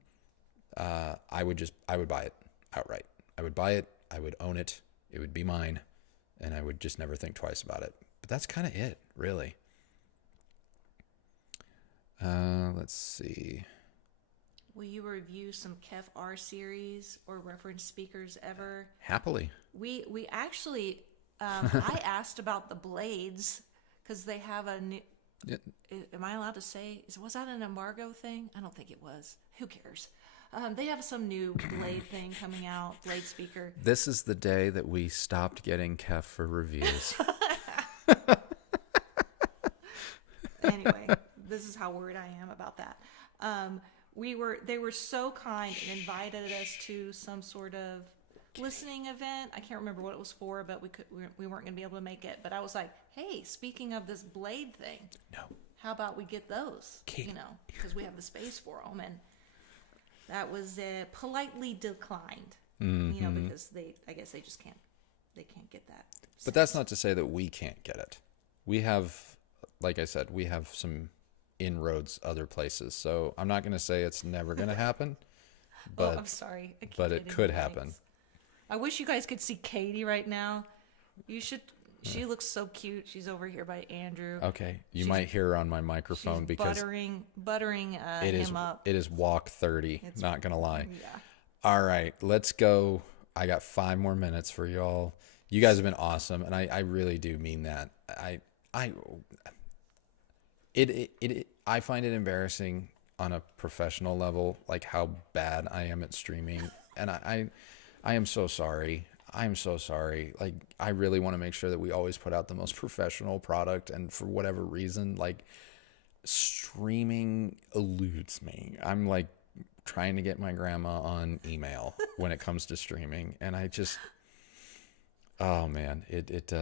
I would buy it outright. I would buy it. I would own it. It would be mine. And I would just never think twice about it. But that's kind of it, really. Let's see. Will you review some KEF R series or reference speakers ever? Happily. We actually, I asked about the blades because they have a new. Yeah. Am I allowed to say? Was that an embargo thing? I don't think it was. Who cares? They have some new blade thing coming out, blade speaker. This is the day that we stopped getting KEF for reviews. Anyway, this is how worried I am about that. They were so kind and invited us to some sort of listening event. I can't remember what it was for, but we weren't going to be able to make it. But I was like, hey, speaking of this blade thing, No. how about we get those? Katie. You know, because we have the space for them. And that was politely declined. You know, because I guess they can't get that. But that's not to say that we can't get it. We have, like I said, we have some inroads other places. So I'm not going to say it's never going to happen. But I'm sorry. But it could happen. I wish you guys could see Katie right now. You should. She looks so cute. She's over here by Andrew. Okay, you might hear her on my microphone because buttering him up. It is walk 30. Not gonna lie. Yeah. All right, let's go. I got 5 more minutes for y'all. You guys have been awesome, and I really do mean that. I find it embarrassing on a professional level, like how bad I am at streaming, and I am so sorry. I'm so sorry. Like, I really want to make sure that we always put out the most professional product. And for whatever reason, like, streaming eludes me. I'm like trying to get my grandma on email when it comes to streaming. And I just, oh man, it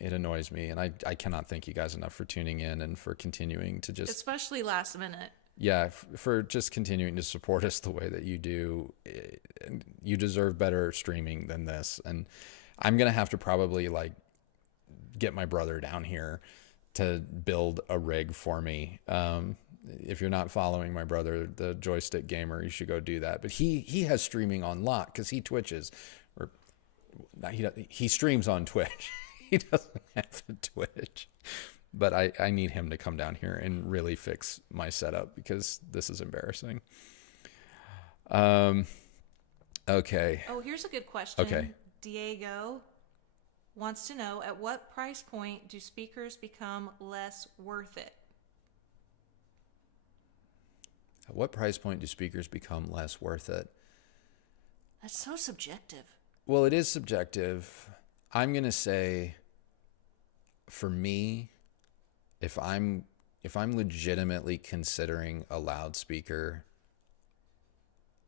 annoys me. And I cannot thank you guys enough for tuning in and for continuing to just, especially last minute. Yeah, for just continuing to support us the way that you do. You deserve better streaming than this. And I'm going to have to probably like get my brother down here to build a rig for me. If you're not following my brother, the Joystick Gamer, you should go do that. But he has streaming on lock because he Twitches. Or he streams on Twitch. He doesn't have a Twitch. But I need him to come down here and really fix my setup because this is embarrassing. Okay. Oh, here's a good question. Okay. Diego wants to know, at what price point do speakers become less worth it? At what price point do speakers become less worth it? That's so subjective. Well, it is subjective. I'm going to say, for me, if I'm legitimately considering a loudspeaker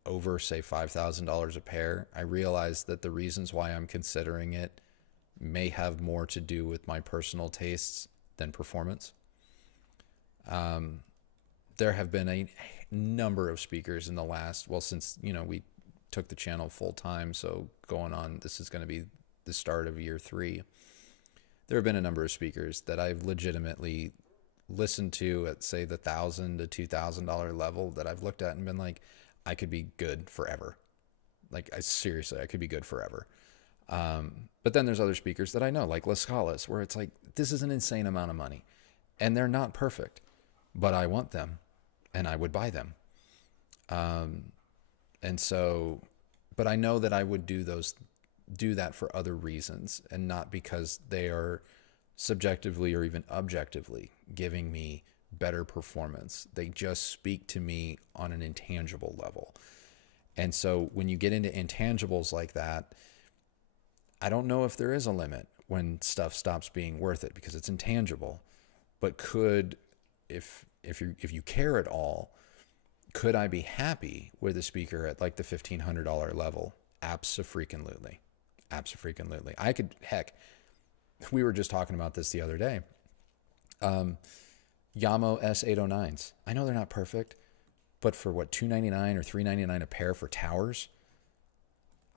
over, say, $5,000 a pair, I realize that the reasons why I'm considering it may have more to do with my personal tastes than performance. There have been a number of speakers in the last, well, since, we took the channel full time. So this is going to be the start of year 3. There have been a number of speakers that I've legitimately listened to at, say, the $1,000 to $2,000 level that I've looked at and been like, I could be good forever. Like, seriously, I could be good forever. But then there's other speakers that I know, like Las Scalas, where it's like, this is an insane amount of money and they're not perfect, but I want them and I would buy them. And so, but I know that I would do that for other reasons and not because they are subjectively or even objectively giving me better performance. They just speak to me on an intangible level. And so when you get into intangibles like that, I don't know if there is a limit when stuff stops being worth it because it's intangible. But if you care at all, could I be happy with a speaker at like the $1,500 level? Abso-freaking-lutely. Abso-freaking-lutely. I could, heck, we were just talking about this the other day. Yamo S809s. I know they're not perfect, but for what, $299 or $399 a pair for towers,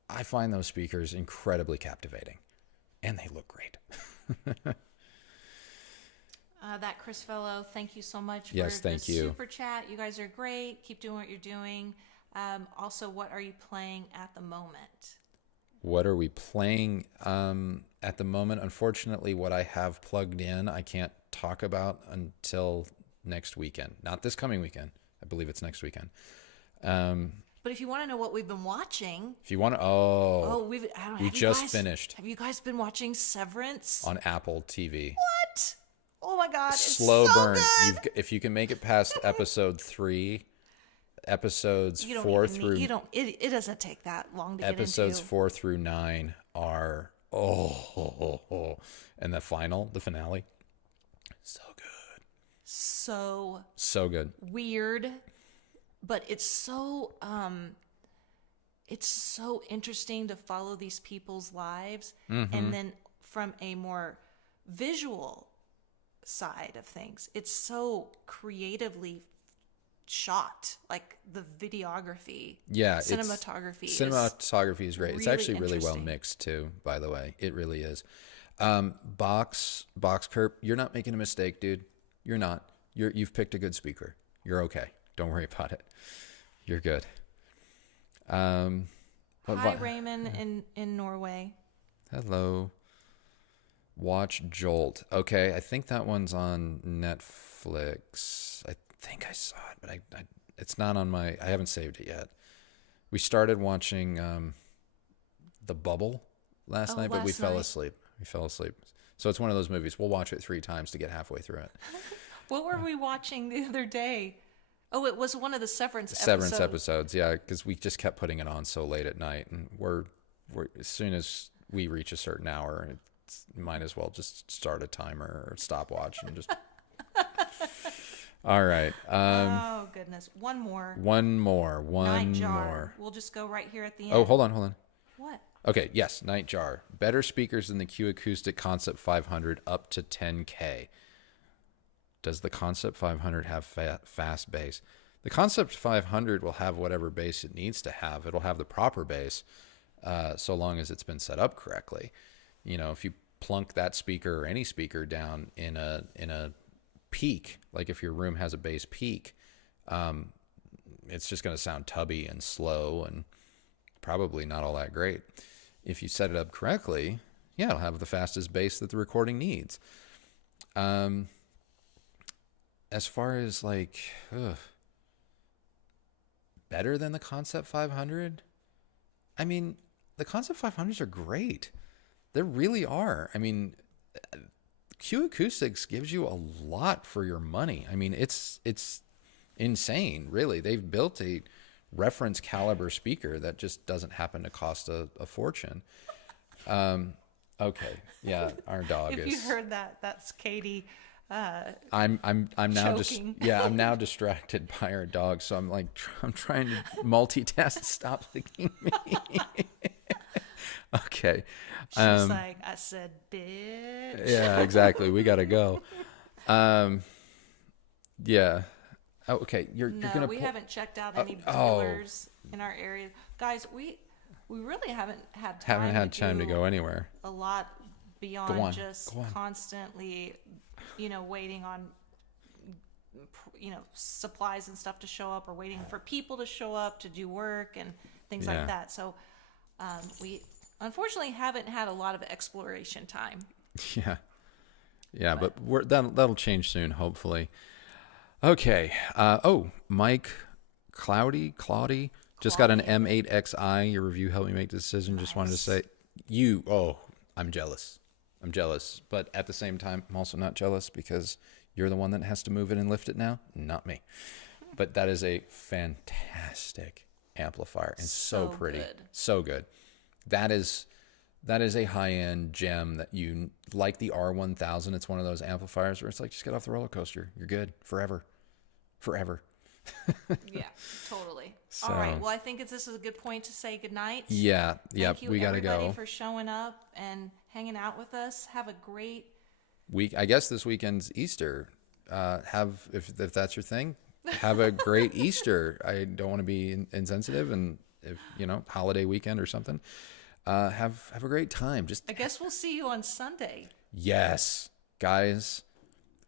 I find those speakers incredibly captivating, and they look great. That Chris fellow, thank you so much yes, for thank the you. super chat. You guys are great. Keep doing what you're doing. Also, what are you playing at the moment? What are we playing at the moment? Unfortunately, what I have plugged in, I can't talk about until next weekend. Not this coming weekend. I believe it's next weekend. But if you want to know what we've been watching, if you want to, we just finished. Have you guys been watching Severance on Apple TV? What? Oh my God! It's Slow so burn. good. If you can make it past episode 3, episodes 4 through it doesn't take that long to episodes get into. 4 through 9 are and the finale, so good, so good, weird, but it's so interesting to follow these people's lives, and then from a more visual side of things, it's so creatively shot, like the videography, cinematography is great. It's actually really well mixed too, by the way. It really is. Box Kerp, you're not making a mistake, dude. You're not. You've picked a good speaker. You're okay. Don't worry about it. You're good. Hi, Raymond in Norway. Hello. Watch Jolt. Okay, I think that one's on Netflix. I think I saw it, but I it's not on I haven't saved it yet. We started watching The Bubble last night, but we fell asleep. So it's one of those movies. We'll watch it 3 times to get halfway through it. What were we watching the other day? Oh, it was one of the Severance episodes, yeah, because we just kept putting it on so late at night, and we're as soon as we reach a certain hour, might as well just start a timer or stopwatch and just. All right. Oh goodness, one more. Nightjar. We'll just go right here at the end. Oh, hold on. What? Okay, yes, Nightjar. Better speakers than the Q Acoustic Concept 500 up to 10K. Does the Concept 500 have fast bass? The Concept 500 will have whatever bass it needs to have. It'll have the proper bass, so long as it's been set up correctly. You know, if you plunk that speaker or any speaker down in a peak, like if your room has a bass peak, it's just going to sound tubby and slow and probably not all that great. If you set it up correctly, yeah, it'll have the fastest bass that the recording needs. As far as like better than the Concept 500, I mean, the Concept 500s are great. They really are. I mean, Q Acoustics gives you a lot for your money. I mean, it's insane, really. They've built a reference caliber speaker that just doesn't happen to cost a fortune. Okay, yeah, our dog if you heard that, that's Katie. I'm now I'm now distracted by our dog, so I'm trying to multitask. Stop licking me. Okay. She's like, I said, bitch. Yeah, exactly. We gotta go. Yeah. Oh, okay. You're gonna. We haven't checked out any oh. dealers in our area, guys. We really haven't had time to go anywhere. A lot beyond Go on. Constantly, waiting on, supplies and stuff to show up, or waiting for people to show up to do work and things like that. So, we unfortunately haven't had a lot of exploration time. Yeah, but that'll change soon, hopefully. Okay. Mike Cloudy just got an M8XI. Your review helped me make the decision. Nice. Just wanted to say, I'm jealous. But at the same time, I'm also not jealous because you're the one that has to move it and lift it now, not me. But that is a fantastic amplifier and so pretty. Good. So good. That is a high-end gem that you like. The R1000. It's one of those amplifiers where it's like, just get off the roller coaster. You're good forever. Yeah, totally. So, all right. Well, I think this is a good point to say goodnight. Yeah. Thank you, we got to go. Everybody for showing up and hanging out with us. Have a great week. I guess this weekend's Easter. If that's your thing, have a great Easter. I don't want to be insensitive, and if holiday weekend or something. Have a great time. I guess we'll see you on Sunday. Yes, guys,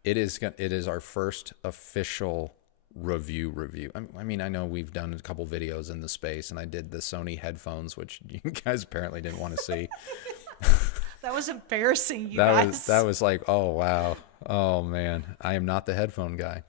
it is our first official review. I mean, I know we've done a couple videos in the space, and I did the Sony headphones, which you guys apparently didn't want to see. That was embarrassing, guys. That was like, oh wow, oh man, I am not the headphone guy.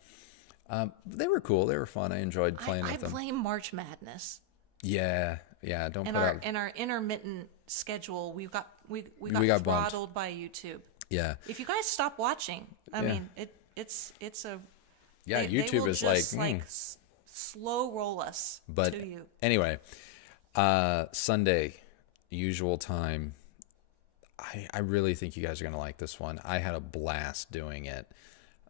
They were cool. They were fun. I enjoyed playing with them. I blame March Madness. Yeah. Don't put out. In our intermittent schedule, we got throttled by YouTube. Yeah. If you guys stop watching, I mean, it's a YouTube is just slow roll us to you. Anyway, Sunday, usual time. I really think you guys are gonna like this one. I had a blast doing it.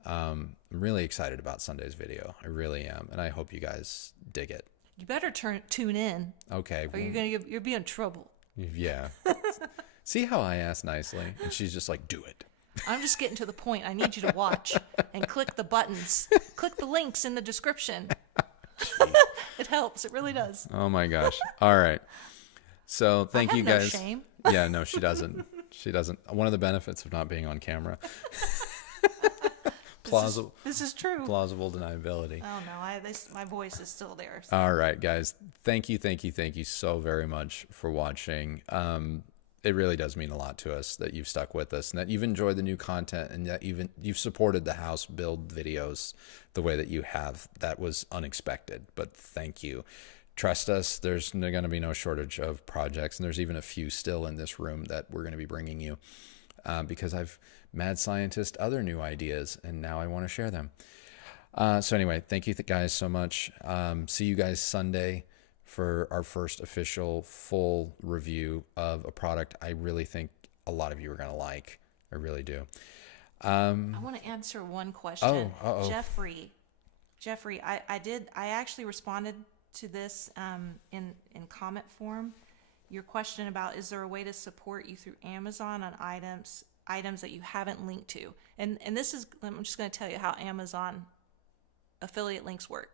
I'm really excited about Sunday's video. I really am, and I hope you guys dig it. You better tune in. Okay. Or you'll be in trouble. Yeah. See how I asked nicely, and she's just like, do it. I'm just getting to the point. I need you to watch and click the buttons. Click the links in the description. It helps. It really does. Oh my gosh. All right. So thank you guys. No shame. Yeah, no, she doesn't. She doesn't. One of the benefits of not being on camera. Plausible. This is true. Plausible deniability. Oh no, my voice is still there. So. All right, guys. Thank you so very much for watching. It really does mean a lot to us that you've stuck with us and that you've enjoyed the new content and that you've supported the house build videos the way that you have. That was unexpected, but thank you. Trust us, there's going to be no shortage of projects, and there's even a few still in this room that we're going to be bringing you because I've mad scientist other new ideas, and now I want to share them. So anyway, thank you guys so much. See you guys Sunday for our first official full review of a product I really think a lot of you are going to like. I really do. I want to answer one question. Oh, Jeffrey, I actually responded to this in comment form. Your question about, is there a way to support you through Amazon on items that you haven't linked to? And this is, I'm just going to tell you how Amazon affiliate links work.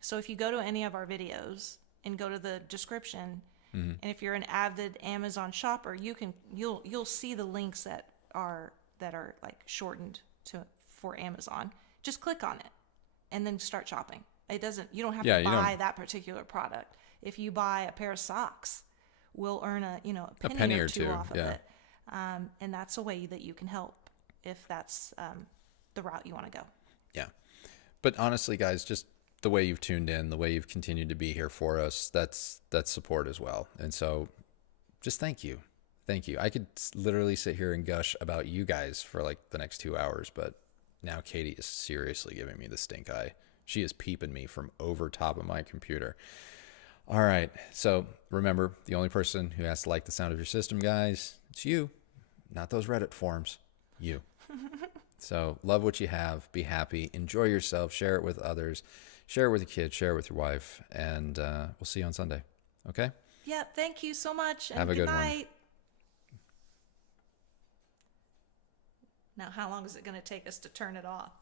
So if you go to any of our videos and go to the description, and if you're an avid Amazon shopper, you'll see the links that are like shortened for Amazon. Just click on it and then start shopping. You don't have to buy that particular product. If you buy a pair of socks, we'll earn a penny or two off of it. And that's a way that you can help if that's the route you want to go. Yeah. But honestly, guys, just the way you've tuned in, the way you've continued to be here for us, that's support as well. And so just thank you. Thank you. I could literally sit here and gush about you guys for like the next 2 hours, but now Katie is seriously giving me the stink eye. She is peeping me from over top of my computer. All right. So remember, the only person who has to like the sound of your system, guys, it's you, not those Reddit forums. You. So love what you have. Be happy. Enjoy yourself. Share it with others. Share it with your kids. Share it with your wife. And we'll see you on Sunday. Okay? Yeah. Thank you so much. And have a good night. One. Now, how long is it going to take us to turn it off?